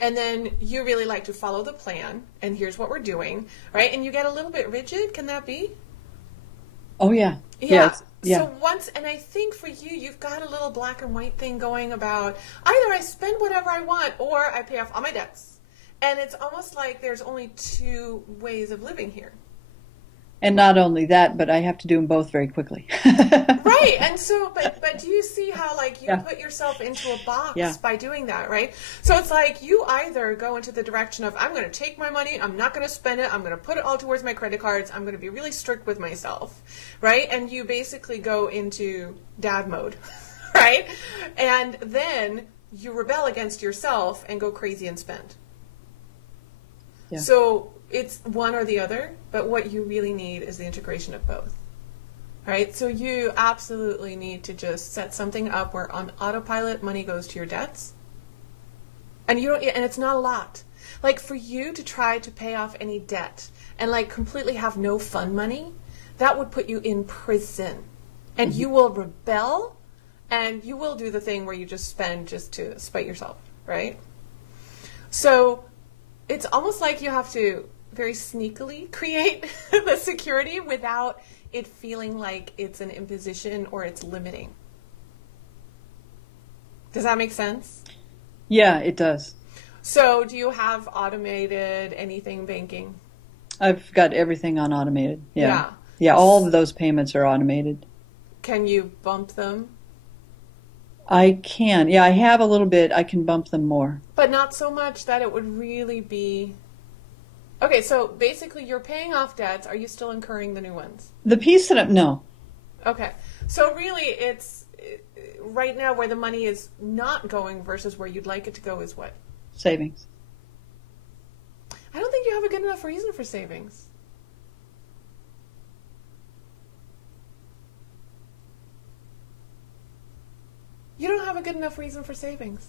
and then you really like to follow the plan, and here's what we're doing, right? And you get a little bit rigid, can that be? Oh, yeah. Yeah. Yeah. So and I think for you, you've got a little black and white thing going about either I spend whatever I want or I pay off all my debts. And it's almost like there's only two ways of living here. And not only that, but I have to do them both very quickly. Right. And so, but do you see how like you put yourself into a box by doing that, right? So it's like you either go into the direction of, I'm going to take my money, I'm not going to spend it, I'm going to put it all towards my credit cards, I'm going to be really strict with myself, right? And you basically go into Dad mode, right? And then you rebel against yourself and go crazy and spend. Yeah. So it's one or the other, but what you really need is the integration of both. Right? So you absolutely need to just set something up where on autopilot money goes to your debts. And it's not a lot. Like for you to try to pay off any debt and like completely have no fun money, that would put you in prison. And you will rebel and you will do the thing where you just spend just to spite yourself, right? So it's almost like you have to very sneakily create the security without it feeling like it's an imposition or it's limiting. Does that make sense? Yeah, it does. So do you have automated anything banking? I've got everything on automated. Yeah. Yeah, all of those payments are automated. Can you bump them? I can. Yeah, I have a little bit. I can bump them more. But not so much that it would really be... Okay, so basically you're paying off debts. Are you still incurring the new ones? The piece that no. Okay. So really it's right now where the money is not going versus where you'd like it to go is what? Savings. I don't think you have a good enough reason for savings. You don't have a good enough reason for savings.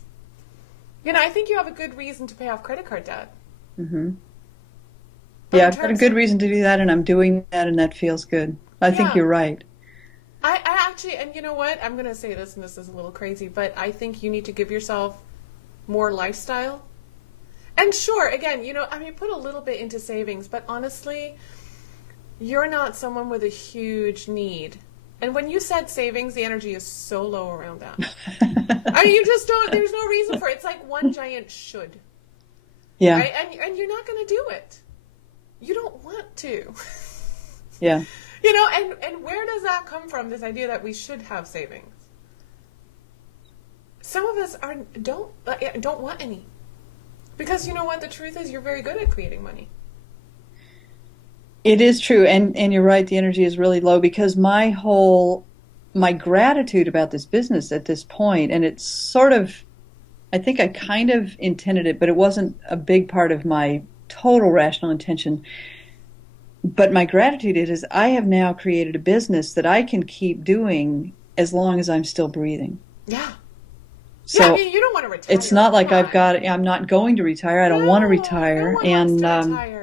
I think you have a good reason to pay off credit card debt. Mm-hmm. Yeah, I've got a good reason to do that, and I'm doing that, and that feels good. I think you're right. I actually, and you know what? I'm going to say this, and this is a little crazy, but I think you need to give yourself more lifestyle. And sure, again, put a little bit into savings, but honestly, you're not someone with a huge need. And when you said savings, the energy is so low around that. You just don't, there's no reason for it. It's like one giant should. Yeah. Right? And you're not going to do it. You don't want to. Yeah. And where does that come from, this idea that we should have savings? Some of us don't want any. Because you know what? The truth is you're very good at creating money. It is true. And you're right. The energy is really low because my gratitude about this business at this point, and it's sort of, I think I kind of intended it, but it wasn't a big part of my total rational intention. But my gratitude is I have now created a business that I can keep doing as long as I'm still breathing. Yeah. So you don't want to retire. it's not like I'm not going to retire. I don't want to retire. No one wants to retire.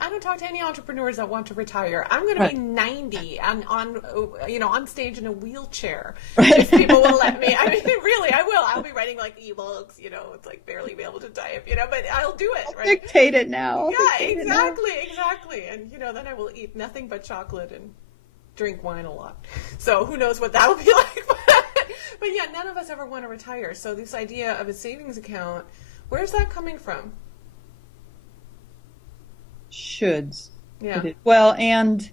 I don't talk to any entrepreneurs that want to retire. I'm going to be 90 and on stage in a wheelchair. Right. If people will let me. Really, I will. I'll be writing like ebooks, it's like barely be able to type, but I'll do it, right? Dictate it now. Yeah, exactly. And, then I will eat nothing but chocolate and drink wine a lot. So who knows what that'll be like. But yeah, none of us ever want to retire. So this idea of a savings account, where's that coming from? Shoulds. Yeah. Well, and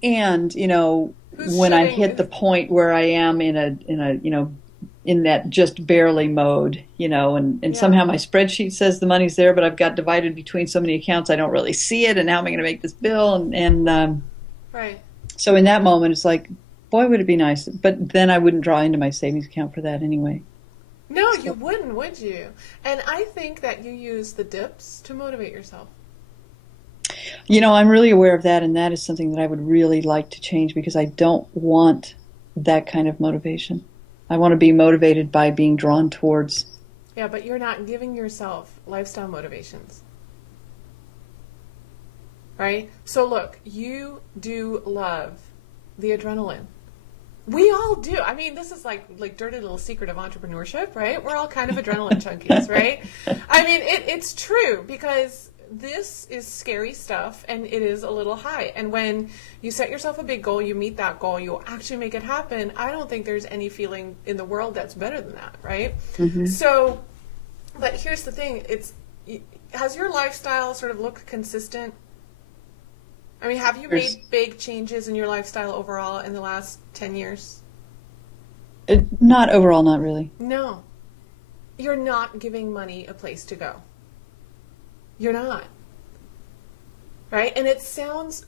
when I hit the point where I am in that just barely mode, and somehow my spreadsheet says the money's there, but I've got divided between so many accounts I don't really see it, and how am I going to make this bill? And right. So in that moment, it's like, boy, would it be nice, but then I wouldn't draw into my savings account for that anyway. No, you wouldn't, would you? And I think that you use the dips to motivate yourself. I'm really aware of that, and that is something that I would really like to change because I don't want that kind of motivation. I want to be motivated by being drawn towards. Yeah, but you're not giving yourself lifestyle motivations. Right? So look, you do love the adrenaline. We all do. This is like dirty little secret of entrepreneurship, right? We're all kind of adrenaline junkies, right? It's true because this is scary stuff and it is a little high. And when you set yourself a big goal, you meet that goal, you actually make it happen. I don't think there's any feeling in the world that's better than that, right? Mm-hmm. So, but here's the thing. Has your lifestyle sort of looked consistent? Have you made big changes in your lifestyle overall in the last 10 years? Not overall, not really. No. You're not giving money a place to go. You're not. Right? And it sounds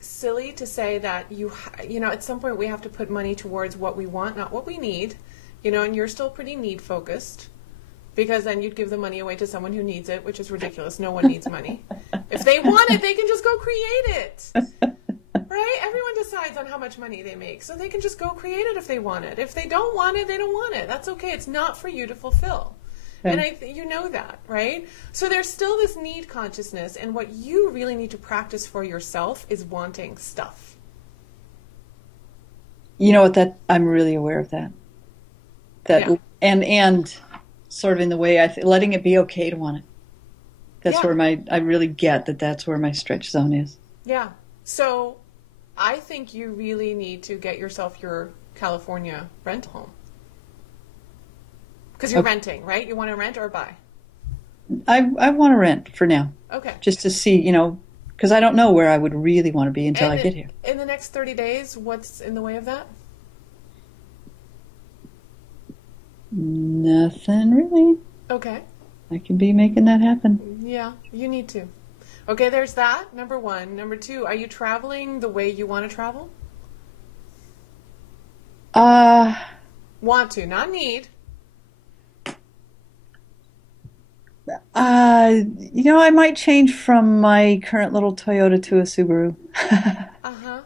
silly to say that at some point we have to put money towards what we want, not what we need, and you're still pretty need focused. Because then you'd give the money away to someone who needs it, which is ridiculous. No one needs money. If they want it, they can just go create it. Right? Everyone decides on how much money they make. So they can just go create it if they want it. If they don't want it, they don't want it. That's okay. It's not for you to fulfill. Right. And you know that, right? So there's still this need consciousness. And what you really need to practice for yourself is wanting stuff. You know what? I'm really aware of that. And sort of in the way letting it be okay to want it. That's where I really get that's where my stretch zone is. Yeah. So I think you really need to get yourself your California rental home. Because you're renting, right? You want to rent or buy? I want to rent for now. Okay. Just to see, because I don't know where I would really want to be until I get here. In the next 30 days, what's in the way of that? Nothing really. Okay. I can be making that happen. Yeah, you need to. Okay, there's that, number one. Number two, are you traveling the way you want to travel? Want to, not need. I might change from my current little Toyota to a Subaru. Uh-huh.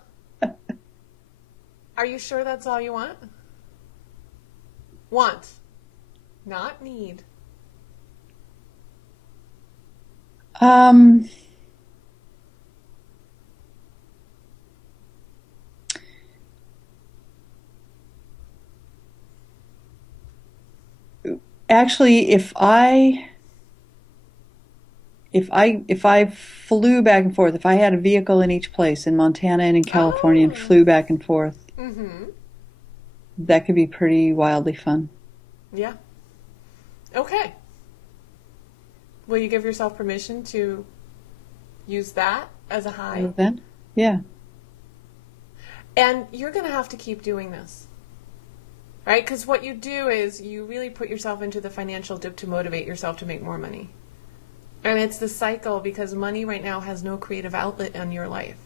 Are you sure that's all you want? Want. not need. Actually, if I flew back and forth, if I had a vehicle in each place in Montana and in California and Oh. flew back and forth, Mm-hmm. that could be pretty wildly fun. Yeah. Okay. Will you give yourself permission to use that as a high? Then, yeah. And you're going to have to keep doing this. Right? Because what you do is you really put yourself into the financial dip to motivate yourself to make more money. And it's the cycle because money right now has no creative outlet in your life.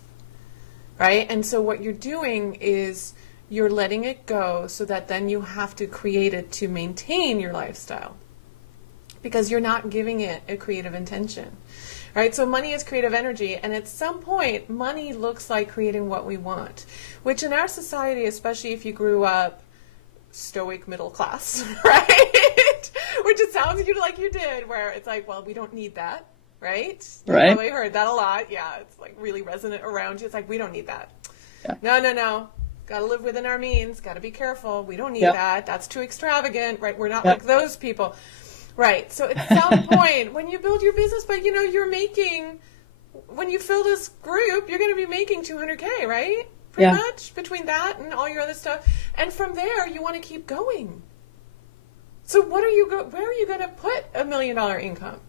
Right? And so what you're doing is you're letting it go so that then you have to create it to maintain your lifestyle. Because you're not giving it a creative intention. Right? So money is creative energy, and at some point, money looks like creating what we want. Which in our society, especially if you grew up stoic middle class, right? Which it sounds like you did, where it's like, well, we don't need that, right? You've Right. probably heard that a lot. Yeah, it's like really resonant around you. It's like, we don't need that. Yeah. No. Got to live within our means. Got to be careful. We don't need Yep. that. That's too extravagant, right? We're not Yep. like those people. Right. So at some point, when you build your business, but you're making, when you fill this group, you're going to be making 200K, right? Pretty Yeah. much between that and all your other stuff. And from there, you want to keep going. So where are you going to put $1 million income?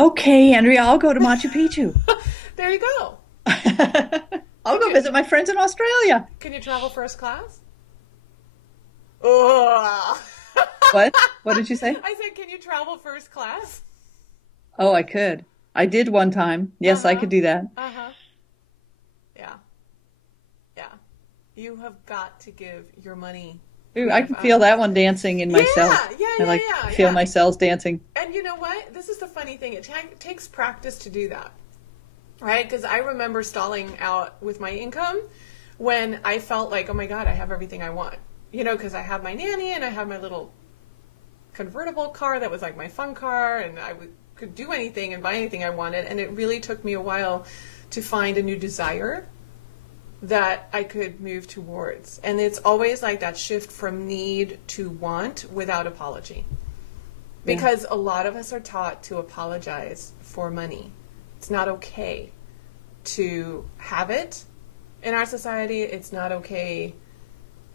Okay, Andrea, I'll go to Machu Picchu. There you go. I'll go visit my friends in Australia. Can you travel first class? Oh. What? What did you say? I said, can you travel first class? Oh, I could. I did one time. Yes, I could do that. Uh-huh. Yeah. Yeah. You have got to give your money. Ooh, I can feel that one dancing in myself. I feel my cells dancing. And you know what? This is the funny thing. It takes practice to do that. Right? Because I remember stalling out with my income when I felt like, oh my God, I have everything I want. Because I have my nanny and I have my little convertible car that was like my fun car, and I could do anything and buy anything I wanted. And it really took me a while to find a new desire that I could move towards. And it's always like that shift from need to want without apology. Because a lot of us are taught to apologize for money. It's not okay to have it in our society. It's not okay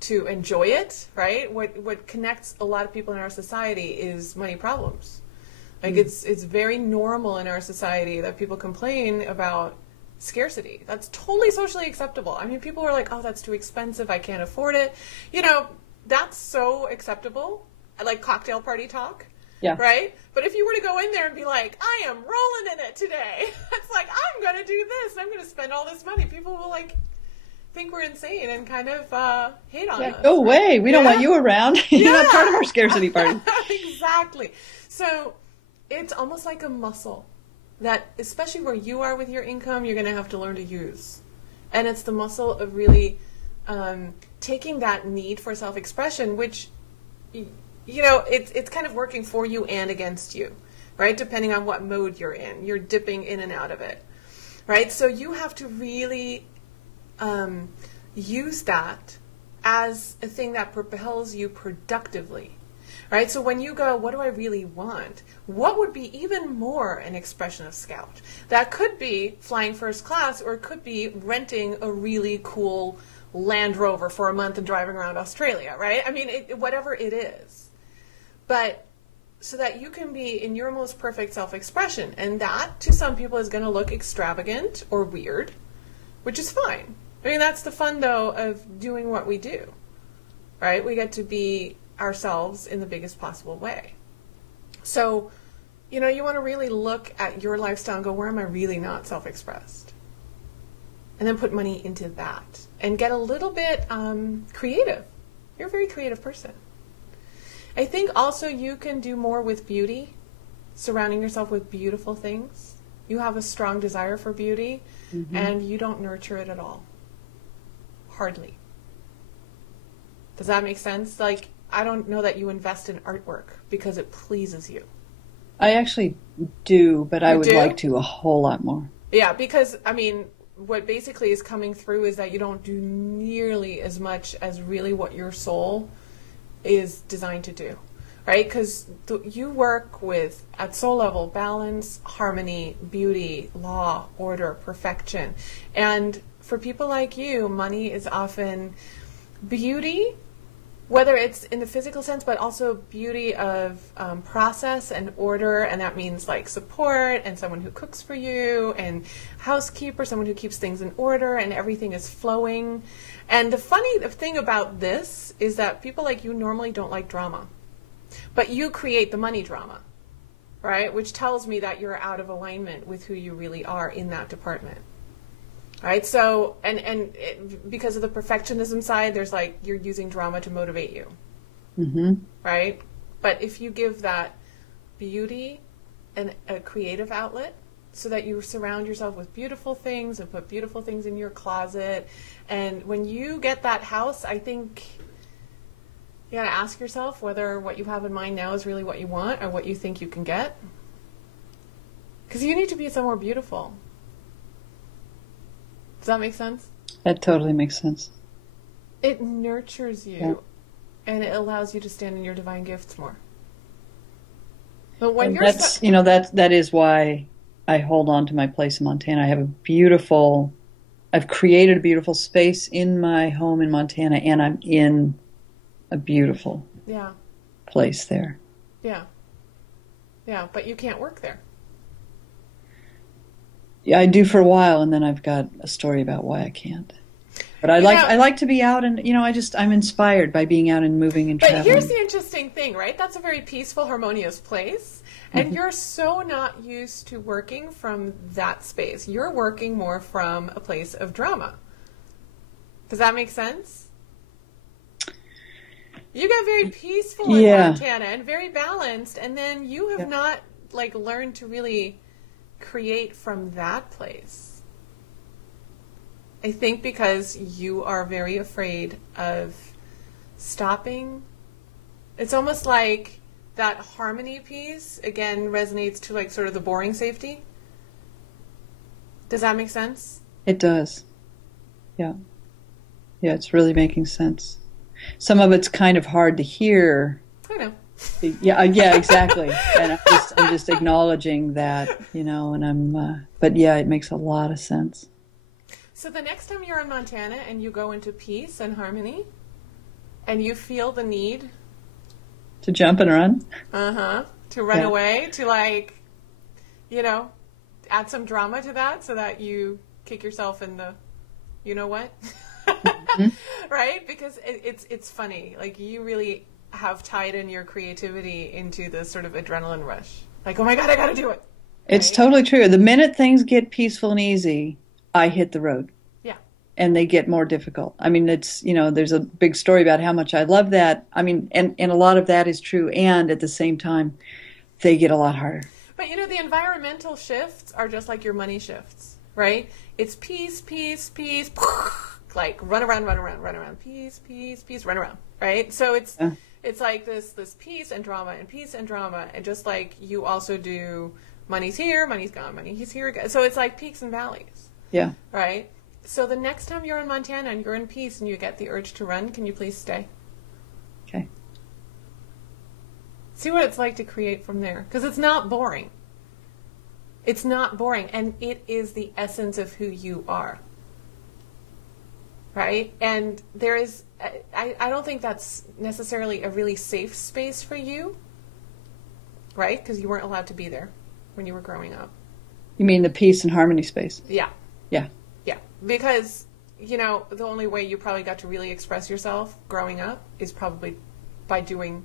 to enjoy it, right? What connects a lot of people in our society is money problems. Like it's very normal in our society that people complain about scarcity. That's totally socially acceptable. I mean, people are like, oh, that's too expensive. I can't afford it. That's so acceptable. Like cocktail party talk. Yeah. Right? But if you were to go in there and be like, I am rolling in it today. It's like, I'm going to do this. I'm going to spend all this money. People will think we're insane and kind of hate on us. Go away. We don't want you around. You're not part of our scarcity party. Exactly. So it's almost like a muscle that, especially where you are with your income, you're going to have to learn to use. And it's the muscle of really taking that need for self-expression, which, it's kind of working for you and against you, right? Depending on what mode you're in. You're dipping in and out of it, right? So you have to really use that as a thing that propels you productively, right? So when you go, what do I really want? What would be even more an expression of Scout? That could be flying first class, or it could be renting a really cool Land Rover for a month and driving around Australia, right? I mean, whatever it is. But so that you can be in your most perfect self-expression. And that, to some people, is going to look extravagant or weird, which is fine. I mean, that's the fun, though, of doing what we do, right? We get to be ourselves in the biggest possible way. So, you want to really look at your lifestyle and go, where am I really not self-expressed? And then put money into that and get a little bit creative. You're a very creative person. I think also you can do more with beauty, surrounding yourself with beautiful things. You have a strong desire for beauty, and you don't nurture it at all. Hardly. Does that make sense? Like, I don't know that you invest in artwork because it pleases you. I actually do, but I would do? like to a whole lot more. Yeah, because, I mean, what basically is coming through is that you don't do nearly as much as really what your soul is designed to do, right? Because you work with, at soul level, balance, harmony, beauty, law, order, perfection. And for people like you, money is often beauty, whether it's in the physical sense, but also beauty of process and order, and that means like support and someone who cooks for you and housekeeper, someone who keeps things in order and everything is flowing. And the funny thing about this is that people like you normally don't like drama, but you create the money drama, right? Which tells me that you're out of alignment with who you really are in that department. Right, so, because of the perfectionism side, there's like, you're using drama to motivate you. Mm-hmm. Right? But if you give that beauty and a creative outlet so that you surround yourself with beautiful things and put beautiful things in your closet, and when you get that house, I think you gotta ask yourself whether what you have in mind now is really what you want or what you think you can get. Because you need to be somewhere beautiful. Does that make sense? That totally makes sense. It nurtures you, yeah. And it allows you to stand in your divine gifts more. But when that is why I hold on to my place in Montana. I've created a beautiful space in my home in Montana, and I'm in a beautiful place there. Yeah. Yeah, but you can't work there. Yeah, I do for a while, and then I've got a story about why I can't. But I like to be out, and I'm inspired by being out and moving and traveling. But here's the interesting thing, right? That's a very peaceful, harmonious place, and you're so not used to working from that space. You're working more from a place of drama. Does that make sense? You got very peaceful in Montana and very balanced, and then you have not learned to really create from that place. I think because you are very afraid of stopping. It's almost like that harmony piece again resonates to sort of the boring safety. Does that make sense? It does. Yeah, it's really making sense. Some of it's kind of hard to hear. I know. Yeah, exactly. And I'm just acknowledging that, and but yeah, it makes a lot of sense. So the next time you're in Montana and you go into peace and harmony, and you feel the need to jump and run, to run away, to add some drama to that, so that you kick yourself in the, you know what, right? Because it's funny, you really have tied in your creativity into this sort of adrenaline rush. Oh my God, I gotta do it. Right? It's totally true. The minute things get peaceful and easy, I hit the road. Yeah. And they get more difficult. I mean, it's, there's a big story about how much I love that. I mean, and a lot of that is true. And at the same time, they get a lot harder. But the environmental shifts are just like your money shifts, right? It's peace, peace, peace, run around, peace, peace, peace, run around, right? So it's... Yeah. It's like this peace and drama, and just like you also do money's here, money's gone, money's here again. So it's like peaks and valleys. Yeah. Right? So the next time you're in Montana and you're in peace and you get the urge to run, can you please stay? Okay. See what it's like to create from there. Because it's not boring. It's not boring. And it is the essence of who you are. Right? And there is... I don't think that's necessarily a really safe space for you, right? Because you weren't allowed to be there when you were growing up. You mean the peace and harmony space? Yeah. Yeah. Yeah. Because, the only way you probably got to really express yourself growing up is probably by throwing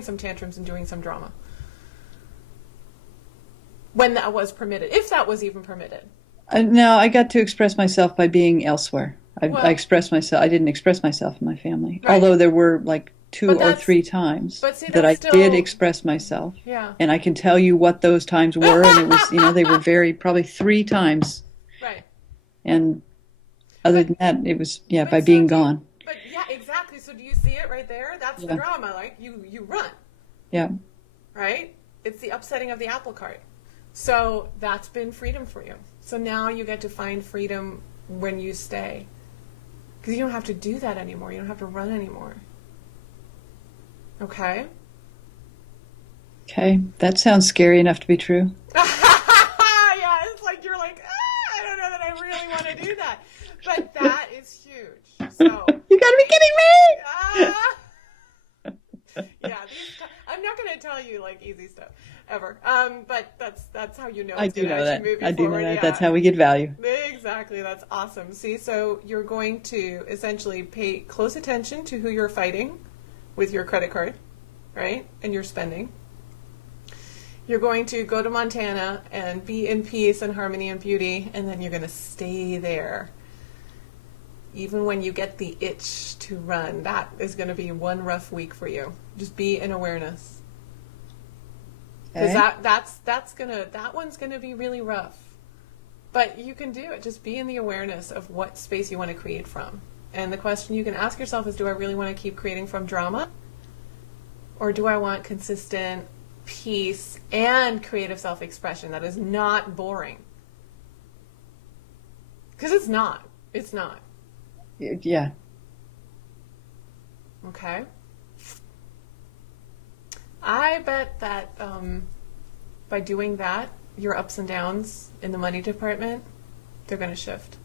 some tantrums and doing some drama. When that was permitted, if that was even permitted. No, I got to express myself by being elsewhere. I expressed myself. I didn't express myself in my family, right. Although there were 2 or 3 times that I did express myself. Yeah. And I can tell you what those times were, and it was, they were probably 3 times. Right. And other than that, it was, by being gone. But yeah, exactly. So do you see it right right there, that's Yeah. the drama. Like you run, Yeah. right? It's the upsetting of the apple cart. So that's been freedom for you. So now you get to find freedom when you stay. Because you don't have to do that anymore. You don't have to run anymore. Okay? Okay. That sounds scary enough to be true. Yeah, it's like you're like, I don't know that I really want to do that. But that is huge. So You gotta be kidding me! yeah, I'm not going to tell you like easy stuff ever. But that's how you know I it's do going to know that. actually move you I do know forward. that. Yeah. That's how we get value. Exactly. That's awesome. See, so you're going to essentially pay close attention to who you're fighting with your credit card, right? And your spending. You're going to go to Montana and be in peace and harmony and beauty, and then you're going to stay there. Even when you get the itch to run, that is going to be one rough week for you. Just be in awareness. Because Okay. that one's gonna be really rough. But you can do it. Just be in the awareness of what space you want to create from. And the question you can ask yourself is, do I really want to keep creating from drama? Or do I want consistent peace and creative self-expression that is not boring? Because it's not. It's not. Yeah. Okay? I bet that by doing that, your ups and downs in the money department, they're going to shift.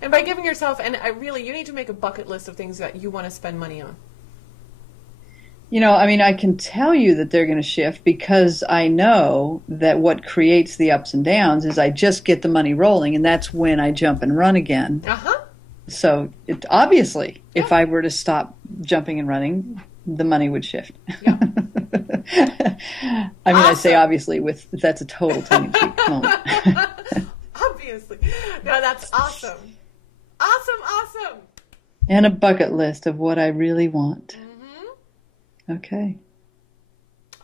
And by giving yourself, and you need to make a bucket list of things that you want to spend money on. You know, I mean, I can tell you that they're going to shift because I know that what creates the ups and downs is I just get the money rolling, and that's when I jump and run again. Uh-huh. So obviously, if I were to stop jumping and running, the money would shift. Yeah. I mean, I say obviously that's a total tongue-in-cheek moment. Obviously. No, that's awesome. Awesome. And a bucket list of what I really want. Mm-hmm. Okay.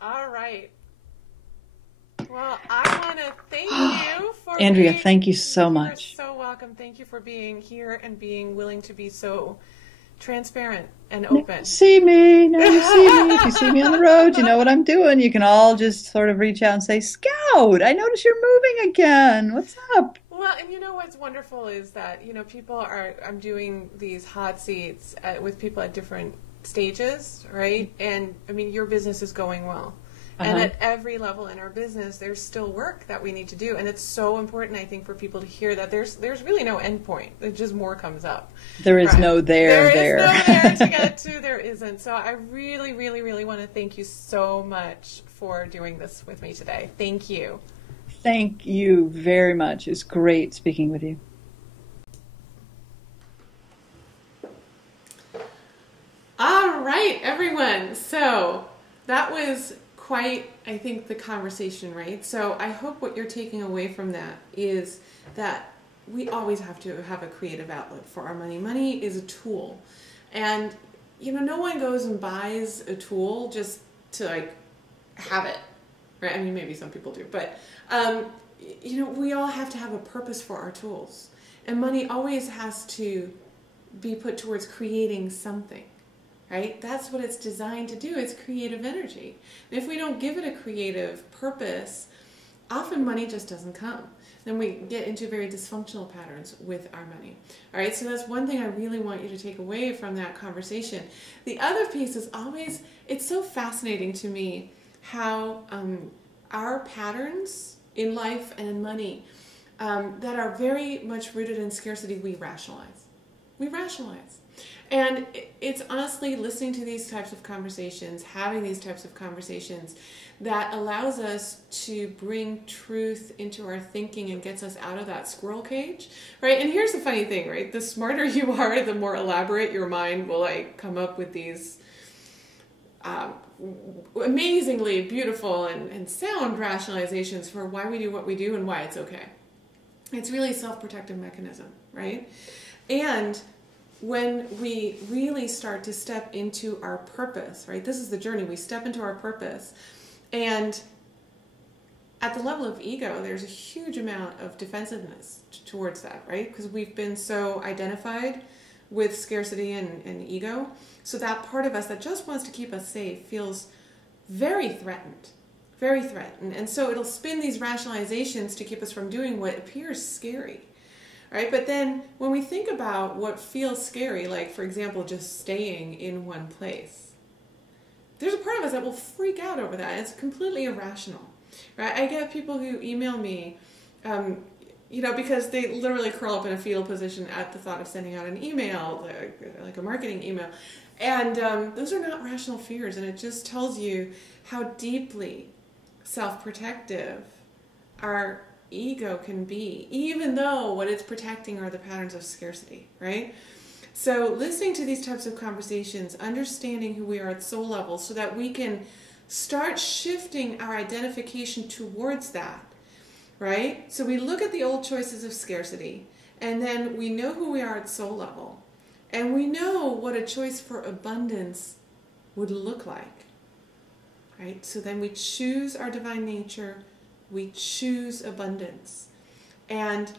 All right. Well, I want to thank you for Andrea, thank you so You're much. so welcome. Thank you for being here and being willing to be so transparent and open. See me. Now you see me. If you see me on the road, you know what I'm doing. You can all just sort of reach out and say, Scout, I notice you're moving again. What's up? Well, and you know what's wonderful is that, I'm doing these hot seats with people at different stages, right? And, I mean, your business is going well. And at every level in our business, there's still work that we need to do. And it's so important, I think, for people to hear that there's really no end point. It just more comes up. There is no there. There is no there to get to. There isn't. So I really, really, really want to thank you so much for doing this with me today. Thank you. Thank you very much. It's great speaking with you. All right, everyone. So that was quite, I think, the conversation, right? So I hope what you're taking away from that is that we always have to have a creative outlet for our money. Money is a tool. And, no one goes and buys a tool just to, have it, right? I mean, maybe some people do. But, we all have to have a purpose for our tools. And money always has to be put towards creating something. Right? That's what it's designed to do. It's creative energy. And if we don't give it a creative purpose, often money just doesn't come. Then we get into very dysfunctional patterns with our money. All right, so that's one thing I really want you to take away from that conversation. The other piece is always, it's so fascinating to me how our patterns in life and in money that are very much rooted in scarcity, we rationalize. We rationalize. And it's honestly listening to these types of conversations, having these types of conversations that allows us to bring truth into our thinking and gets us out of that squirrel cage, right? And here's the funny thing, right? The smarter you are, the more elaborate your mind will come up with these amazingly beautiful and sound rationalizations for why we do what we do and why it's okay. It's really a self-protective mechanism, right? And when we really start to step into our purpose, right? This is the journey. We step into our purpose. And at the level of ego, there's a huge amount of defensiveness towards that, right? Because we've been so identified with scarcity and ego. So that part of us that just wants to keep us safe feels very threatened, very threatened. And so it'll spin these rationalizations to keep us from doing what appears scary, right? But then when we think about what feels scary, like for example, just staying in one place, there's a part of us that will freak out over that. It's completely irrational, right? I get people who email me, because they literally curl up in a fetal position at the thought of sending out an email, like a marketing email. And those are not rational fears, and it just tells you how deeply self-protective our ego can be, even though what it's protecting are the patterns of scarcity, right? So listening to these types of conversations, understanding who we are at soul level so that we can start shifting our identification towards that, right? So we look at the old choices of scarcity, and then we know who we are at soul level. And we know what a choice for abundance would look like, right? So then we choose our divine nature, we choose abundance. And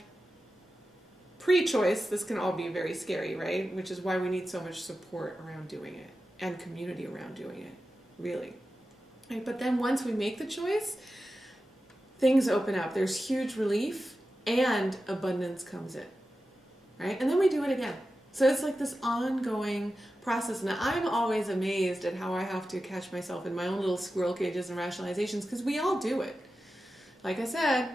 pre-choice, this can all be very scary, right? Which is why we need so much support around doing it and community around doing it, really. Right? But then once we make the choice, things open up. There's huge relief and abundance comes in, right? And then we do it again. So it's like this ongoing process. And I'm always amazed at how I have to catch myself in my own little squirrel cages and rationalizations, because we all do it. Like I said,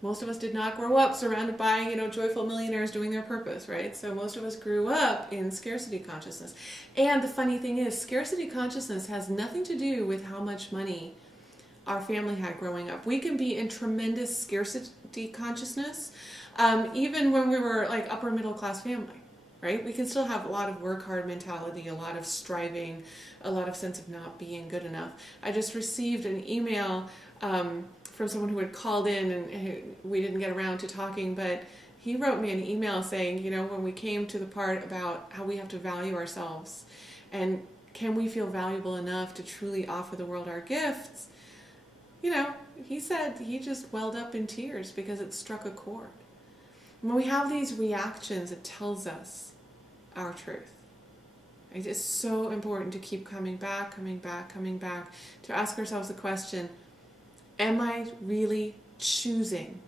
most of us did not grow up surrounded by, joyful millionaires doing their purpose, right? So most of us grew up in scarcity consciousness. And the funny thing is, scarcity consciousness has nothing to do with how much money our family had growing up. We can be in tremendous scarcity consciousness, even when we were like upper middle class family. Right? We can still have a lot of work hard mentality, a lot of striving, a lot of sense of not being good enough. I just received an email from someone who had called in, and we didn't get around to talking, but he wrote me an email saying, when we came to the part about how we have to value ourselves and can we feel valuable enough to truly offer the world our gifts, he said he just welled up in tears because it struck a chord. When we have these reactions, it tells us our truth. It is so important to keep coming back, to ask ourselves the question, am I really choosing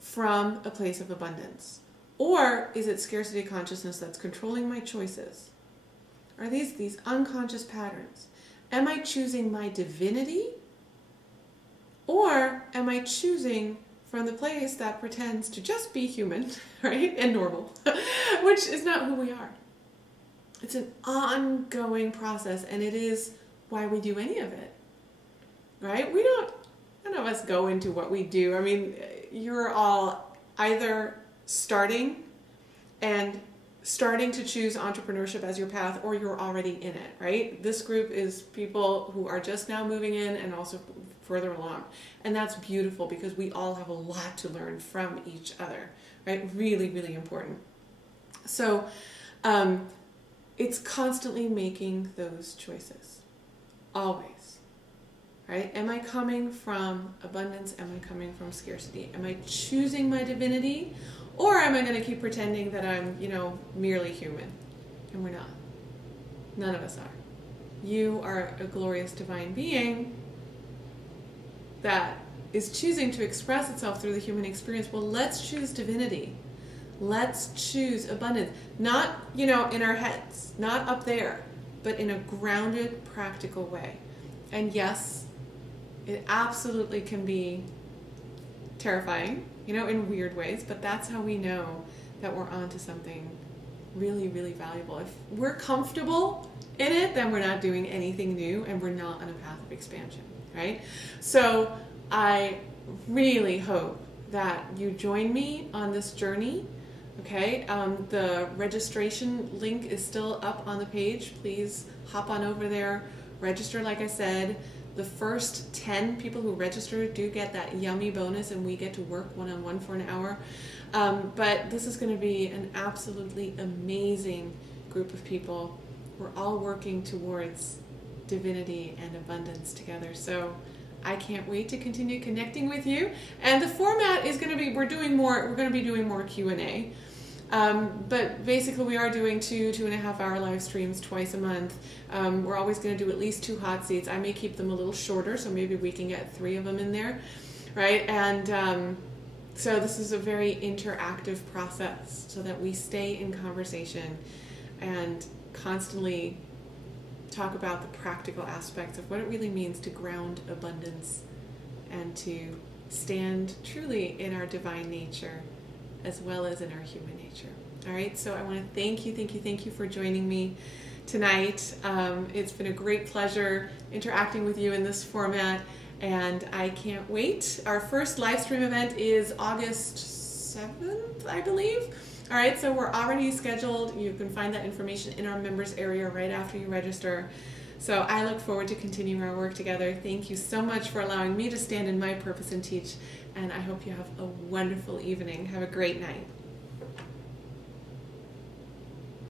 from a place of abundance? Or is it scarcity consciousness that's controlling my choices? Are these unconscious patterns? Am I choosing my divinity? Or am I choosing from the place that pretends to just be human, right, and normal, which is not who we are. It's an ongoing process, and it is why we do any of it, right? None of us go into what we do. I mean, you're all either starting to choose entrepreneurship as your path, or you're already in it, right? This group is people who are just now moving in and also further along. And that's beautiful because we all have a lot to learn from each other, right? Really, really important. So it's constantly making those choices, always, right? Am I coming from abundance? Am I coming from scarcity? Am I choosing my divinity? Or am I going to keep pretending that I'm, merely human? And we're not. None of us are. You are a glorious divine being that is choosing to express itself through the human experience. Well, let's choose divinity. Let's choose abundance. Not, in our heads, not up there, but in a grounded, practical way. And yes, it absolutely can be terrifying, in weird ways, but that's how we know that we're onto something really, really valuable. If we're comfortable in it, then we're not doing anything new and we're not on a path of expansion, right? So I really hope that you join me on this journey, okay? The registration link is still up on the page. Please hop on over there, register like I said. The first 10 people who register do get that yummy bonus, and we get to work one-on-one for an hour. But this is going to be an absolutely amazing group of people. We're all working towards divinity and abundance together. So I can't wait to continue connecting with you. And the format is going to be, we're going to be doing more Q&A. But basically we are doing 2.5 hour live streams twice a month. We're always going to do at least 2 hot seats. I may keep them a little shorter, so maybe we can get 3 of them in there, right? And so this is a very interactive process so that we stay in conversation and constantly talk about the practical aspects of what it really means to ground abundance and to stand truly in our divine nature as well as in our human nature. All right, so I want to thank you for joining me tonight. It's been a great pleasure interacting with you in this format, and I can't wait. Our first live stream event is August 7th, I believe. All right, so we're already scheduled. You can find that information in our members area right after you register. So I look forward to continuing our work together. Thank you so much for allowing me to stand in my purpose and teach, and I hope you have a wonderful evening. Have a great night.